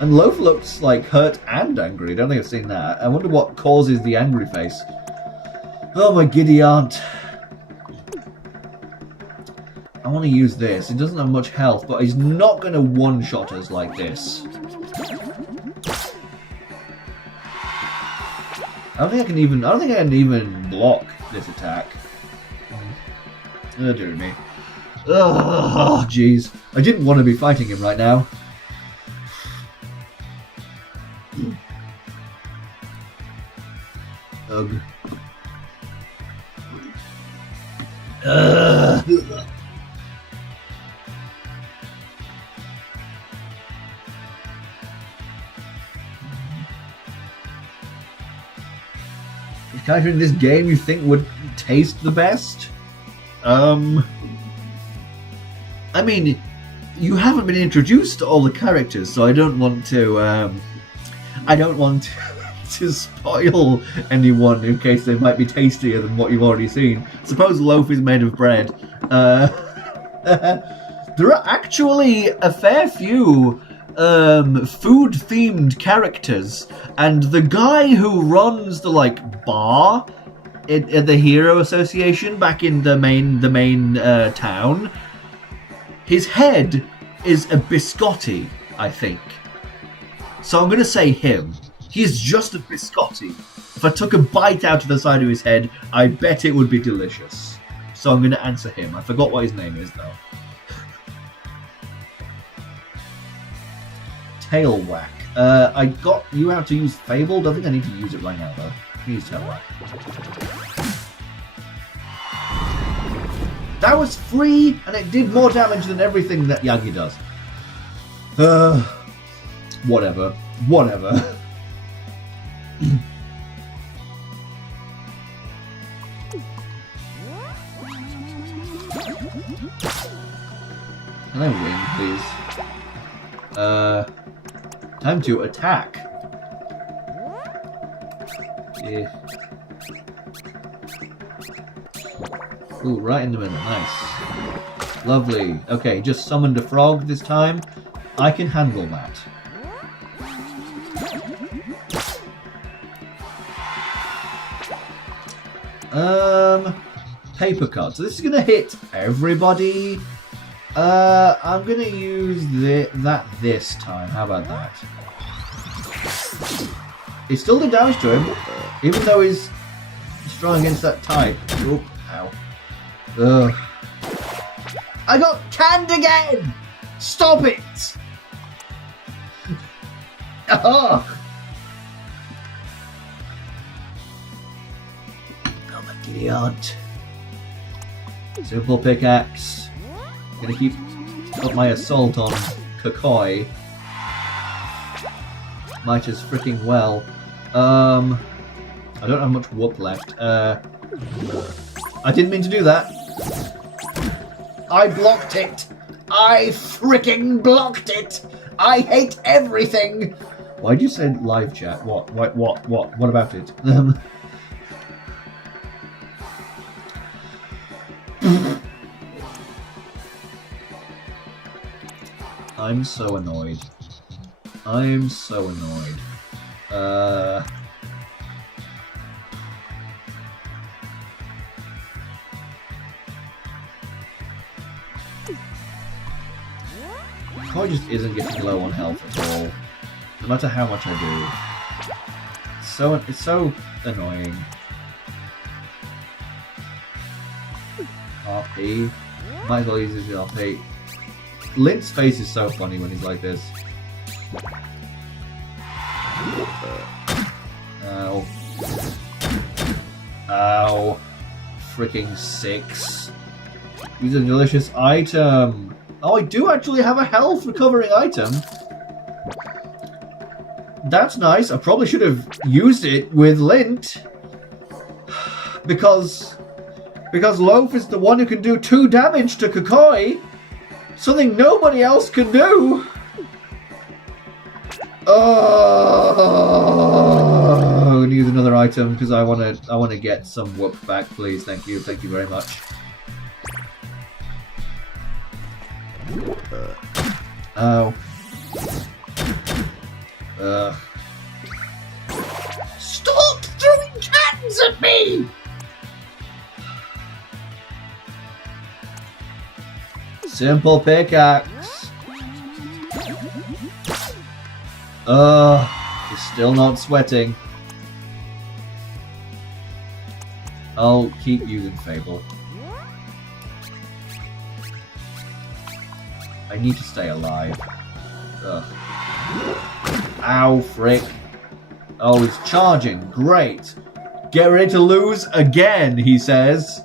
And Loaf looks like hurt and angry. I don't think I've seen that. I wonder what causes the angry face. Oh my giddy aunt. I want to use this. It doesn't have much health, but he's not going to one-shot us like this. I don't think I can even block this attack. Oh dear me. Oh jeez. I didn't want to be fighting him right now. Ugh. Which character in this game you think would taste the best? I mean, you haven't been introduced to all the characters, so I don't want to to spoil anyone in case they might be tastier than what you've already seen. Suppose Loaf is made of bread. There are actually a fair few food-themed characters, and the guy who runs the bar at the Hero Association back in the main town, his head is a biscotti. I think. So I'm going to say him. He's just a biscotti. If I took a bite out of the side of his head, I bet it would be delicious. So I'm going to answer him. I forgot what his name is, though. Tail Whack. I got you out to use Fabled. I think I need to use it right now, though. Use Tail Whack. That was free, and it did more damage than everything that Yagi does. Whatever. Can I win, please? Time to attack. Yeah. Ooh, right in the middle. Nice. Lovely. Okay, just summoned a frog this time. I can handle that. Paper cut. So this is gonna hit everybody. I'm gonna use that this time. How about that? It still did damage to him, even though he's strong against that type. Oop, ow. Ugh. I got canned again! Stop it! Oh! Oh my giddy aunt. Simple pickaxe. Gonna keep up my assault on Kokoi. Might as freaking well. I don't have much whoop left. I didn't mean to do that. I blocked it. I freaking blocked it. I hate everything. Why'd you say live chat? What about it? I'm so annoyed. I'm so annoyed. Koi just isn't getting low on health at all. No matter how much I do. It's so annoying. RP. Might as well use his RP. Lint's face is so funny when he's like this. Ow. Ow. Freaking 6. Use a delicious item. Oh, I do actually have a health recovering item. That's nice. I probably should have used it with Lint. Because Loaf is the one who can do 2 damage to Kokoi. Something nobody else can do. Oh, I'm gonna use another item because I wanna get some whoop back, please. Thank you very much. Ow. Stop throwing cans at me! Simple pickaxe. He's still not sweating. I'll keep using Fable. I need to stay alive. Ugh. Ow, frick. Oh, he's charging. Great. Get ready to lose again, he says.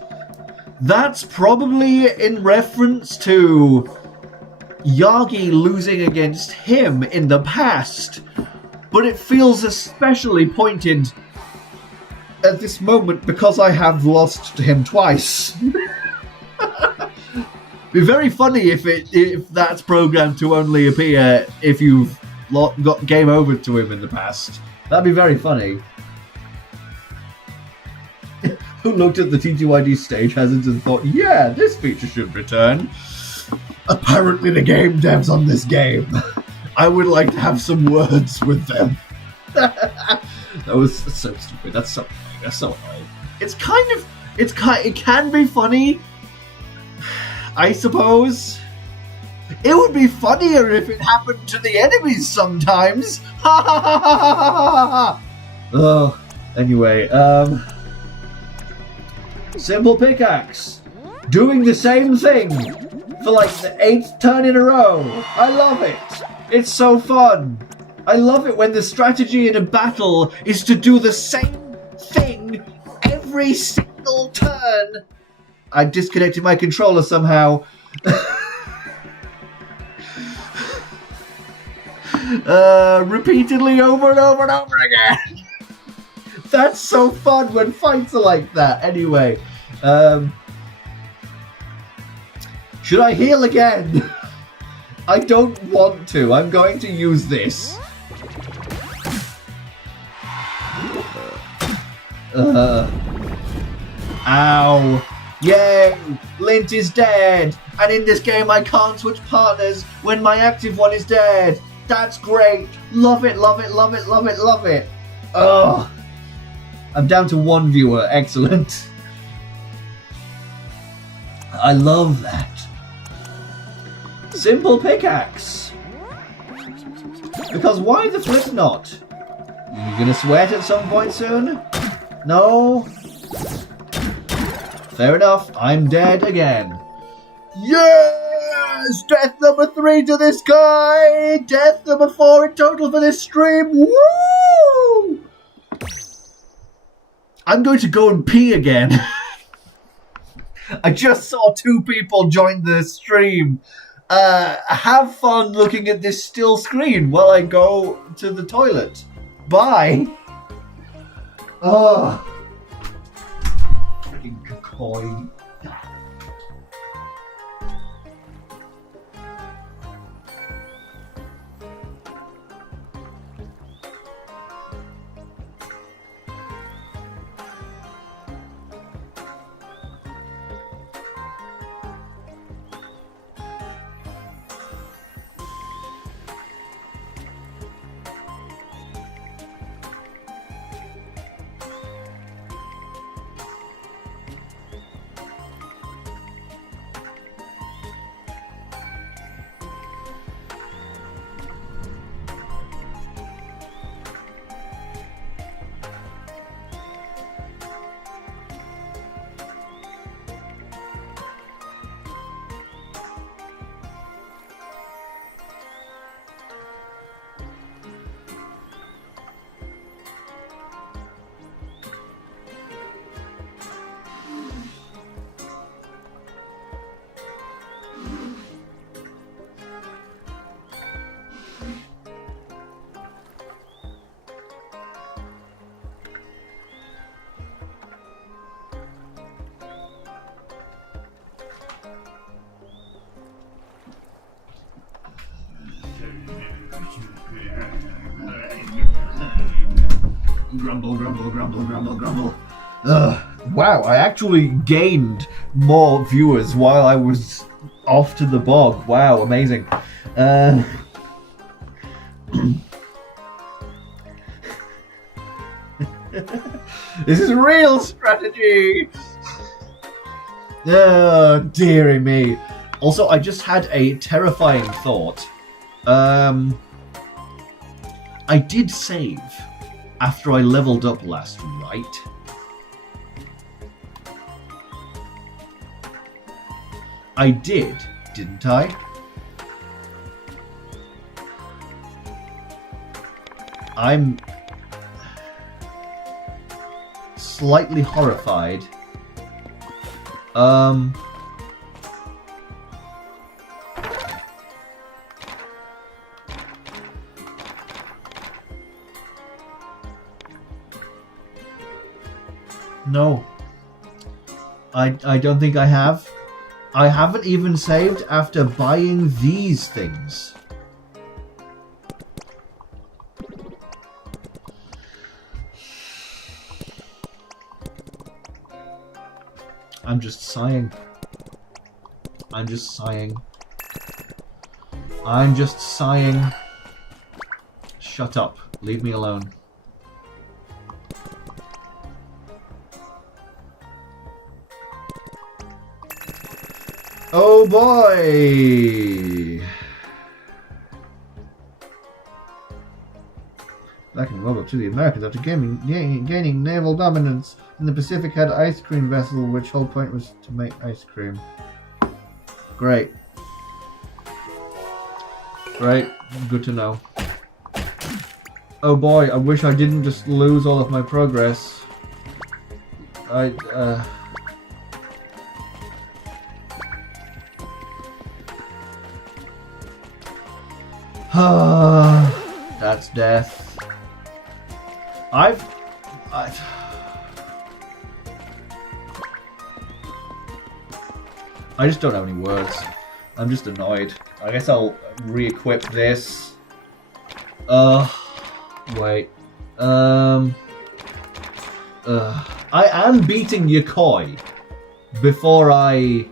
That's probably in reference to Yagi losing against him in the past. But it feels especially pointed at this moment because I have lost to him twice. Be very funny if that's programmed to only appear if you've got game over to him in the past. That'd be very funny. Who looked at the TTYD stage hazards and thought, yeah, this feature should return. Apparently the game devs on this game. I would like to have some words with them. That's so stupid. That's so annoying. It can be funny, I suppose. It would be funnier if it happened to the enemies sometimes. Ha ha ha ha ha ha ha. Oh, anyway, simple pickaxe. Doing the same thing for like the 8th turn in a row. I love it. It's so fun. I love it when the strategy in a battle is to do the same thing every single turn. I disconnected my controller somehow. Repeatedly over and over and over again. That's so fun when fights are like that. Anyway, should I heal again? I don't want to. I'm going to use this. Ow. Yay! Lint is dead! And in this game I can't switch partners when my active one is dead! That's great! Love it, love it, love it, love it, love it! Ugh! I'm down to 1 viewer. Excellent. I love that. Simple pickaxe. Because why the flip not? You gonna sweat at some point soon? No? Fair enough, I'm dead again. Yes! Death number 3 to this guy! Death number 4 in total for this stream! Woo! I'm going to go and pee again. I just saw 2 people join the stream. Have fun looking at this still screen while I go to the toilet. Bye! Oh. Freaking coin. Grumble, grumble, grumble, grumble, grumble. Wow, I actually gained more viewers while I was off to the bog. Wow, amazing. This is real strategy! Oh, dearie me. Also, I just had a terrifying thought. I did save after I leveled up last, right? I did, didn't I? I'm slightly horrified. No. I don't think I have. I haven't even saved after buying these things. I'm just sighing. I'm just sighing. I'm just sighing. Shut up. Leave me alone. Oh boy! over to the Americans after gaining naval dominance in the Pacific had ice cream vessel, which whole point was to make ice cream. Great. Great. Good to know. Oh boy, I wish I didn't just lose all of my progress. That's death. I just don't have any words. I'm just annoyed. I guess I'll re-equip this. Wait. I am beating Yokoi before I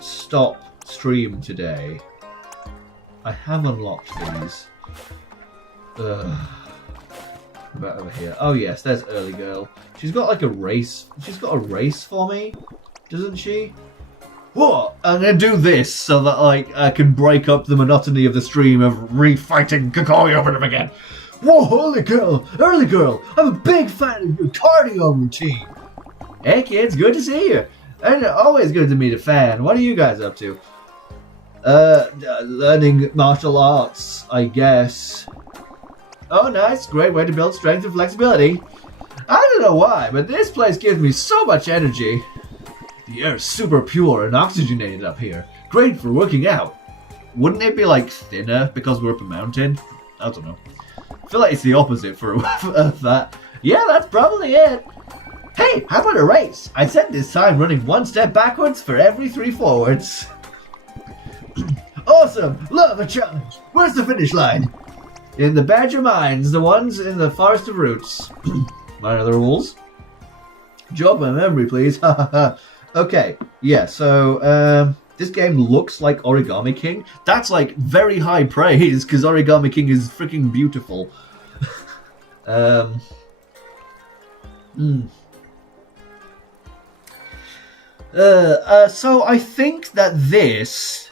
stop stream today. I have unlocked these. About over here. Oh yes, there's Early Girl. She's got like a race. She's got a race for me, doesn't she? What? I'm gonna do this so that like I can break up the monotony of the stream of refighting Yokoi over them again. Whoa, Early Girl! I'm a big fan of your cardio routine. Hey kids, good to see you. And always good to meet a fan. What are you guys up to? Learning martial arts, I guess. Oh, nice. Great way to build strength and flexibility. I don't know why, but this place gives me so much energy. The air is super pure and oxygenated up here. Great for working out. Wouldn't it be, like, thinner because we're up a mountain? I don't know. I feel like it's the opposite for that. Yeah, that's probably it. Hey, how about a race? I set this time running 1 step backwards for every 3 forwards. Awesome! Love a challenge! Where's the finish line? In the Badger Mines, the ones in the Forest of Roots. Mind other rules? Jog my memory, please. Okay, yeah, so, this game looks like Origami King. That's, like, very high praise, because Origami King is freaking beautiful. So I think that this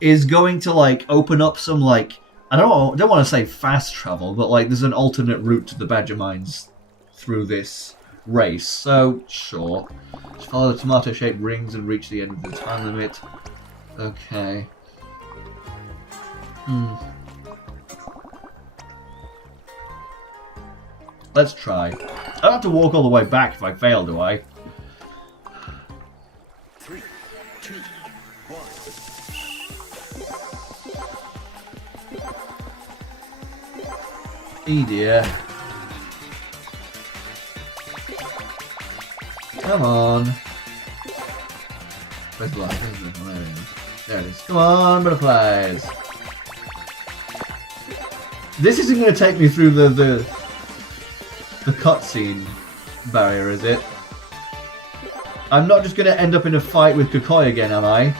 is going to, like, open up some, like, I don't want to say fast travel, but, like, there's an alternate route to the Badger Mines through this race. So, sure. Just follow the tomato-shaped rings and reach the end of the time limit. Okay. Let's try. I don't have to walk all the way back if I fail, do I? 3, 2, 1. E dear. Come on. Where's the last? There it is. Come on, butterflies. This isn't going to take me through the cutscene barrier, is it? I'm not just going to end up in a fight with Yokoi again, am I?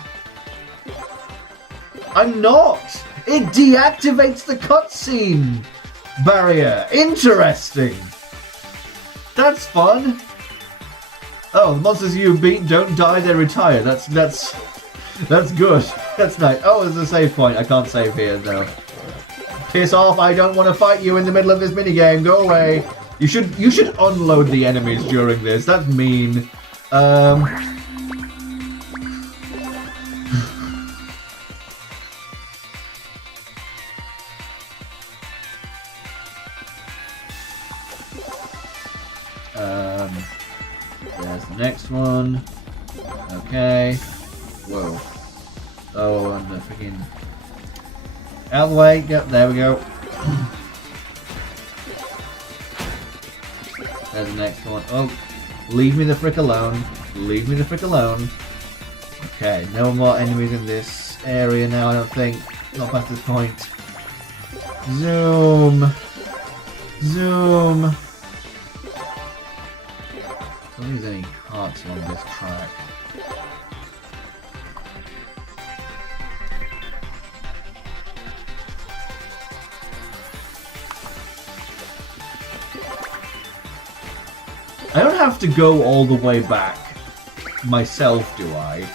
I'm not! It deactivates the cutscene barrier. Interesting. That's fun. Oh, the monsters you beat don't die, they retire. That's good. That's nice. Oh, there's a save point. I can't save here, though. Piss off, I don't want to fight you in the middle of this minigame. Go away. You should unload the enemies during this. That's mean. There's the next one. Okay. Whoa. Oh, and the freaking... Out of the way. Yep, there we go. There's the next one. Oh, leave me the frick alone. Leave me the frick alone. Okay, no more enemies in this area now, I don't think. Not past this point. Zoom. Zoom. I don't think there's any hearts on this track. I don't have to go all the way back myself, do I?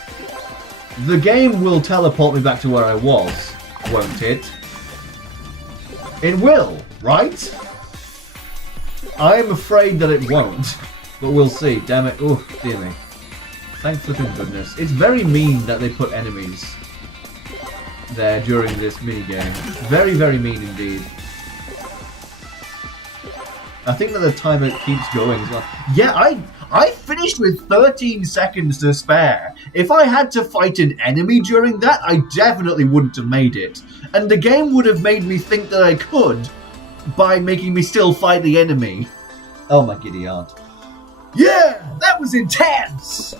The game will teleport me back to where I was. won't it? It will, right? I'm afraid that it won't, but we'll see. Damn it! Oh, dear me. Thank flipping goodness. It's very mean that they put enemies there during this minigame. Very, very mean indeed. I think that the timer keeps going as well. Yeah, I finished with 13 seconds to spare. If I had to fight an enemy during that, I definitely wouldn't have made it. And the game would have made me think that I could by making me still fight the enemy. Oh my giddy aunt. Yeah, that was intense!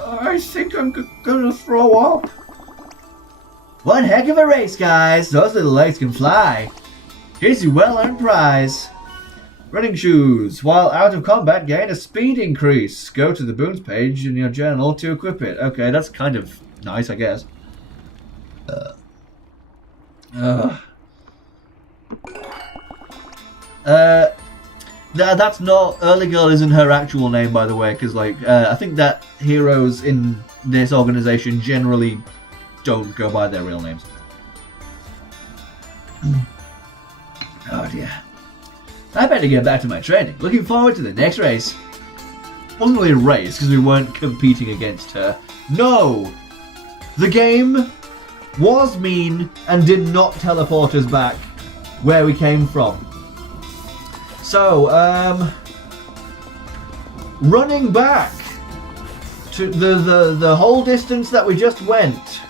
I think I'm gonna throw up. One heck of a race, guys. Those little legs can fly. Here's your well-earned prize. Running shoes. While out of combat, gain a speed increase. Go to the boons page in your journal to equip it. Okay, that's kind of nice, I guess. That's not... Early Girl isn't her actual name, by the way, because, like, I think that heroes in this organization generally don't go by their real names. Oh dear. I better get back to my training. Looking forward to the next race. Wasn't really a race because we weren't competing against her. No! The game was mean and did not teleport us back where we came from. So, running back to the whole distance that we just went.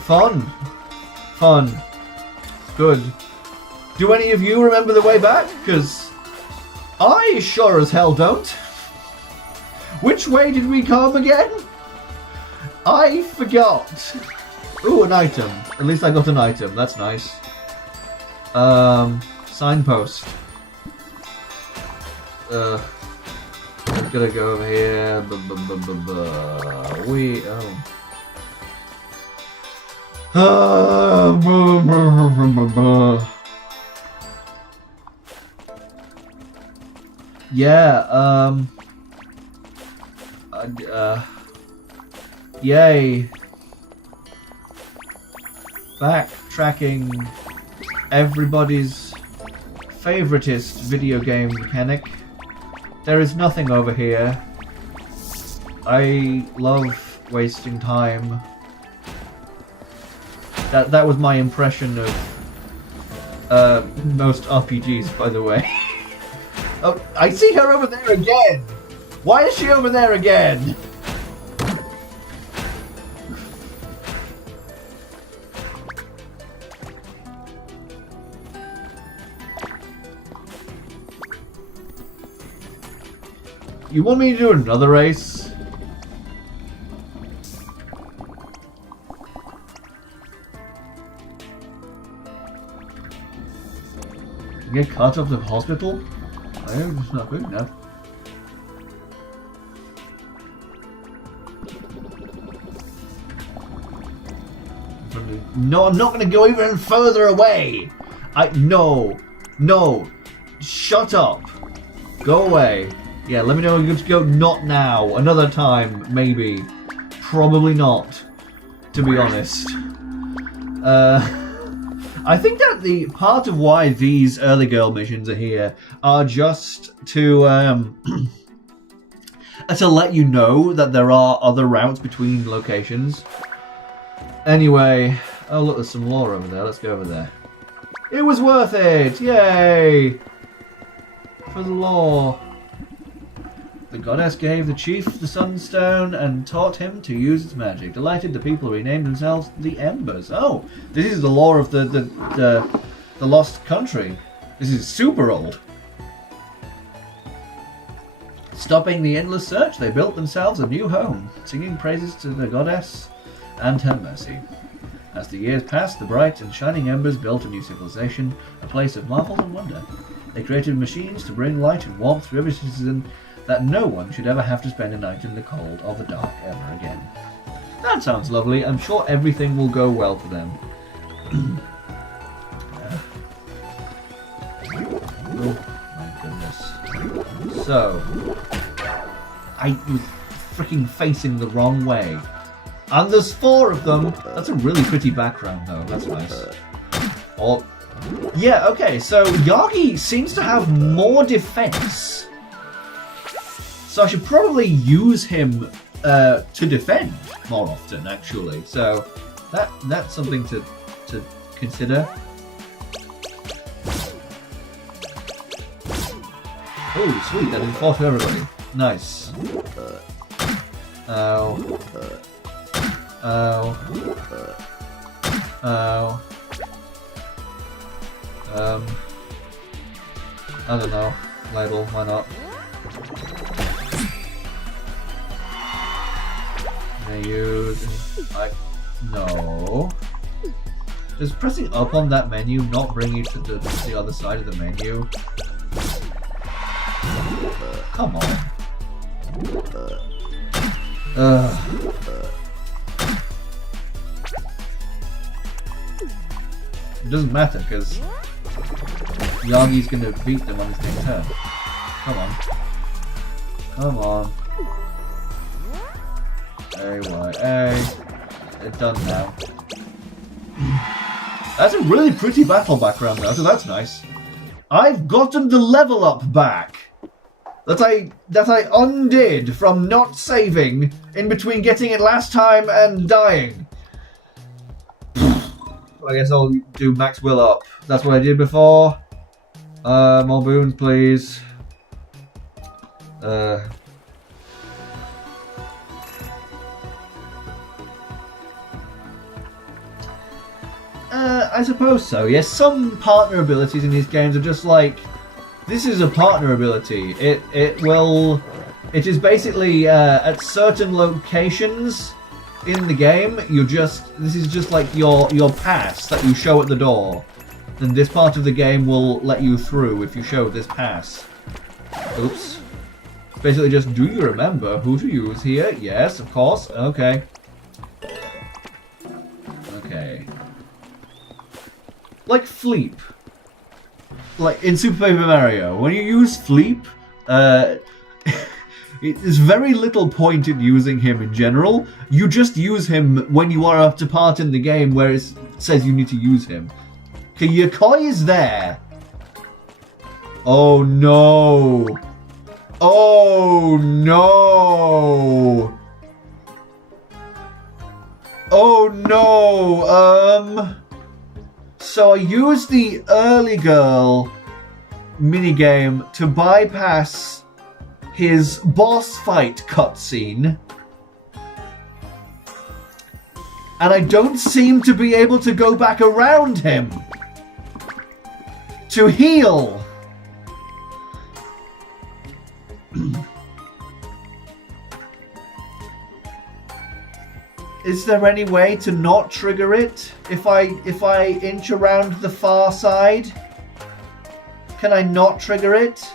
Fun. Good. Do any of you remember the way back? Because I sure as hell don't. Which way did we come again? I forgot. Ooh, an item. At least I got an item. That's nice. Signpost. I'm gonna go over here. Yeah, yay. Backtracking everybody's favoritist video game mechanic. There is nothing over here. I love wasting time. That was my impression of most RPGs, by the way. Oh, I see her over there again! Why is she over there again? You want me to do another race? Get caught up to the hospital? It's not good enough. No, I'm not going to go even further away. No. Shut up. Go away. Yeah, let me know when you're good to go. Not now. Another time, maybe. Probably not, to be honest. I think that the part of why these early girl missions are here are just to let you know that there are other routes between locations. Anyway, oh look, there's some lore over there. Let's go over there. It was worth it! Yay! For the lore. The goddess gave the chief the Sunstone and taught him to use its magic. Delighted, the people renamed themselves the Embers. Oh, this is the lore of the Lost Country. This is super old. Stopping the endless search, they built themselves a new home, singing praises to the goddess and her mercy. As the years passed, the bright and shining embers built a new civilization, a place of marvel and wonder. They created machines to bring light and warmth to every citizen, that no one should ever have to spend a night in the cold or the dark ever again. That sounds lovely. I'm sure everything will go well for them. Oh my goodness. So, I was freaking facing the wrong way. And there's 4 of them. That's a really pretty background, though. That's nice. Oh, yeah, okay, so Yagi seems to have more defense. So I should probably use him to defend more often, actually. So that's something to consider. Oh, sweet, that didn't fall to everybody. Nice. Ow. Ow. Ow. I don't know. Ladle, why not? No. Does pressing up on that menu not bring you to the other side of the menu? Come on. It doesn't matter, because Yagi's gonna beat them on his next turn. Come on. Come on. A. They're done now. That's a really pretty battle background though, so that's nice. I've gotten the level up back! That I undid from not saving in between getting it last time and dying. I guess I'll do max will up. That's what I did before. More boons, please. I suppose so. Yes, some partner abilities in these games are just like, this is a partner ability. It is basically at certain locations in the game. This is just like your pass that you show at the door. Then this part of the game will let you through if you show this pass. Oops. It's basically just, do you remember who to use here? Yes, of course. Okay. Okay. Like Fleep. Like in Super Paper Mario, when you use Fleep, there's very little point in using him in general. You just use him when you are up to part in the game where it says you need to use him. Okay, your koi is there. Oh no. Oh no. Oh no. So I used the early girl minigame to bypass his boss fight cutscene. And I don't seem to be able to go back around him to heal. Is there any way to not trigger it if I inch around the far side? Can I not trigger it?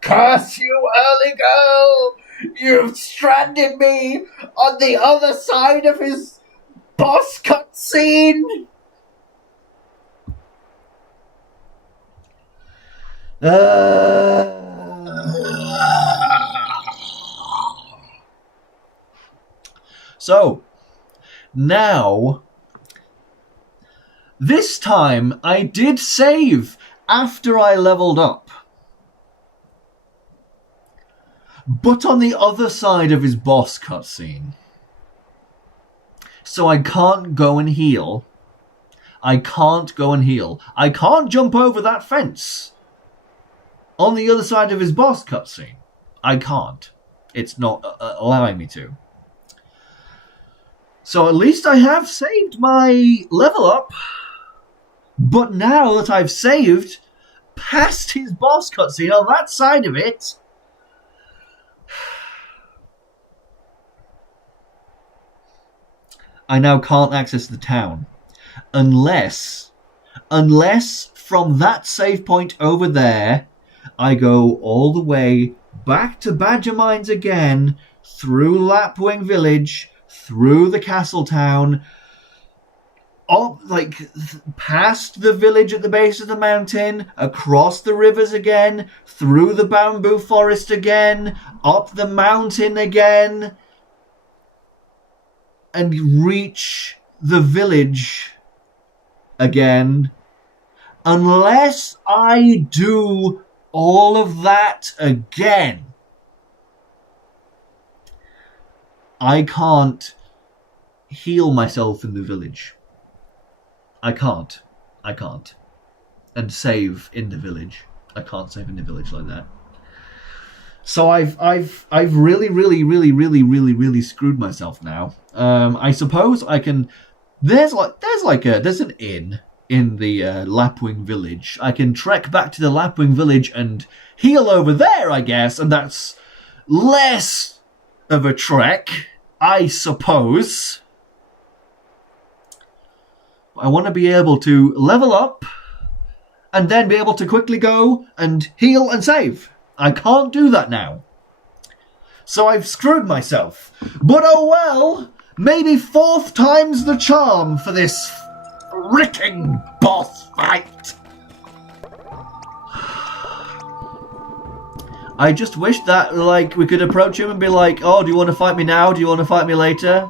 Curse you, early girl! You've stranded me on the other side of his boss cutscene! So, now, this time I did save after I leveled up. But on the other side of his boss cutscene. So I can't go and heal. I can't go and heal. I can't jump over that fence. On the other side of his boss cutscene. I can't. It's not allowing me to. So at least I have saved my level up. But now that I've saved past his boss cutscene on that side of it, I now can't access the town unless from that save point over there, I go all the way back to Badger Mines again, through Lapwing Village, through the castle town, up, past the village at the base of the mountain, across the rivers again, through the bamboo forest again, up the mountain again, and reach the village again, unless I do all of that again. I can't heal myself in the village. I can't. And save in the village. I can't save in the village like that. So I've really screwed myself now. I suppose I can. There's an inn in the Lapwing Village. I can trek back to the Lapwing Village and heal over there, I guess, and that's less of a trek, I suppose. I want to be able to level up and then be able to quickly go and heal and save. I can't do that now. So I've screwed myself. But oh well, maybe 4th time's the charm for this fricking boss fight. I just wish that, we could approach him and be like, oh, do you want to fight me now? Do you want to fight me later?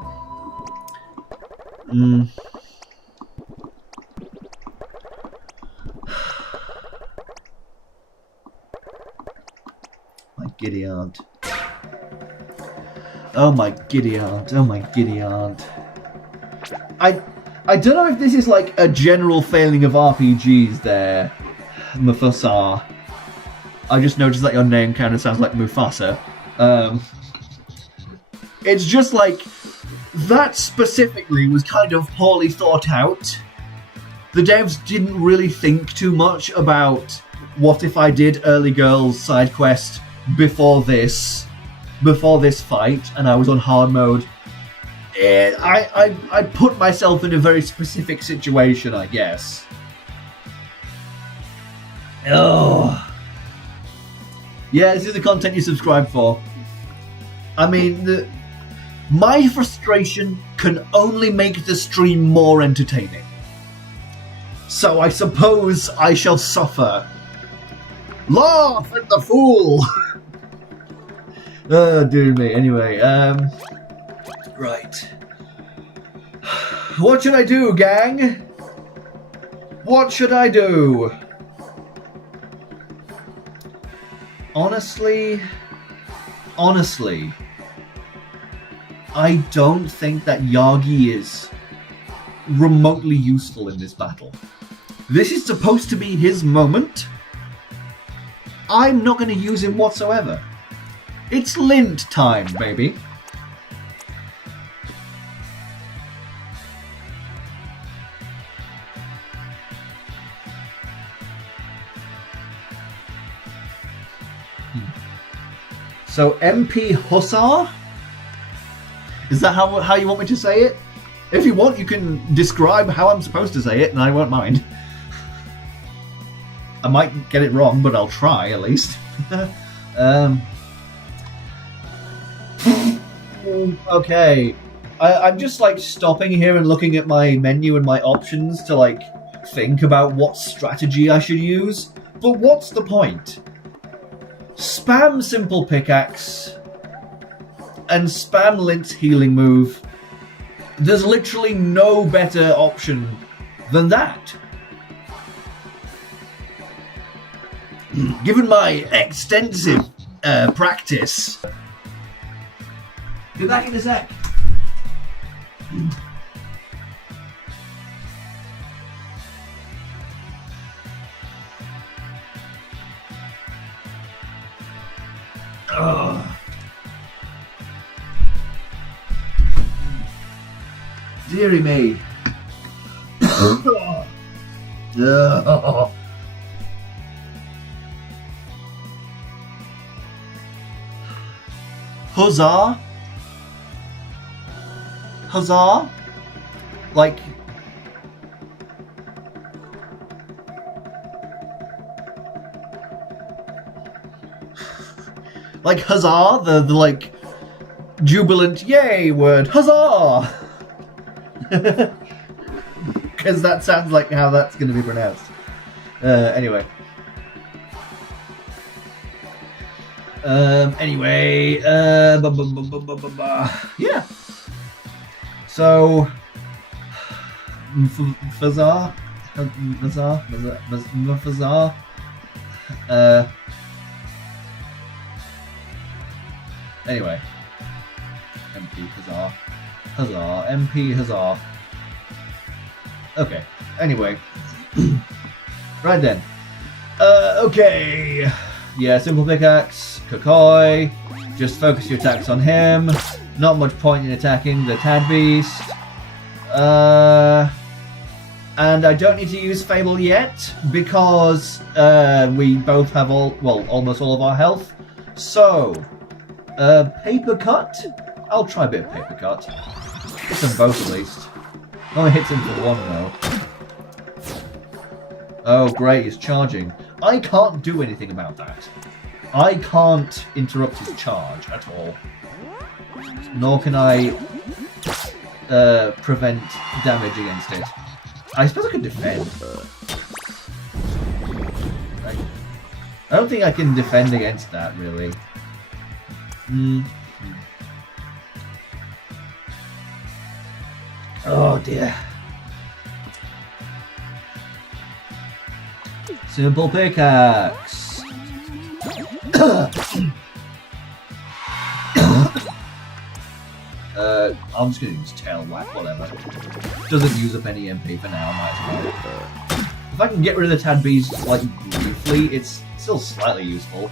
My giddy aunt. Oh my giddy aunt. Oh my giddy aunt. I don't know if this is a general failing of RPGs there, Mufasa. I just noticed that your name kind of sounds like Mufasa. It's just that specifically was kind of poorly thought out. The devs didn't really think too much about what if I did early girls side quest before this fight and I was on hard mode. I put myself in a very specific situation, I guess. Oh. Yeah, this is the content you subscribe for. I mean, my frustration can only make the stream more entertaining. So I suppose I shall suffer. Laugh at the fool! Oh, dear me. Anyway, right. What should I do, gang? What should I do? Honestly, I don't think that Yagi is remotely useful in this battle. This is supposed to be his moment. I'm not going to use him whatsoever. It's Lint time, baby. So MP Hussar? Is that how you want me to say it? If you want, you can describe how I'm supposed to say it, and I won't mind. I might get it wrong, but I'll try at least. Okay. I'm just stopping here and looking at my menu and my options to think about what strategy I should use. But what's the point? Spam Simple Pickaxe and spam Lint's healing move. There's literally no better option than that. Given my extensive practice. Be back in a sec. Deary me. Huzzah? Huzzah? Like huzzah, the like jubilant yay word, huzzah! Because that sounds like how that's going to be pronounced. Anyway. Yeah. So, Fazar. Anyway. MP Huzzah. Huzzah. MP Huzzah. Okay. Anyway. Right then. Okay. Yeah, simple pickaxe. Kokoi. Just focus your attacks on him. Not much point in attacking the Tad Beast. And I don't need to use Fable yet because we both have almost all of our health. So, Paper Cut. I'll try a bit of Paper Cut. Hit them both at least. Only hits him for one though. Oh great, he's charging. I can't do anything about that. I can't interrupt his charge at all. Nor can I prevent damage against it. I suppose I could defend. I don't think I can defend against that, really. Oh dear. Simple pickaxe. I'm just gonna use tail whack, whatever. Doesn't use up any MP for now, might as well. If I can get rid of the Tad Beast, like, briefly, it's still slightly useful.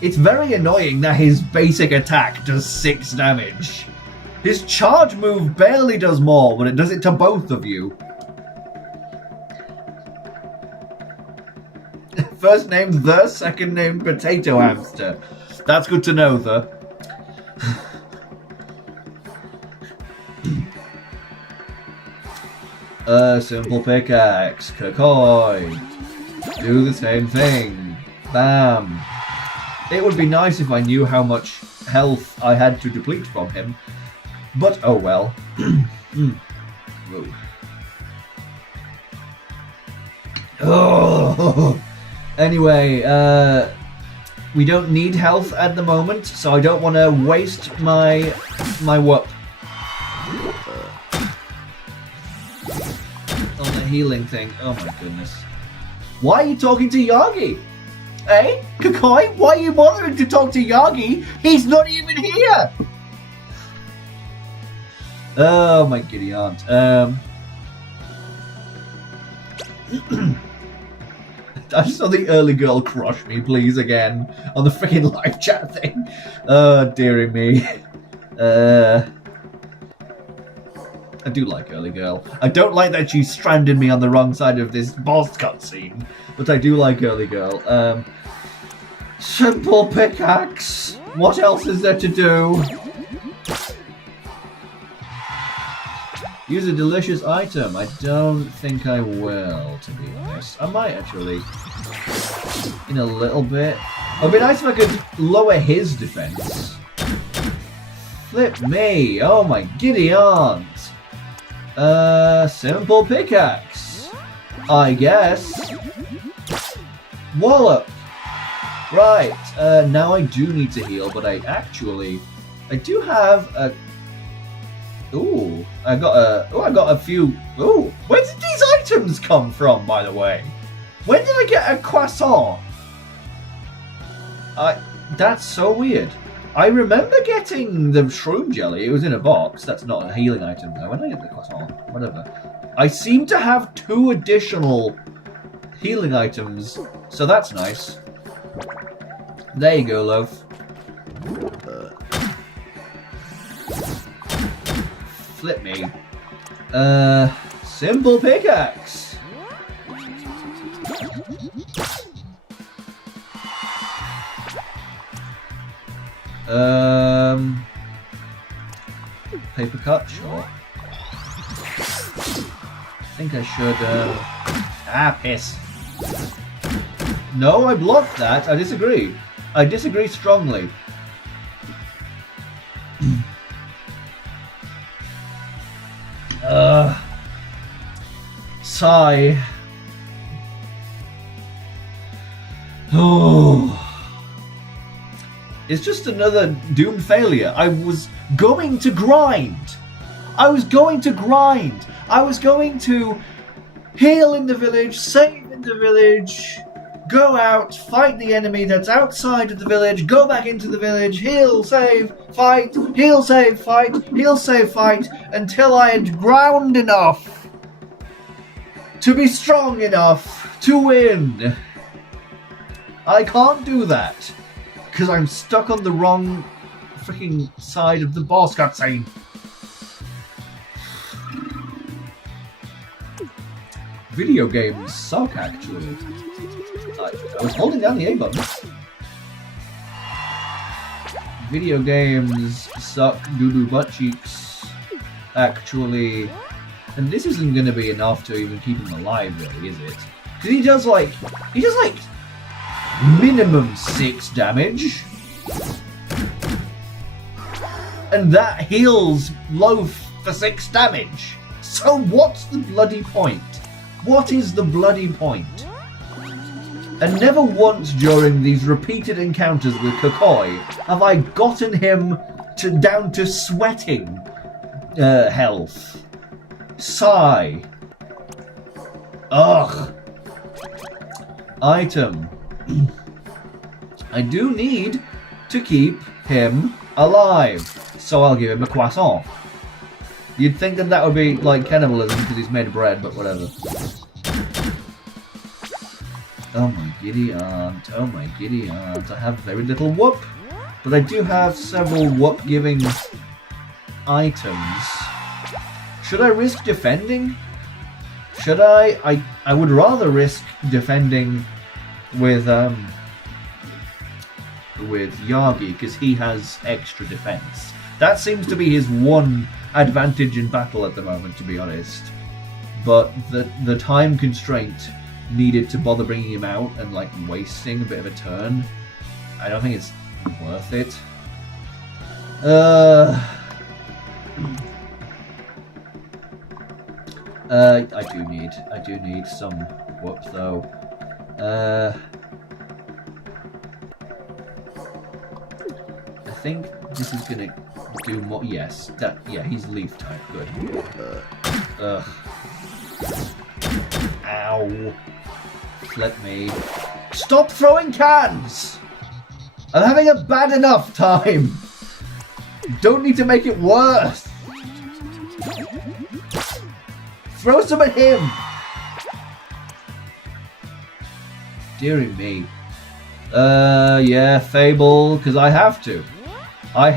It's very annoying that his basic attack does 6 damage. His charge move barely does more, but it does it to both of you. First name The, second name Potato Hamster. That's good to know, The. Simple pickaxe. Kokoi. Do the same thing. Bam. It would be nice if I knew how much health I had to deplete from him. But, oh well. Oh. Anyway, we don't need health at the moment, so I don't want to waste my whoop on the healing thing. Oh my goodness. Why are you talking to Yagi? Eh? Kokoi? Why are you bothering to talk to Yagi? He's not even here! Oh my giddy aunt. I just saw the early girl crush me, please, again, on the freaking live chat thing. Oh, dearie me. I do like early girl. I don't like that she stranded me on the wrong side of this boss cutscene, but I do like early girl. Simple pickaxe. What else is there to do? Use a delicious item. I don't think I will, to be honest. I might actually. In a little bit. It would be nice if I could lower his defense. Flip me. Oh my giddy aunt. Simple pickaxe. I guess. Wallop. Right. Now I do need to heal, but I do have a. Ooh, I got a few. Ooh, where did these items come from, by the way? When did I get a croissant? That's so weird. I remember getting the shroom jelly. It was in a box. That's not a healing item, though. When did I get the croissant? Whatever. I seem to have 2 additional healing items, so that's nice. There you go, Loaf. Flip me. Simple pickaxe. Paper cut, sure. I think I should, piss. No, I blocked that. I disagree. I disagree strongly. Sigh. Oh. It's just another doomed failure. I was going to grind. I was going to heal in the village, save in the village, go out, fight the enemy that's outside of the village, go back into the village, heal, save, fight, heal, save, fight, heal, save, fight, until I had ground enough to be strong enough to win. I can't do that, because I'm stuck on the wrong freaking side of the boss cutscene. Video games suck, actually. I was holding down the A button. Video games suck doo-doo butt cheeks, actually. And this isn't going to be enough to even keep him alive, really, is it? Because he does like minimum 6 damage. And that heals low for 6 damage. So what's the bloody point? What is the bloody point? And never once during these repeated encounters with Kokoi have I gotten him down to sweating health. Sigh. Ugh. Item. I do need to keep him alive, so I'll give him a croissant. You'd think that would be like cannibalism because he's made of bread, but whatever. Oh my giddy aunt, oh my giddy aunt. I have very little whoop, but I do have several whoop giving items. Should I risk defending? Should I? I would rather risk defending with Yagi, because he has extra defense. That seems to be his one advantage in battle at the moment, to be honest. But the time constraint needed to bother bringing him out and like wasting a bit of a turn, I don't think it's worth it. I do need some whoop though. I think this is gonna do more. Yes, yeah, he's leaf type. Good. Ow. Let me stop throwing cans. I'm having a bad enough time. Don't need to make it worse. Throw some at him. Dearie me. Yeah, Fable, because I have to. I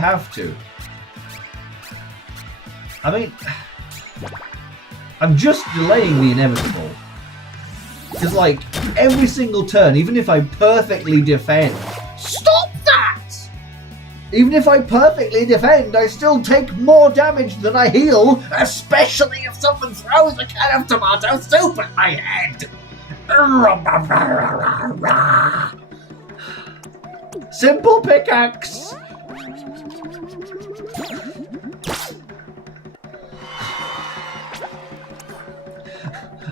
mean, I'm just delaying the inevitable. Because, like, every single turn, even if I perfectly defend... Stop that! Even if I perfectly defend, I still take more damage than I heal, especially if someone throws a can of tomato soup at my head! Simple pickaxe!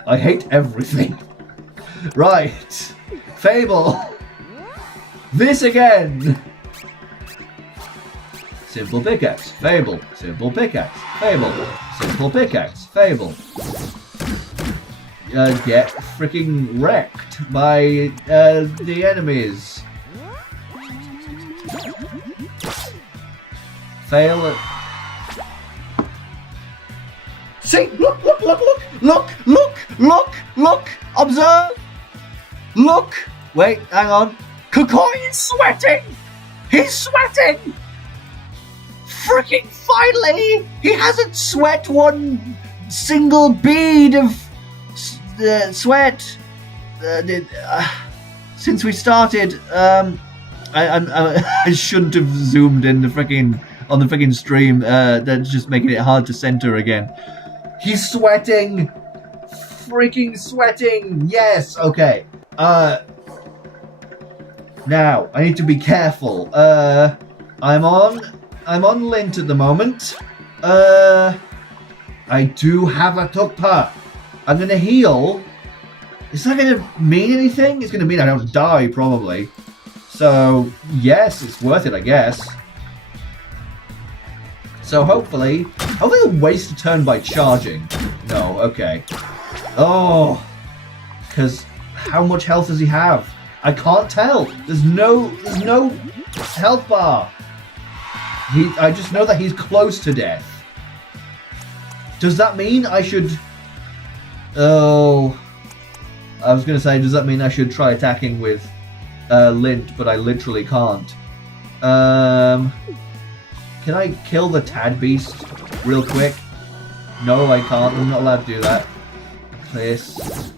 I hate everything. Right. Fable. This again. Simple pickaxe. Fable. Simple pickaxe. Fable. Simple pickaxe. Fable. Get freaking wrecked by the enemies. Fail it. See, look, observe, look, wait, hang on, Kokoi is sweating, he's sweating, freaking finally, he hasn't sweat one single bead of sweat since we started. I shouldn't have zoomed in on the freaking stream, that's just making it hard to center again. He's sweating! Freaking sweating! Yes, okay. Now, I need to be careful. I'm on Lint at the moment. I do have a Tukpa. I'm gonna heal. Is that gonna mean anything? It's gonna mean I don't die, probably. So, yes, it's worth it, I guess. So hopefully I'll waste a turn by charging. No, okay. Oh, because how much health does he have? I can't tell. There's no health bar. I just know that he's close to death. Does that mean I should? Oh, I was gonna say, does that mean I should try attacking with Lint? But I literally can't. Can I kill the Tad Beast real quick? No, I can't. I'm not allowed to do that. Please.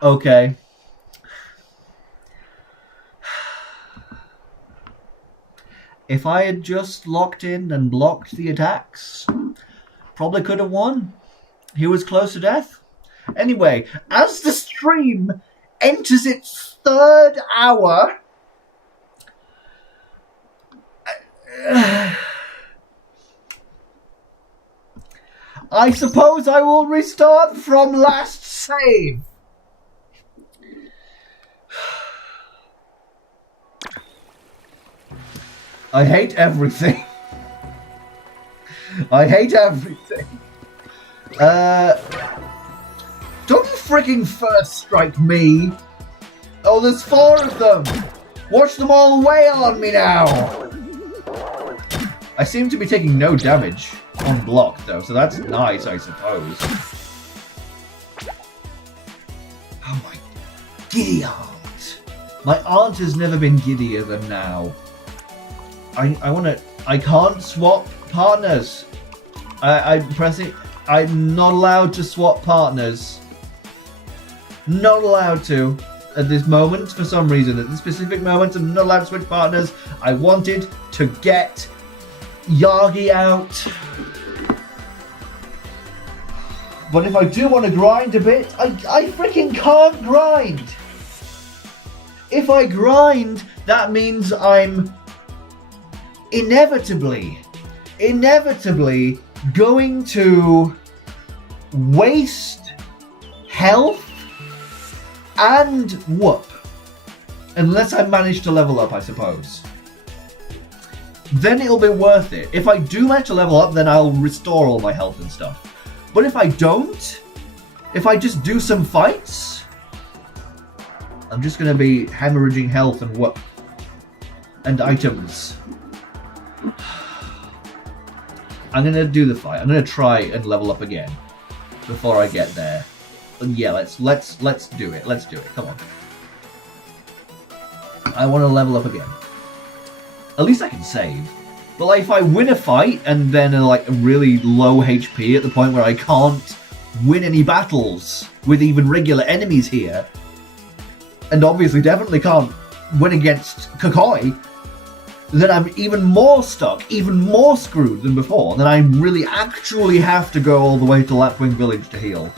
Okay. If I had just locked in and blocked the attacks, probably could have won. He was close to death. Anyway, as the stream enters its 3rd hour, I suppose I will restart from last save. I hate everything. I hate everything. Don't you freaking first strike me. Oh, there's 4 of them. Watch them all wail on me now. I seem to be taking no damage on block, though, so that's nice, I suppose. Oh, my giddy aunt. My aunt has never been giddier than now. I can't swap partners. I'm pressing. I'm not allowed to swap partners. Not allowed to. At this moment, for some reason. At this specific moment, I'm not allowed to switch partners. I wanted to get Yagi out. But if I do want to grind a bit, I freaking can't grind. If I grind, that means I'm inevitably going to waste health and whoop. Unless I manage to level up, I suppose. Then it'll be worth it. If I do manage to level up, then I'll restore all my health and stuff. But if I don't, if I just do some fights, I'm just going to be hemorrhaging health and whoop. And items. I'm gonna do the fight. I'm gonna try and level up again before I get there. But yeah, let's do it. Let's do it. Come on. I want to level up again. At least I can save. But like, if I win a fight and then like really low HP at the point where I can't win any battles with even regular enemies here, and obviously definitely can't win against Kokoi, then I'm even more stuck, even more screwed than before. Then I really actually have to go all the way to Lapwing Village to heal.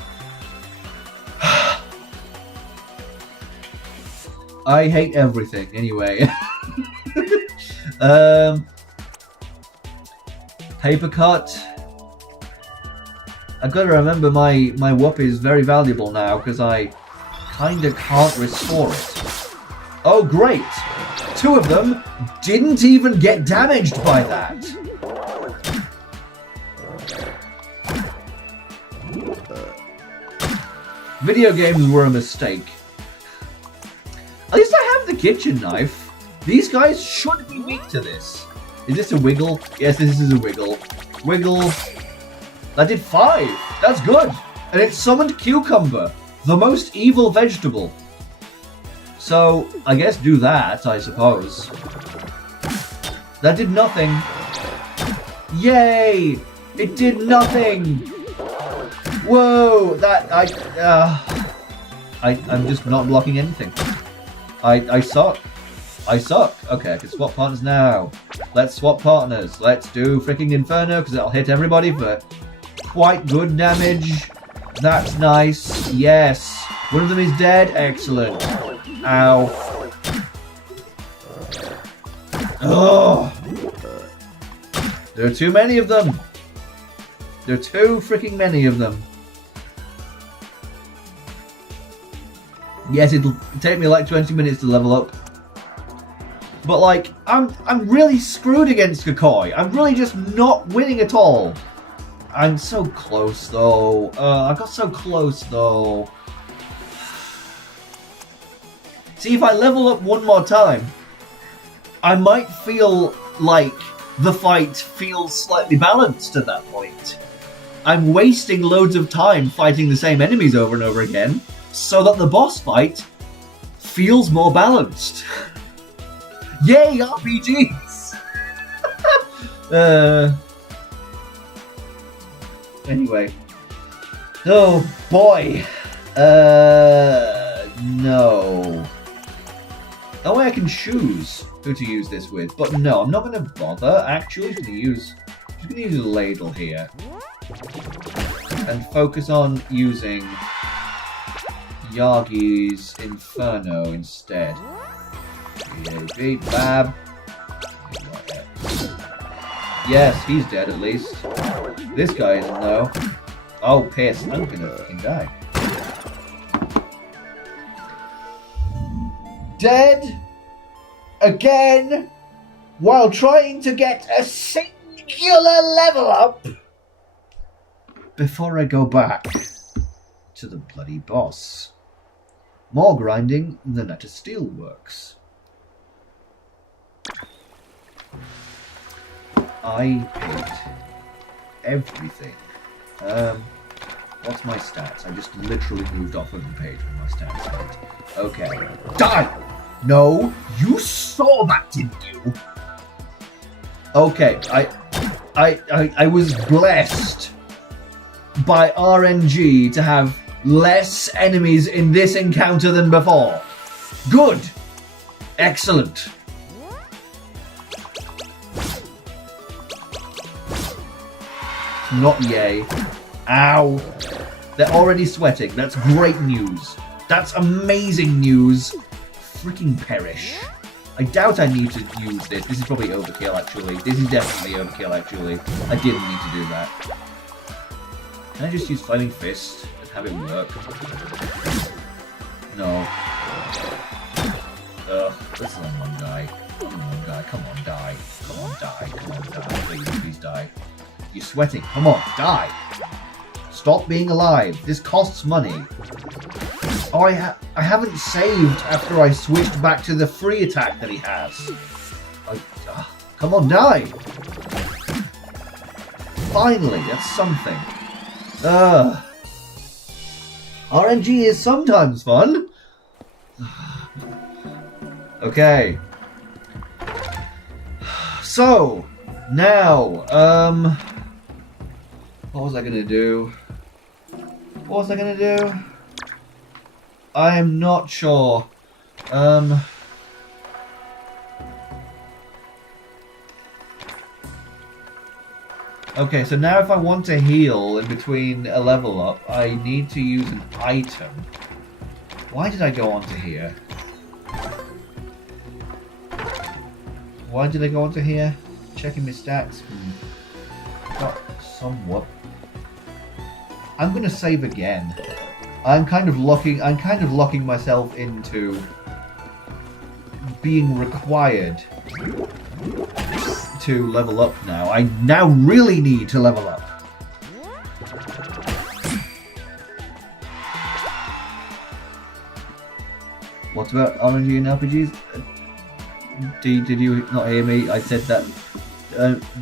I hate everything, anyway. Paper cut. I've got to remember my whoop is very valuable now, because I kinda can't restore it. Oh, great! 2 of them didn't even get damaged by that. Video games were a mistake. At least I have the kitchen knife. These guys should be weak to this. Is this a wiggle? Yes, this is a wiggle. Wiggle. That did 5. That's good. And it summoned cucumber, the most evil vegetable. So, I guess do that, I suppose. That did nothing. Yay! It did nothing! Whoa! I'm just not blocking anything. I suck. I suck. Okay, I can swap partners now. Let's swap partners. Let's do freaking Inferno, because it'll hit everybody for quite good damage. That's nice. Yes. One of them is dead. Excellent. Ow. Oh! There are too many of them. There are too freaking many of them. Yes, it'll take me like 20 minutes to level up. But like, I'm really screwed against Kakoi. I'm really just not winning at all. I'm so close though. I got so close though. See, if I level up one more time, I might feel like the fight feels slightly balanced at that point. I'm wasting loads of time fighting the same enemies over and over again, so that the boss fight feels more balanced. Yay, RPGs! Anyway. Oh boy. No. Oh, I can choose who to use this with, but no, I'm not going to bother. Actually, I'm going to use a ladle here and focus on using Yagi's Inferno instead. Beep, bab. Yes, he's dead at least. This guy isn't though. Oh, piss! I'm gonna fucking die. Dead again while trying to get a singular level up before I go back to the bloody boss. More grinding than at a steelworks. I hate everything. What's my stats? I just literally moved off of the page with my stats. Right? Okay. Die! No, you saw that, didn't you? Okay, I was blessed by RNG to have less enemies in this encounter than before. Good! Excellent. Not yay. Ow. They're already sweating. That's great news. That's amazing news. Freaking perish. I doubt I need to use this. This is probably overkill, actually. This is definitely overkill, actually. I didn't need to do that. Can I just use Flaming Fist and have it work? No. Ugh. Let's let one die. Come on, die. Come on, die. Come on, die. Come on, die. Please, please die. You're sweating. Come on, die. Stop being alive. This costs money. Oh, I haven't saved after I switched back to the free attack that he has. Come on, die. Finally, that's something. RNG is sometimes fun. Okay. So, now, what was I gonna do? What was I gonna do? I am not sure. Okay, so now if I want to heal in between a level up, I need to use an item. Why did I go onto here? Why did I go onto here? Checking my stats. Got somewhat. I'm gonna save again. I'm kind of locking myself into being required to level up now. I now really need to level up. What about RNG and RPGs? Did you not hear me? I said that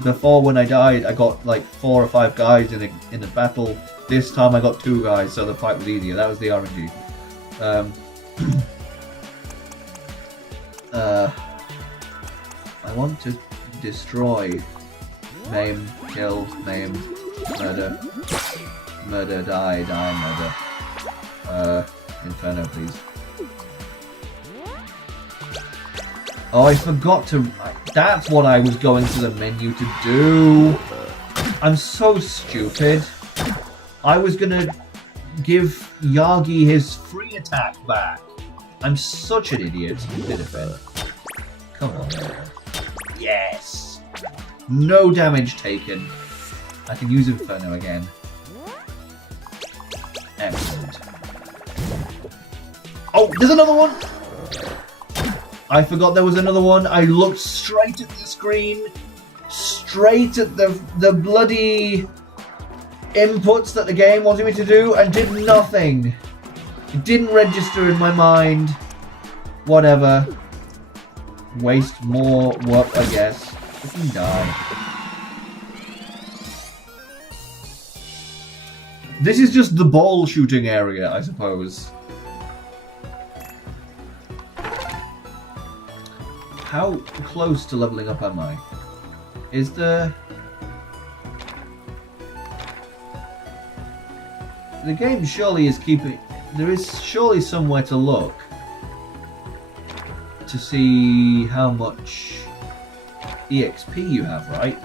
before when I died, I got like 4 or 5 guys in a battle. This time I got 2 guys, so the fight was easier. That was the RNG. I want to destroy Maim, kill, maim, murder. Murder, die, murder. Inferno, please. Oh, I forgot to... That's what I was going to the menu to do. I'm so stupid. I was gonna give Yagi his free attack back. I'm such an idiot. Bitterfin. Come on. Yes! No damage taken. I can use Inferno again. Excellent. Oh, there's another one! I forgot there was another one. I looked straight at the screen. Straight at the bloody inputs that the game wanted me to do and did nothing. It didn't register in my mind. Whatever. Waste more work, I guess. Freaking die. This is just the ball shooting area, I suppose. How close to leveling up am I? Is there... The game surely is keeping... There is surely somewhere to look to see how much EXP you have, right?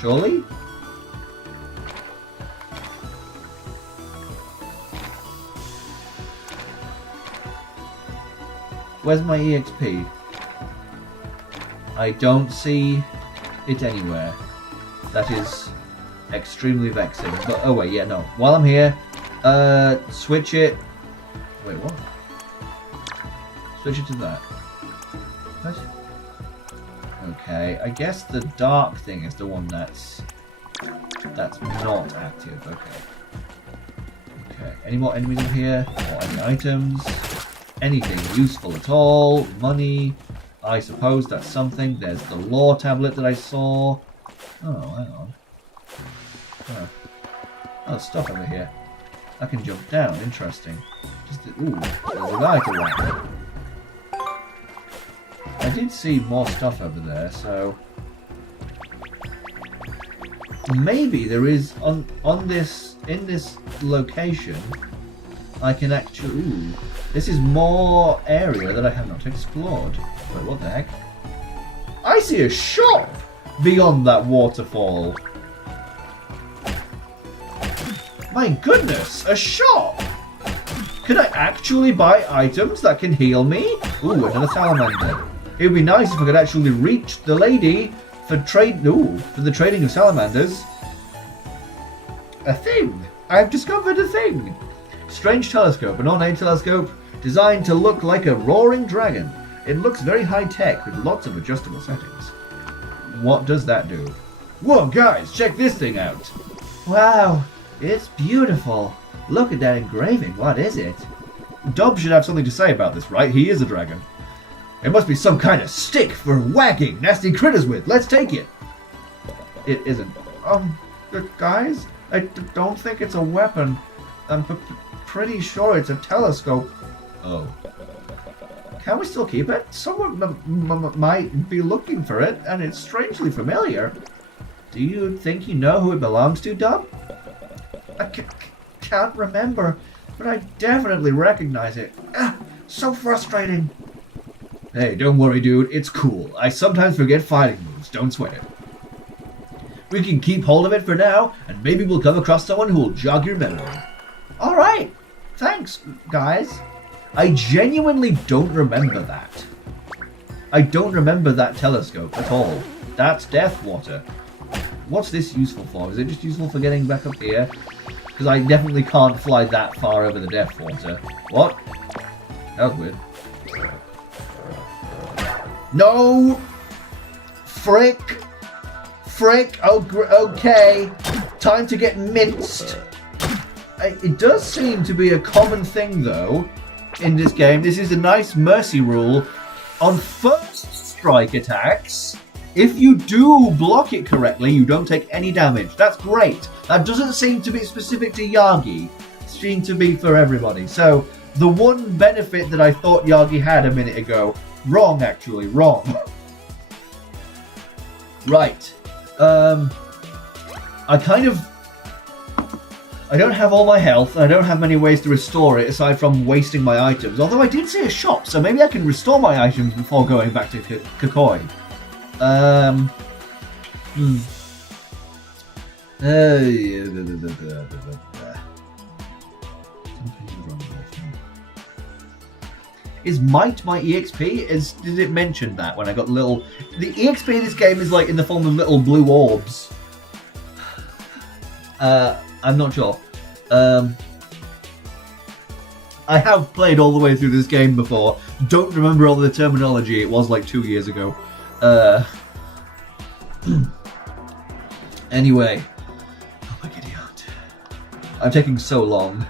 Surely? Where's my EXP? I don't see it anywhere. That is extremely vexing. But oh wait, yeah, no. While I'm here, switch it. Wait, what? Switch it to that. What? Okay, I guess the dark thing is the one that's not active. Okay. Okay. Any more enemies in here? Or any items? Anything useful at all? Money? I suppose that's something. There's the lore tablet that I saw. Oh, hang on. Oh, there's stuff over here. I can jump down. Interesting. Ooh, there's a guy to whack. I did see more stuff over there, so maybe there is in this location. I can actually. Ooh, this is more area that I have not explored. Wait, what the heck? I see a shop beyond that waterfall. My goodness, a shop! Can I actually buy items that can heal me? Ooh, another salamander. It would be nice if I could actually reach the lady for the trading of salamanders. A thing! I've discovered a thing! Strange telescope, an ornate telescope designed to look like a roaring dragon. It looks very high-tech with lots of adjustable settings. What does that do? Whoa, guys, check this thing out! Wow, it's beautiful. Look at that engraving. What is it? Dob should have something to say about this, right? He is a dragon. It must be some kind of stick for whacking nasty critters with. Let's take it. It isn't. Guys, I don't think it's a weapon. I'm pretty sure it's a telescope. Oh. Can we still keep it? Someone might be looking for it, and it's strangely familiar. Do you think you know who it belongs to, Dob? I can't remember, but I definitely recognize it. So frustrating. Hey, don't worry, dude. It's cool. I sometimes forget fighting moves. Don't sweat it. We can keep hold of it for now, and maybe we'll come across someone who will jog your memory. Alright. Thanks, guys. I genuinely don't remember that. I don't remember that telescope at all. That's Deathwater. What's this useful for? Is it just useful for getting back up here? Because I definitely can't fly that far over the Deathwater. What? That was weird. No! Frick! Frick! Oh, okay. Time to get minced. It does seem to be a common thing, though, in this game. This is a nice mercy rule. On first strike attacks, if you do block it correctly, you don't take any damage. That's great. That doesn't seem to be specific to Yagi. It seems to be for everybody. So, the one benefit that I thought Yagi had a minute ago, wrong actually, wrong. Right. I don't have all my health, and I don't have many ways to restore it aside from wasting my items. Although I did see a shop, so maybe I can restore my items before going back to Kakoi. Is might my EXP? Did it mention that when I got little... The EXP in this game is like in the form of little blue orbs. I'm not sure. I have played all the way through this game before. Don't remember all the terminology. It was like 2 years ago. Anyway. Oh my giddy aunt. I'm taking so long.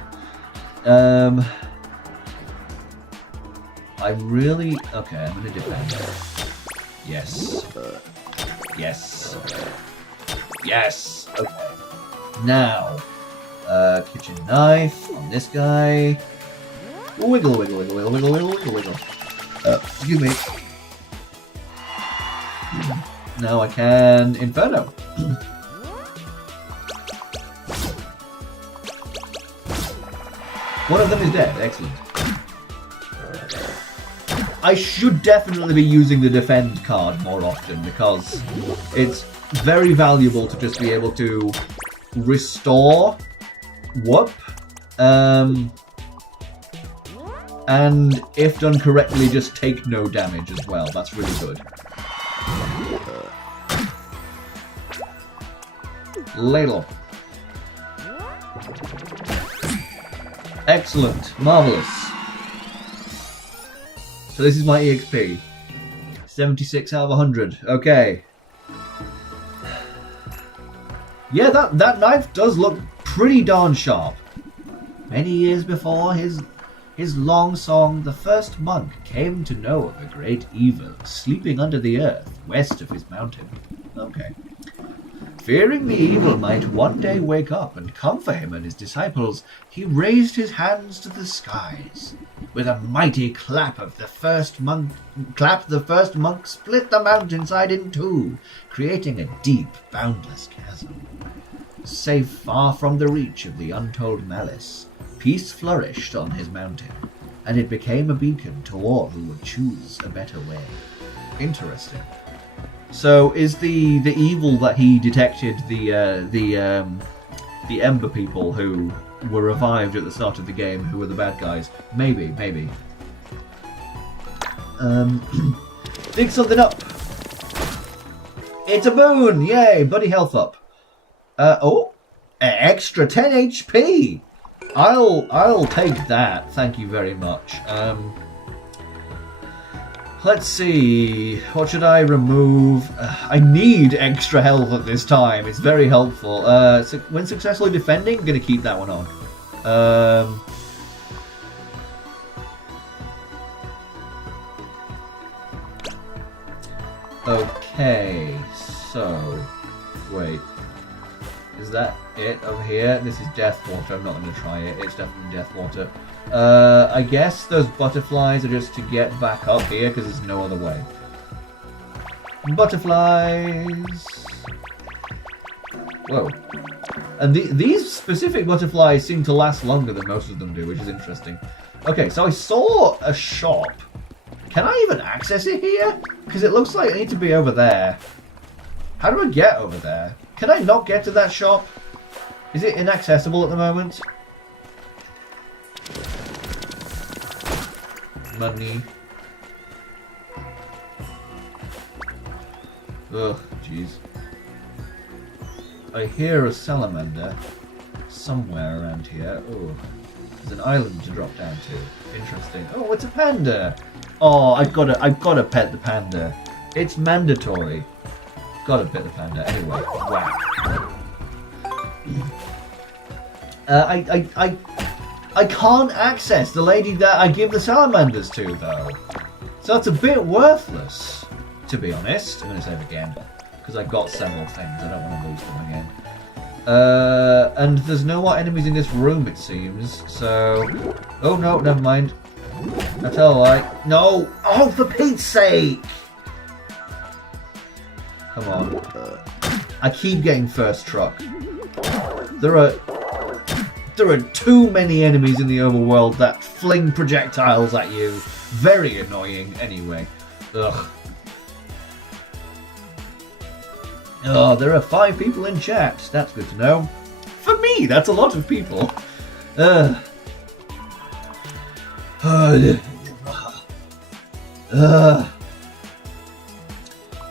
I really... Okay, I'm gonna defend. Yes. Yes. Yes! Okay. Now, kitchen knife on this guy. Wiggle, wiggle, wiggle, wiggle, wiggle, wiggle, wiggle, wiggle. Excuse me. Now I can Inferno. One of them is dead. Excellent. I should definitely be using the defend card more often because it's very valuable to just be able to restore whoop, and if done correctly, just take no damage as well. That's really good. Ladle. Excellent. Marvelous. So this is my EXP. 76 out of 100. Okay. Yeah, that knife does look pretty darn sharp. Many years before his long song, the first monk came to know of a great evil sleeping under the earth west of his mountain. Okay. Fearing the evil might one day wake up and come for him and his disciples, he raised his hands to the skies. With a mighty clap, the first monk split the mountainside in two, creating a deep, boundless chasm. Safe far from the reach of the untold malice, peace flourished on his mountain, and it became a beacon to all who would choose a better way. Interesting. So, is the evil that he detected the Ember people who were revived at the start of the game, who were the bad guys? Maybe. Dig something up. It's a boon! Yay! Buddy health up. Extra 10 HP. I'll take that. Thank you very much. Let's see. What should I remove? I need extra health at this time. It's very helpful. So when successfully defending, I'm gonna keep that one on. Okay. So, wait. Is that it over here? This is Deathwater. I'm not going to try it. It's definitely Deathwater. I guess those butterflies are just to get back up here because there's no other way. Butterflies! Whoa. And these specific butterflies seem to last longer than most of them do, which is interesting. Okay, so I saw a shop. Can I even access it here? Because it looks like I need to be over there. How do I get over there? Can I not get to that shop? Is it inaccessible at the moment? Money. Ugh, jeez. I hear a salamander somewhere around here. Oh, there's an island to drop down to. Interesting. Oh, it's a panda. Oh, I've gotta pet the panda. It's mandatory. Gotta pet the panda. Anyway, wow. I can't access the lady that I give the salamanders to, though. So it's a bit worthless, to be honest. I'm going to save again, because I got several things. I don't want to lose them again. And there's no more enemies in this room, it seems. So... Oh, no, never mind. I tell a lie. No! Oh, for Pete's sake! Come on. I keep getting first truck. There are too many enemies in the overworld that fling projectiles at you. Very annoying, anyway. Ugh. Oh, there are 5 people in chat. That's good to know. For me, that's a lot of people.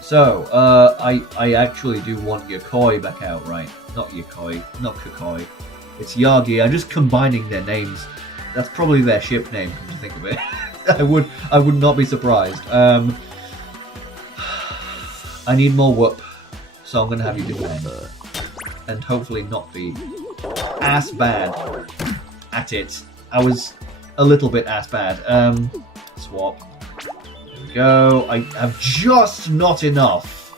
So, I actually do want Yokoi back out, right? Not Yokoi, not Kokoi. It's Yagi. I'm just combining their names. That's probably their ship name, come to think of it. I would not be surprised. I need more whoop, so I'm gonna have you defend, and hopefully not be ass bad at it. I was a little bit ass bad. Swap. There we go. I have just not enough.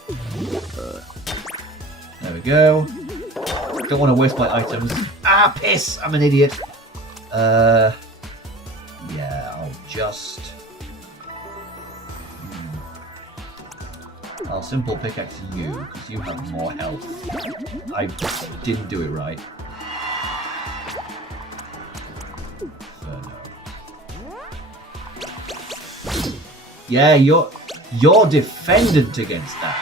There we go. Don't want to waste my items. Ah, piss! I'm an idiot. Yeah, I'll just... I'll simple pickaxe you, because you have more health. I didn't do it right. Yeah, you're defendant against that,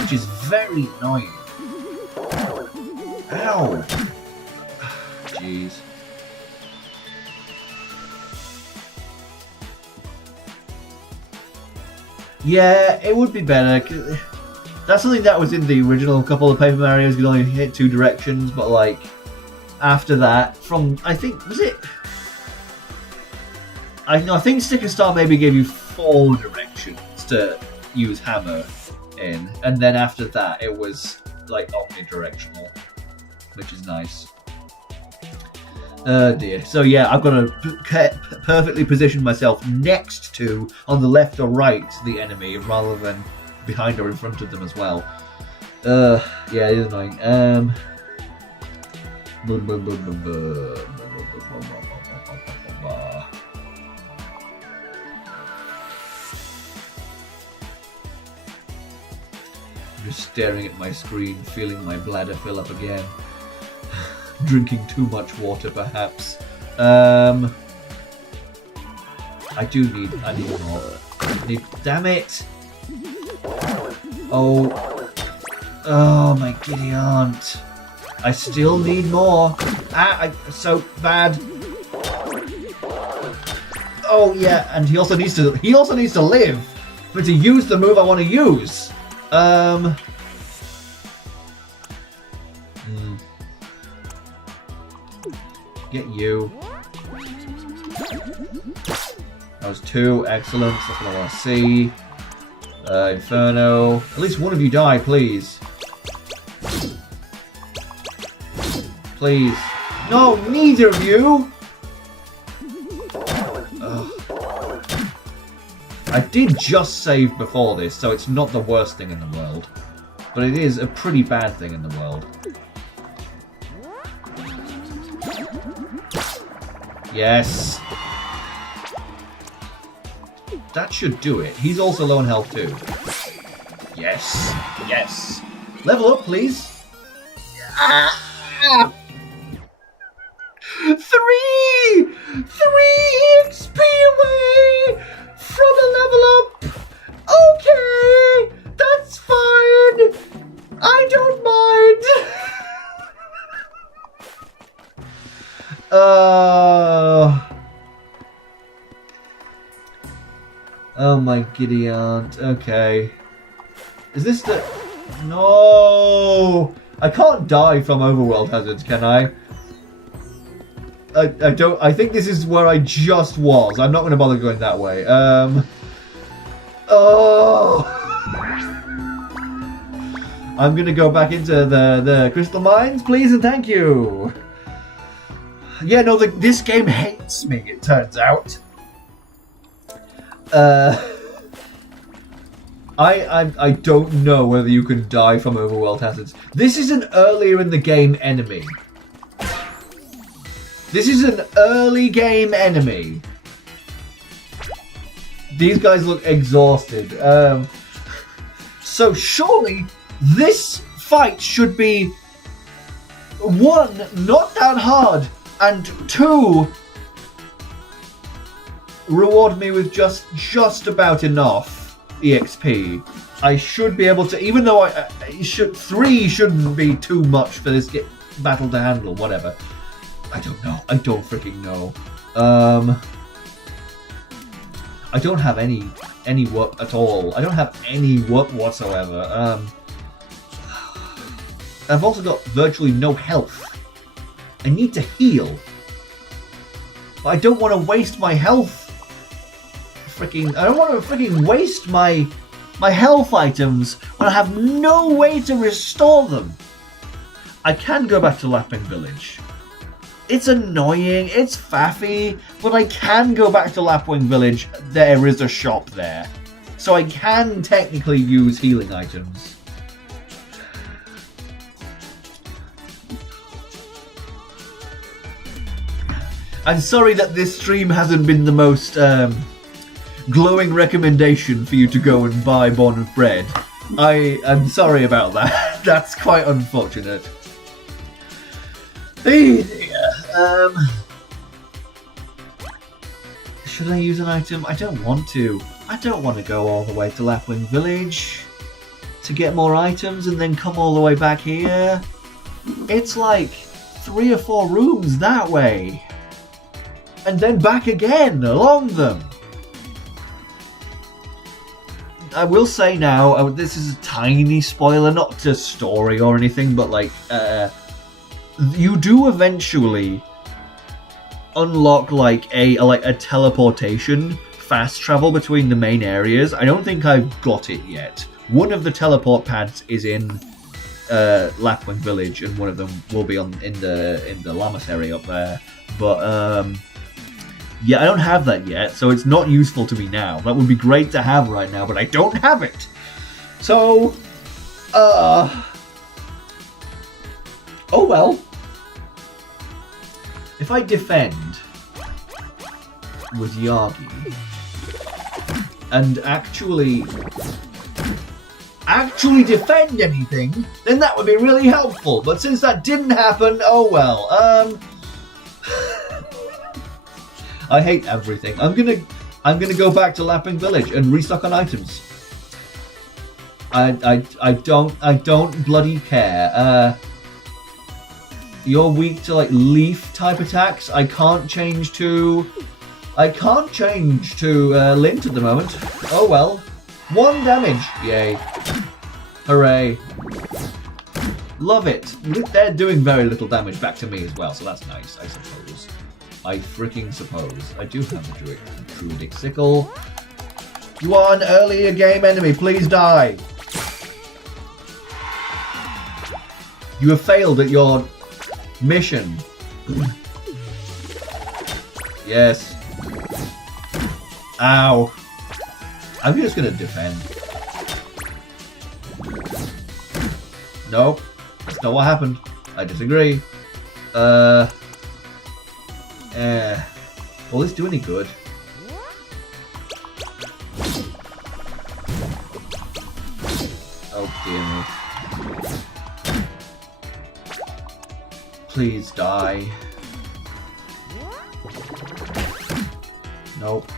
which is very annoying. Ow! Jeez. Yeah, it would be better. That's something that was in the original couple of Paper Marios. You could only hit 2 directions, but like after that, from I think was it. I think Sticker Star maybe gave you 4 directions to use hammer in, and then after that it was like omnidirectional, which is nice. Oh dear. So yeah, I've got to perfectly position myself next to, on the left or right, the enemy, rather than behind or in front of them as well. Yeah, it is annoying. I'm just staring at my screen, feeling my bladder fill up again. Drinking too much water, perhaps. I need more. Damn it! Oh my giddy aunt! I still need more. So bad. Oh yeah, and he also needs to live, but to use the move I want to use. Get you. That was 2. Excellent. That's what I want to see. Inferno. At least one of you die, please. Please. No, neither of you! Ugh. I did just save before this, so it's not the worst thing in the world. But it is a pretty bad thing in the world. Yes. That should do it. He's also low on health too. Yes. Yes. Level up, please. 3 XP away from a level up. Okay, that's fine. I don't mind. Oh my giddy aunt. Okay. Is this the... No! I can't die from overworld hazards, can I? I don't... I think this is where I just was. I'm not going to bother going that way. Oh! I'm going to go back into the crystal mines, please and thank you. Yeah, no, this game hates me, it turns out. I don't know whether you can die from overworld hazards. This is an earlier in the game enemy. This is an early game enemy. These guys look exhausted. So surely This fight should be 1, not that hard, and 2, reward me with just about enough EXP. I should be able to, even though 3 shouldn't be too much for this battle to handle. Whatever. I don't know. I don't freaking know. I don't have any work at all. I don't have any work whatsoever. I've also got virtually no health. I need to heal. But I don't want to waste my health. I don't want to freaking waste my health items when I have no way to restore them. I can go back to Lapwing Village. It's annoying, it's faffy, but I can go back to Lapwing Village. There is a shop there. So I can technically use healing items. I'm sorry that this stream hasn't been the most glowing recommendation for you to go and buy Born of Bread. I'm sorry about that. That's quite unfortunate. Should I use an item? I don't want to. I don't want to go all the way to Lapwing Village to get more items and then come all the way back here. It's like 3 or 4 rooms that way. And then back again along them. I will say now, this is a tiny spoiler, not to story or anything, but like, you do eventually unlock like a teleportation fast travel between the main areas. I don't think I've got it yet. One of the teleport pads is in Lapwing Village, and one of them will be in the Lamasery up there. But yeah, I don't have that yet, so it's not useful to me now. That would be great to have right now, but I don't have it. So, oh well. If I defend with Yagi and actually defend anything, then that would be really helpful. But since that didn't happen, oh well. I hate everything. I'm gonna go back to Lapwing Village and restock on items. I don't bloody care. You're weak to like leaf type attacks. I can't change to Lint at the moment. Oh well. 1 damage. Yay. Hooray. Love it. They're doing very little damage back to me as well, so that's nice, I suppose. I freaking suppose. I do have the Druidic Sickle. You are an earlier game enemy. Please die. You have failed at your mission. Yes. Ow. I'm just gonna defend. Nope. That's not what happened. I disagree. Will this do any good? Oh dear me. Please die. Nope.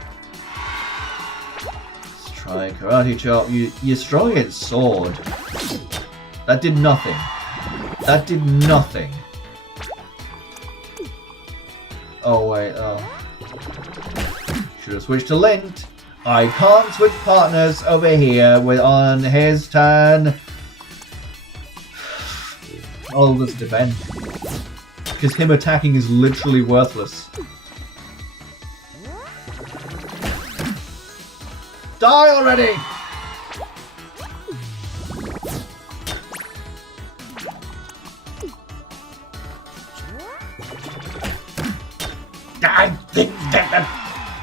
Let's try Karate Chop. You're strong against Sword. That did nothing. That did nothing. Oh wait, oh. Should have switched to Lint. I can't switch partners over here on his turn. I'll just defend. Because him attacking is literally worthless. Die already! I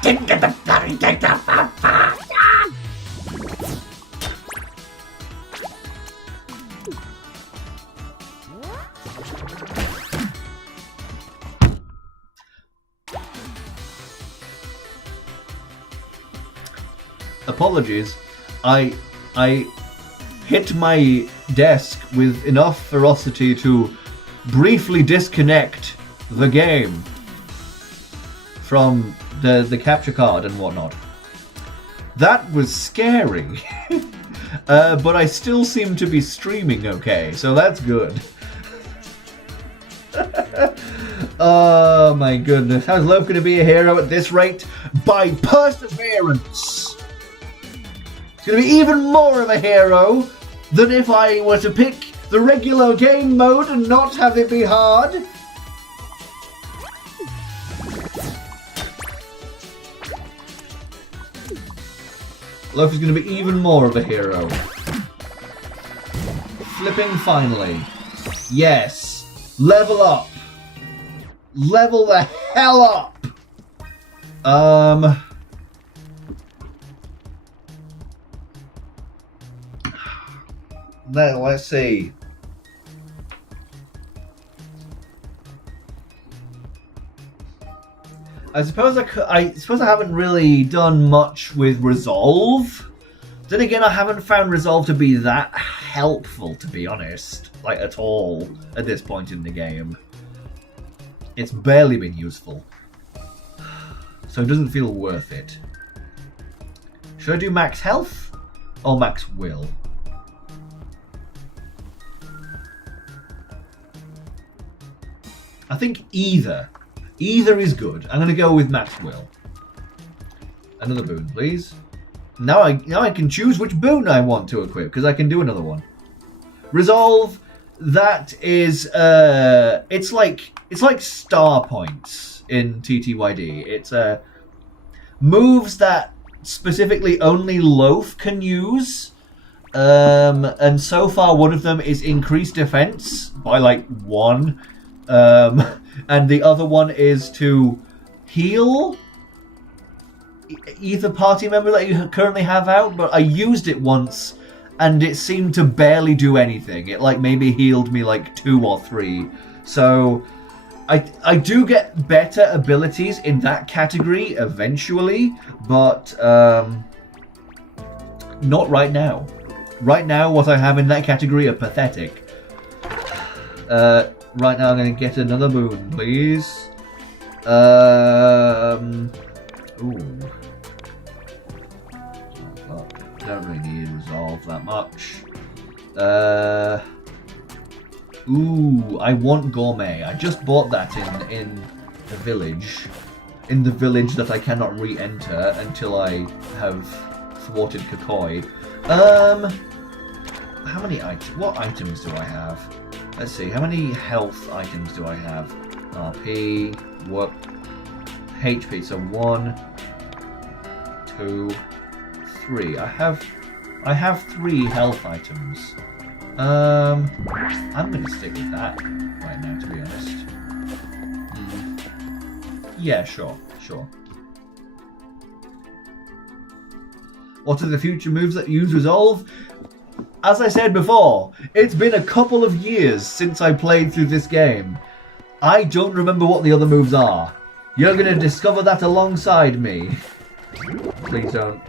didn't get the bloody data. Apologies. I hit my desk with enough ferocity to briefly disconnect the game from the capture card and whatnot. That was scary. But I still seem to be streaming okay, so that's good. Oh my goodness. How's Loaf going to be a hero at this rate? By perseverance. It's going to be even more of a hero than if I were to pick the regular game mode and not have it be hard. Loaf is going to be even more of a hero. Flipping finally. Yes. Level up. Level the hell up. Now, let's see. I suppose I haven't really done much with Resolve. Then again, I haven't found Resolve to be that helpful, to be honest, like at all at this point in the game. It's barely been useful, so it doesn't feel worth it. Should I do max health or max will? I think either. Either is good. I'm going to go with max will. Another boon, please. Now I can choose which boon I want to equip, because I can do another one. Resolve, that is it's like star points in TTYD. It's moves that specifically only Loaf can use. And so far one of them is increased defense by like 1. And the other one is to heal either party member that you currently have out, but I used it once and it seemed to barely do anything. It like maybe healed me like 2 or 3. So I do get better abilities in that category eventually, but not right now. Right now what I have in that category are pathetic. Right now I'm going to get another boon, please. Ooh. Well, don't really need Resolve that much. Ooh, I want Gourmet. I just bought that in the village. In the village that I cannot re-enter until I have thwarted Kakoi. How many items? What items do I have? Let's see, how many health items do I have? RP, what? HP, so 1, 2, 3. I have 3 health items. I'm gonna stick with that right now, to be honest. Yeah, sure. What are the future moves that use Resolve? As I said before, it's been a couple of years since I played through this game. I don't remember what the other moves are. You're going to discover that alongside me. Please don't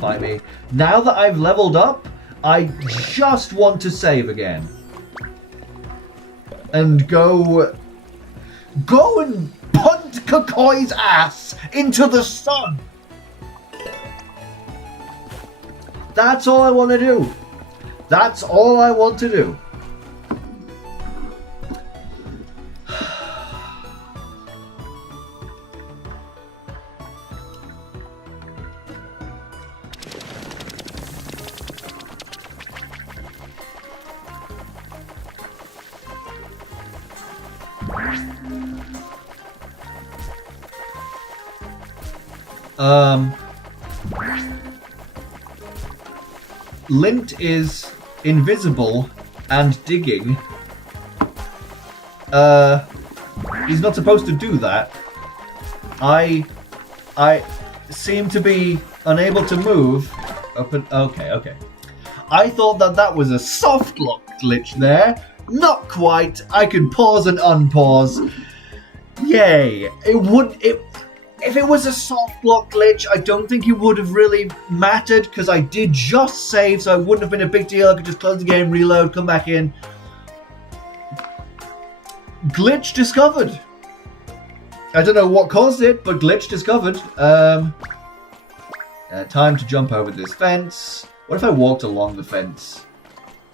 fight me. Now that I've leveled up, I just want to save again. And go and punt Kakoi's ass into the sun. That's all I want to do. That's all I want to do. Lint is invisible and digging. He's not supposed to do that. I seem to be unable to move. Okay. I thought that was a soft lock glitch there. Not quite. I can pause and unpause. Yay! If it was a soft block glitch, I don't think it would have really mattered, because I did just save, so it wouldn't have been a big deal. I could just close the game, reload, come back in. Glitch discovered. I don't know what caused it, but glitch discovered. Time to jump over this fence. What if I walked along the fence?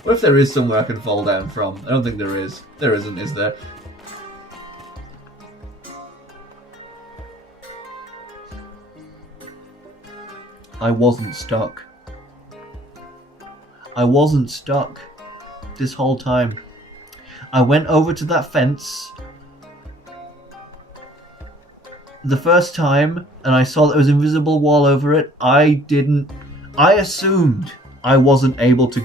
What if there is somewhere I can fall down from? I don't think there is. There isn't, is there? I wasn't stuck. I wasn't stuck this whole time. I went over to that fence the first time and I saw that there was an invisible wall over it. I assumed I wasn't able to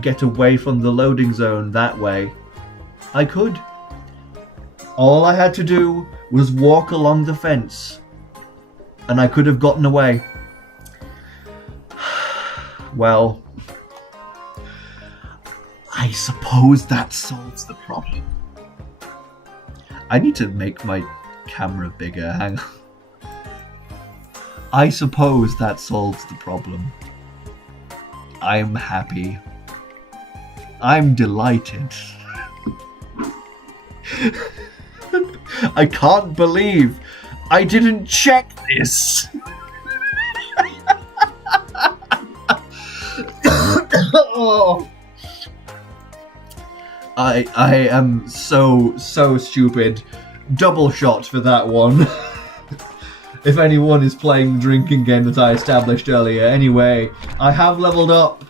get away from the loading zone that way. I could. All I had to do was walk along the fence and I could have gotten away. Well, I suppose that solves the problem. I need to make my camera bigger. Hang on. I suppose that solves the problem. I'm happy. I'm delighted. I can't believe I didn't check this. Oh. I am so stupid. Double shot for that one. If anyone is playing the drinking game that I established earlier. Anyway, I have leveled up.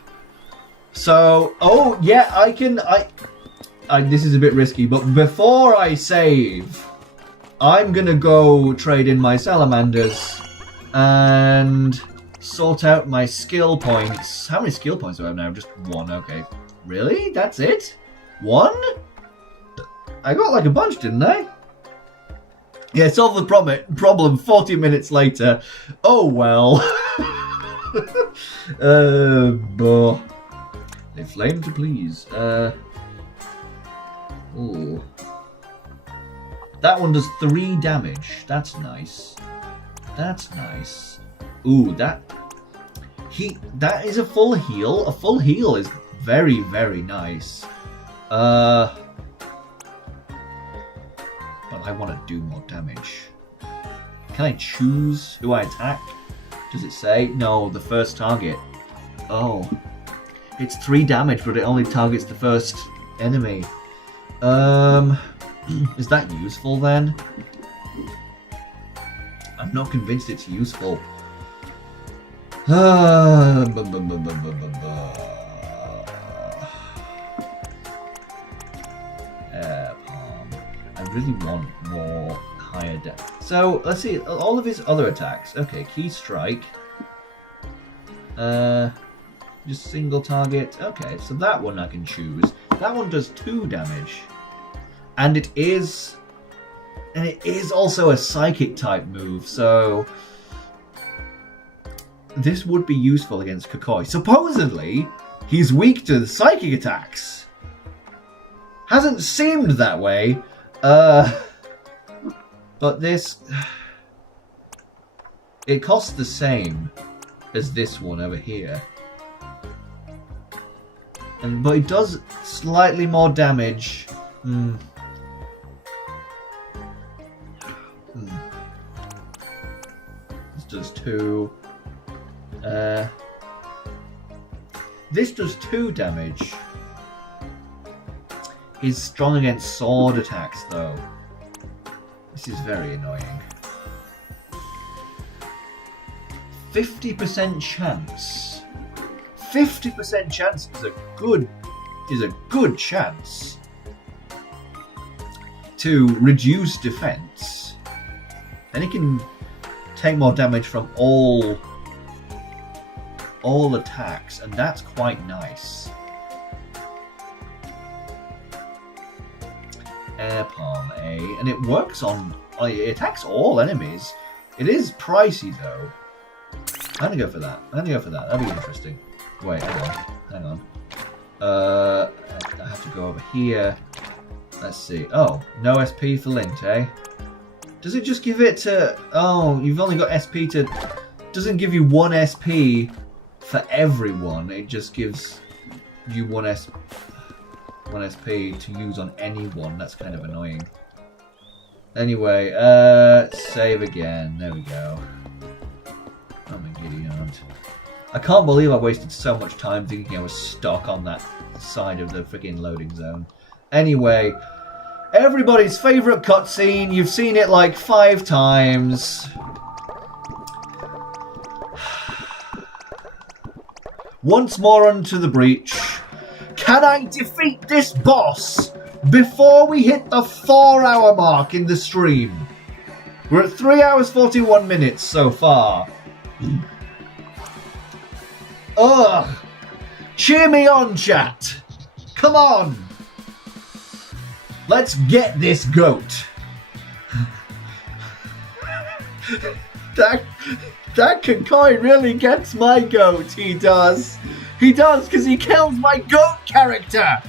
So, oh yeah, I can. This is a bit risky, but before I save, I'm gonna go trade in my salamanders and sort out my skill points. How many skill points do I have now? Just one, okay. Really? That's it? One? I got like a bunch, didn't I? Yeah, solve the problem 40 minutes later. Oh well. A flame to please. Ooh. That one does 3 damage. That's nice. That's nice. Ooh, that is a full heal. A full heal is very, very nice. But I want to do more damage. Can I choose who I attack? Does it say? No, the first target. Oh. It's 3 damage, but it only targets the first enemy. Is that useful then? I'm not convinced it's useful. I really want more higher depth. So let's see all of his other attacks. Okay, key strike. Just single target. Okay, so that one I can choose. That one does 2 damage, and it is also a psychic type move. So this would be useful against Kokoi. Supposedly, he's weak to the psychic attacks. Hasn't seemed that way. But this... It costs the same as this one over here. But it does slightly more damage. This does 2. This does 2 damage. He's strong against sword attacks, though. This is very annoying. 50% chance. 50% chance is a good chance to reduce defense. Then he can take more damage from all attacks, and that's quite nice. Air Palm A, and it works on. It attacks all enemies. It is pricey though. I'm gonna go for that. That'd be interesting. Wait, hang on. I have to go over here. Let's see. Oh, no SP for Lint, eh? Does it just give it to... Oh, you've only got SP to... Doesn't give you 1 SP for everyone. It just gives you 1 SP to use on anyone. That's kind of annoying. Anyway, save again. There we go. I'm a giddy aunt. I can't believe I wasted so much time thinking I was stuck on that side of the freaking loading zone. Anyway, everybody's favourite cutscene. You've seen it like 5 times. Once more onto the breach. Can I defeat this boss before we hit the 4-hour mark in the stream? We're at 3 hours 41 minutes so far. Ugh! Cheer me on, chat! Come on! Let's get this goat! that Kakoi really gets my goat, he does! He does, because he kills my goat character!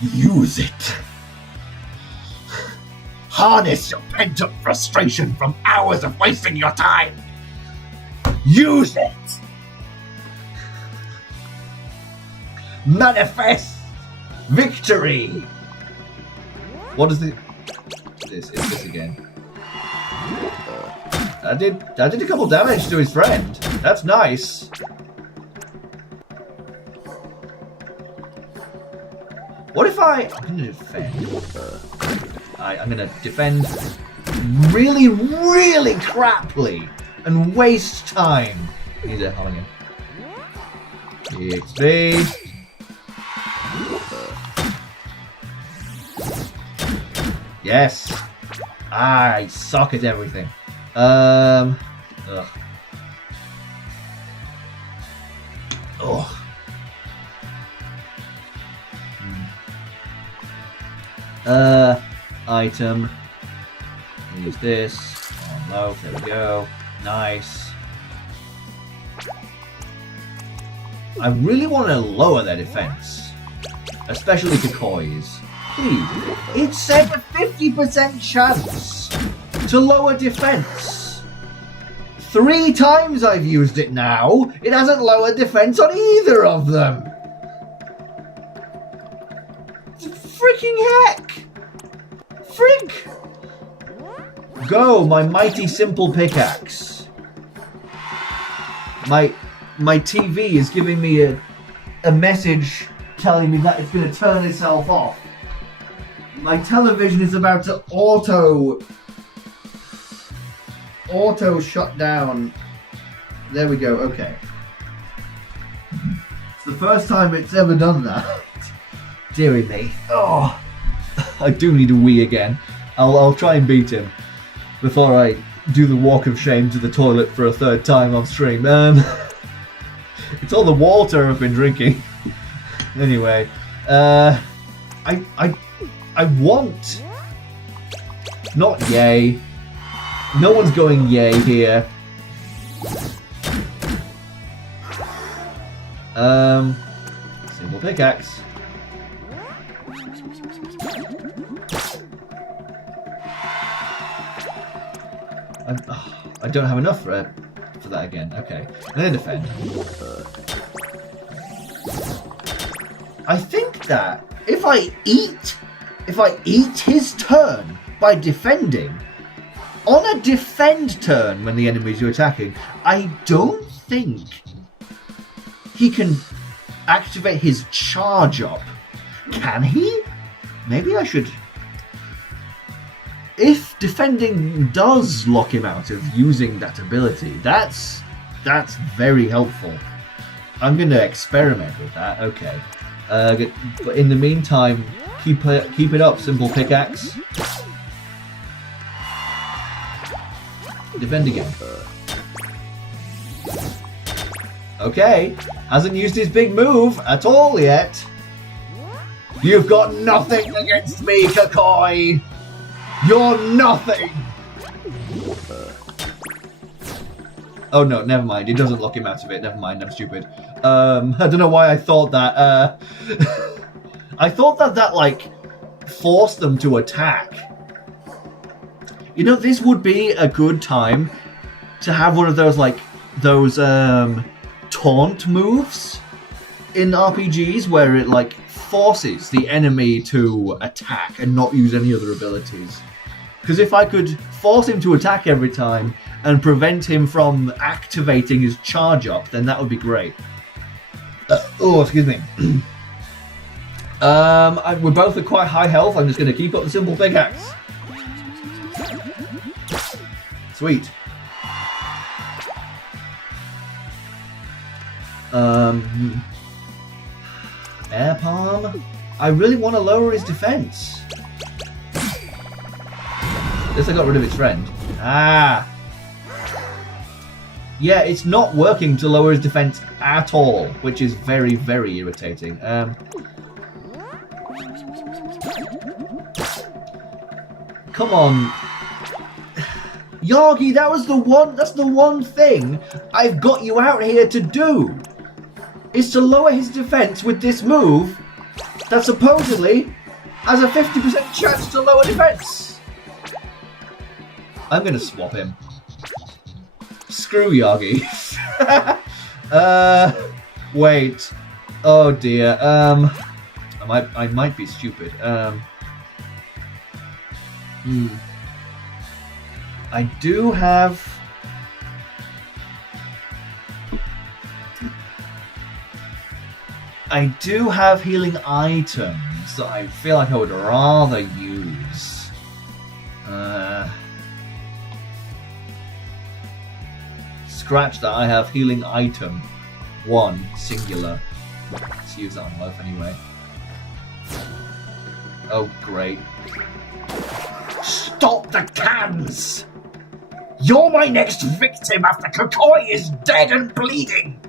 Use it! Harness your pent-up frustration from hours of wasting your time! Use it! Manifest victory! What is this? It's this again. I did a couple damage to his friend. That's nice. What if I'm gonna defend. I'm gonna defend really, really craply and waste time. Need a Halligan. EXP. Yes. I suck at everything. Ugh. Ugh. Item. Use this. On low. There we go. Nice. I really want to lower their defense, especially Kakoi's. Please. It said a 50% chance to lower defense. 3 times I've used it now. It hasn't lowered defense on either of them. Freaking heck! Frick! Go, my mighty simple pickaxe. My TV is giving me a message telling me that it's going to turn itself off. My television is about to auto shut down. There we go, okay. It's the first time it's ever done that. Deary me. Oh, I do need a wee again. I'll try and beat him before I do the walk of shame to the toilet for a 3rd time on stream. It's all the water I've been drinking. Anyway, I want, not yay. No one's going yay here. Simple pickaxe. I don't have enough for that again. Okay, and then defend. I think that if I eat his turn by defending, on a defend turn when the enemies you're attacking, I don't think he can activate his charge up. Can he? Maybe I should. If defending does lock him out of using that ability, that's very helpful. I'm going to experiment with that. Okay. But in the meantime, keep it up, simple pickaxe. Defend again. Okay. Hasn't used his big move at all yet. You've got nothing against me, Kakoi. You're nothing! Oh no, never mind. It doesn't lock him out of it. Never mind, I'm stupid. I don't know why I thought that. I thought that like forced them to attack. You know, this would be a good time to have one of those like those taunt moves in RPGs where it like forces the enemy to attack and not use any other abilities. Because if I could force him to attack every time and prevent him from activating his charge up, then that would be great. Oh, excuse me. We're both at quite high health. I'm just going to keep up the simple pickaxe. Sweet. Air Palm. I really want to lower his defense. This I got rid of its friend. Ah. Yeah, it's not working to lower his defense at all, which is very, very irritating. Come on. Yagi, that's the one thing I've got you out here to do. Is to lower his defense with this move that supposedly has a 50% chance to lower defense. I'm gonna swap him. Screw Yagi. Wait. Oh dear. I might be stupid. I do have. I do have healing items that I feel like I would rather use. Scratch that. I have healing item 1 singular. Let's use that on Loaf anyway. Oh great. Stop the cans! You're my next victim after Kokoi is dead and bleeding!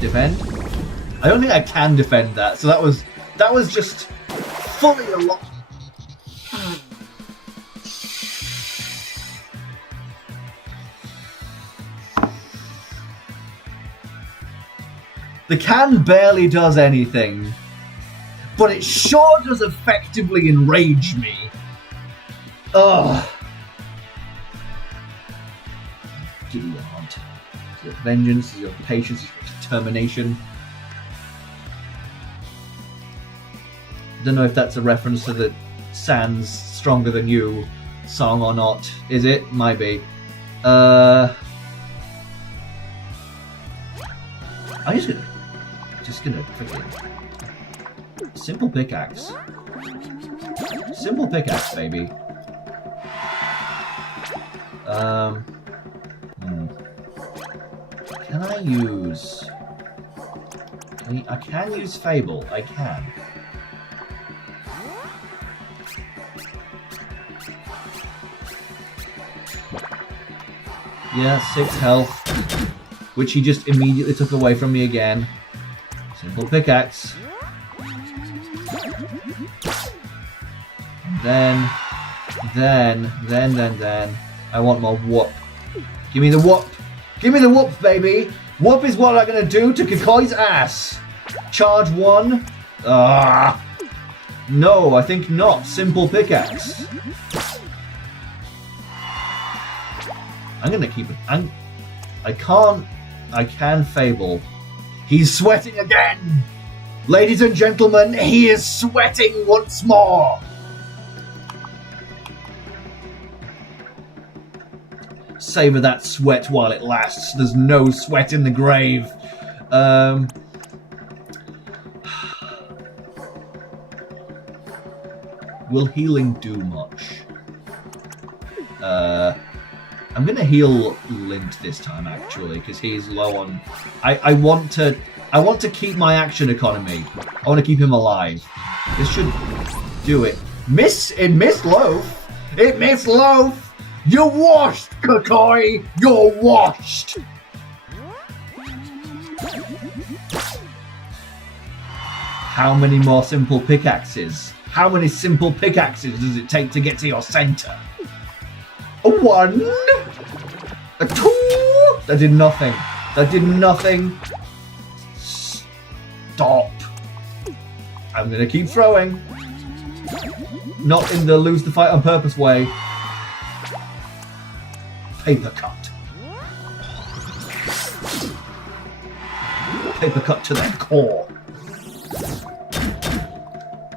Defend? I don't think I can defend that, so that was just fully a lot. The can barely does anything, but it sure does effectively enrage me. Ugh. Give me your heart. Your vengeance, your patience, your determination. Don't know if that's a reference to the Sans Stronger Than You song or not. Is it? Might be. I'm just gonna freaking simple pickaxe. Simple pickaxe, baby. Can I use? I can use Fable. I can. Yeah, 6 health, which he just immediately took away from me again. Simple pickaxe. Then, I want more whoop. Give me the whoop. Give me the whoop, baby. Whoop is what I'm gonna do to Kokoi's ass. Charge 1. No, I think not. Simple pickaxe. I'm gonna keep it. I can Fable. He's sweating again! Ladies and gentlemen, he is sweating once more! Savor that sweat while it lasts. There's no sweat in the grave. Will healing do much? I'm gonna heal Lint this time actually, because he's low on. I want to keep my action economy. I want to keep him alive. This should do it. It missed Loaf. It missed Loaf. You're washed, Kokoi. You're washed. How many more simple pickaxes? How many simple pickaxes does it take to get to your center? A 1. A 2. That did nothing. That did nothing. Stop. I'm gonna keep throwing. Not in the lose the fight on purpose way. Paper cut. Paper cut to their core.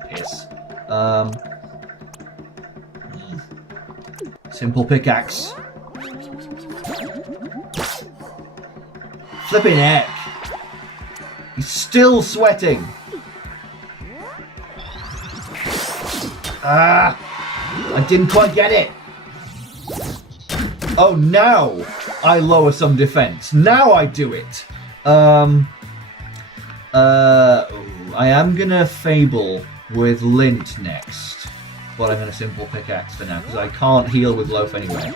Piss. Simple pickaxe. Flipping heck. He's still sweating. I didn't quite get it. Oh, now I lower some defense. Now I do it. I am gonna Fable with Lint next. But I'm gonna simple pickaxe for now, because I can't heal with Loaf anyway.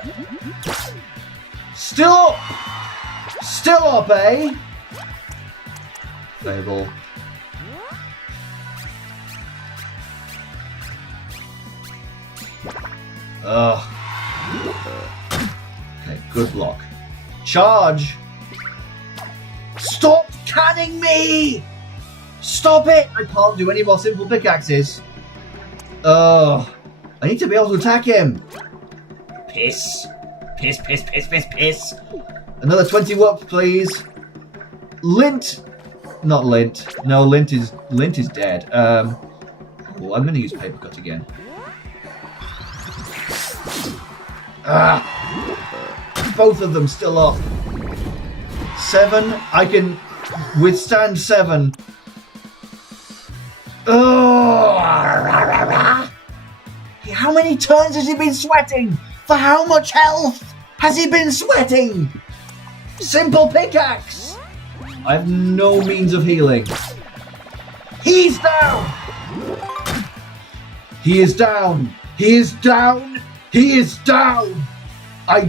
Still up! Still up, eh? Fable. Ugh. Okay, good block. Charge! Stop canning me! Stop it! I can't do any more simple pickaxes. Ugh. I need to be able to attack him. Piss. Piss, piss, piss, piss, piss. Another 20 whoops, please. Lint. Not Lint. No, Lint is dead. Oh, I'm going to use Paper Cut again. Both of them still up. 7. I can withstand 7. Oh! How many turns has he been sweating? For how much health has he been sweating? Simple pickaxe! I have no means of healing. He's down! He is down! He is down! He is down! I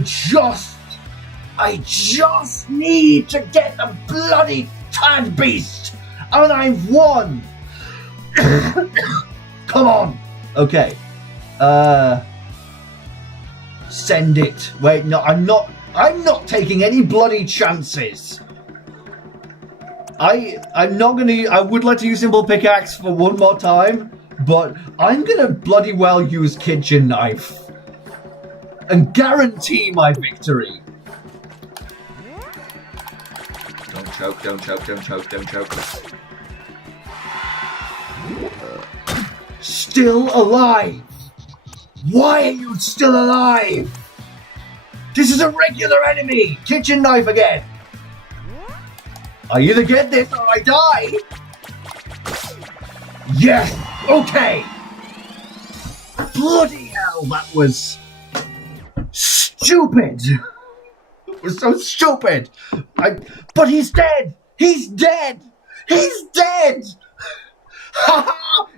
just need to get the bloody tad beast! And I've won! Come on! Okay. Send it. Wait, no, I'm not taking any bloody chances. I'm not gonna. I would like to use simple pickaxe for one more time, but I'm gonna bloody well use kitchen knife and guarantee my victory. Don't choke! Don't choke! Don't choke! Don't choke! Still alive. Why are you still alive? This is a regular enemy! Kitchen knife again! I either get this or I die! Yes! Okay! Bloody hell, that was stupid! It was so stupid! But he's dead! He's dead! He's dead!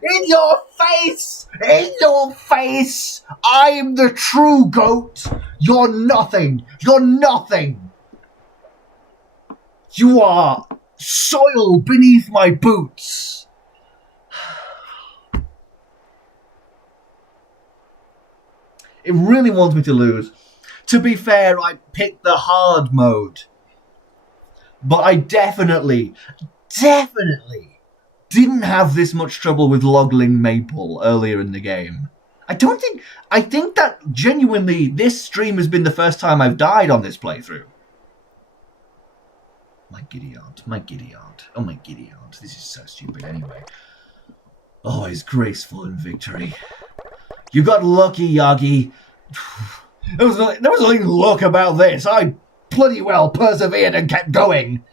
In your face! In your face! I'm the true goat! You're nothing! You're nothing! You are soil beneath my boots! It really wants me to lose. To be fair, I picked the hard mode. But I definitely didn't have this much trouble with Logling Maple earlier in the game. I think that genuinely this stream has been the first time I've died on this playthrough. My giddy aunt. Oh, my giddy aunt. This is so stupid anyway. Always graceful in victory. You got lucky, Yagi. There was nothing luck about this. I bloody well persevered and kept going.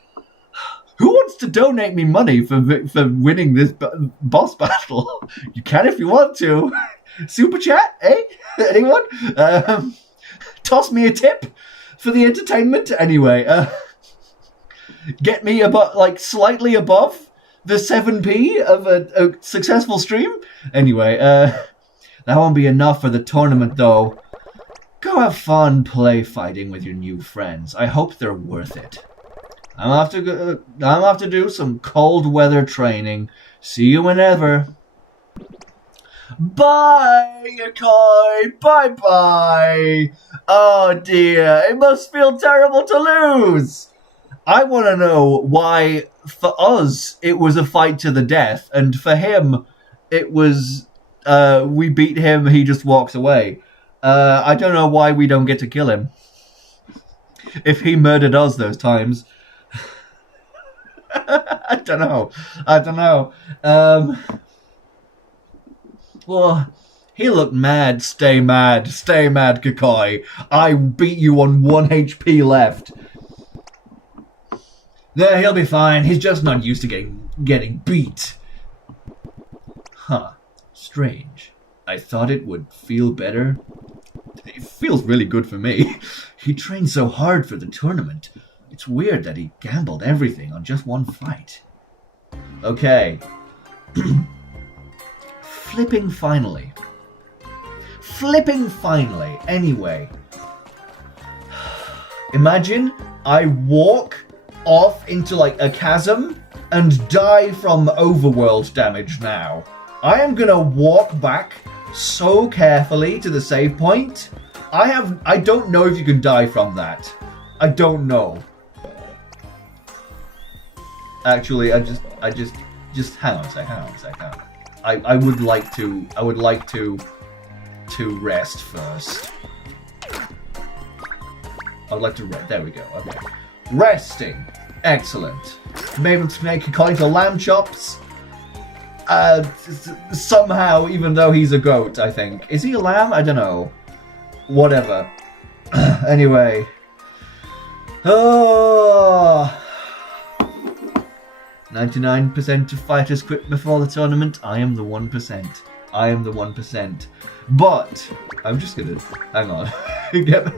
Who wants to donate me money for winning this boss battle? You can if you want to. Super chat, eh? Anyone? Toss me a tip for the entertainment. Anyway, get me about slightly above the 7p of a successful stream. Anyway, that won't be enough for the tournament though. Go have fun play fighting with your new friends. I hope they're worth it. I'm have to do some cold weather training. See you whenever. Bye, Yokoi. Bye-bye. Oh, dear. It must feel terrible to lose. I want to know why, for us, it was a fight to the death, and for him, it was, we beat him, he just walks away. I don't know why we don't get to kill him. If he murdered us those times. I don't know. Well, he looked mad. Stay mad, Kakoi. I beat you on 1 HP left. No, he'll be fine. He's just not used to getting beat. Huh. Strange. I thought it would feel better. It feels really good for me. He trained so hard for the tournament. It's weird that he gambled everything on just one fight. Okay. Flipping finally. Anyway. Imagine I walk off into like a chasm and die from overworld damage now. I am gonna walk back so carefully to the save point. I don't know if you can die from that. I don't know. Actually, I just hang on a sec. I would like to rest first. I would like to rest. There we go. Okay. Resting. Excellent. I'm able to make a kind of lamb chops. Somehow, even though he's a goat, I think. Is he a lamb? I don't know. Whatever. Anyway. Oh. 99% of fighters quit before the tournament. I am the 1%. But I'm just gonna hang on. I'm gonna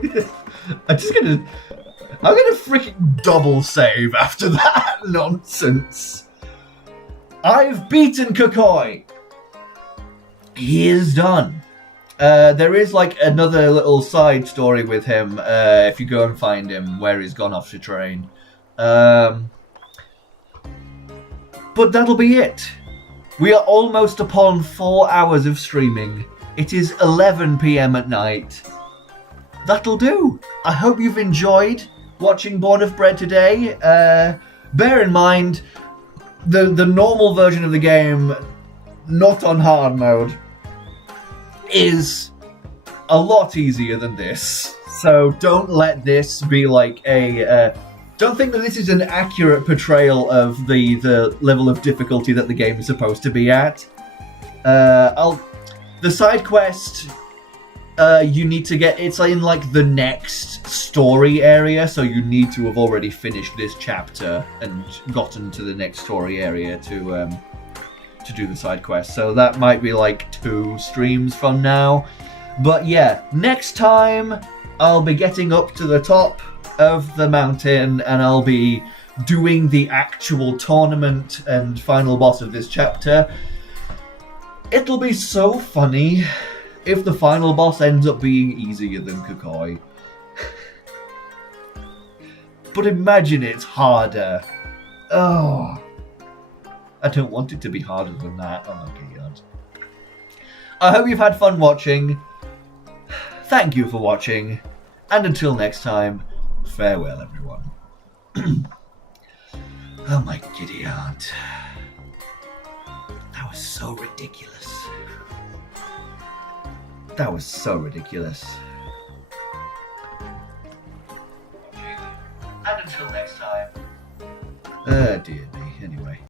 freaking double save after that nonsense. I've beaten Kakoi. He is done. There is like another little side story with him. If you go and find him, where he's gone off to train. But that'll be it. We are almost upon 4 hours of streaming. It is 11 PM at night. That'll do. I hope you've enjoyed watching Born of Bread today. Bear in mind, the normal version of the game, not on hard mode, is a lot easier than this. So don't let this be like a... don't think that this is an accurate portrayal of the level of difficulty that the game is supposed to be at. The side quest, you need to get... It's in like the next story area, so you need to have already finished this chapter and gotten to the next story area to do the side quest. So that might be like 2 streams from now. But yeah, next time I'll be getting up to the top of the mountain and I'll be doing the actual tournament and final boss of this chapter. It'll be so funny if the final boss ends up being easier than Kakoi. But imagine it's harder. Oh, I don't want it to be harder than that. Oh my god. I hope you've had fun watching. Thank you for watching. And until next time, farewell everyone. Oh my giddy aunt. That was so ridiculous. And until next time. Dear me, anyway.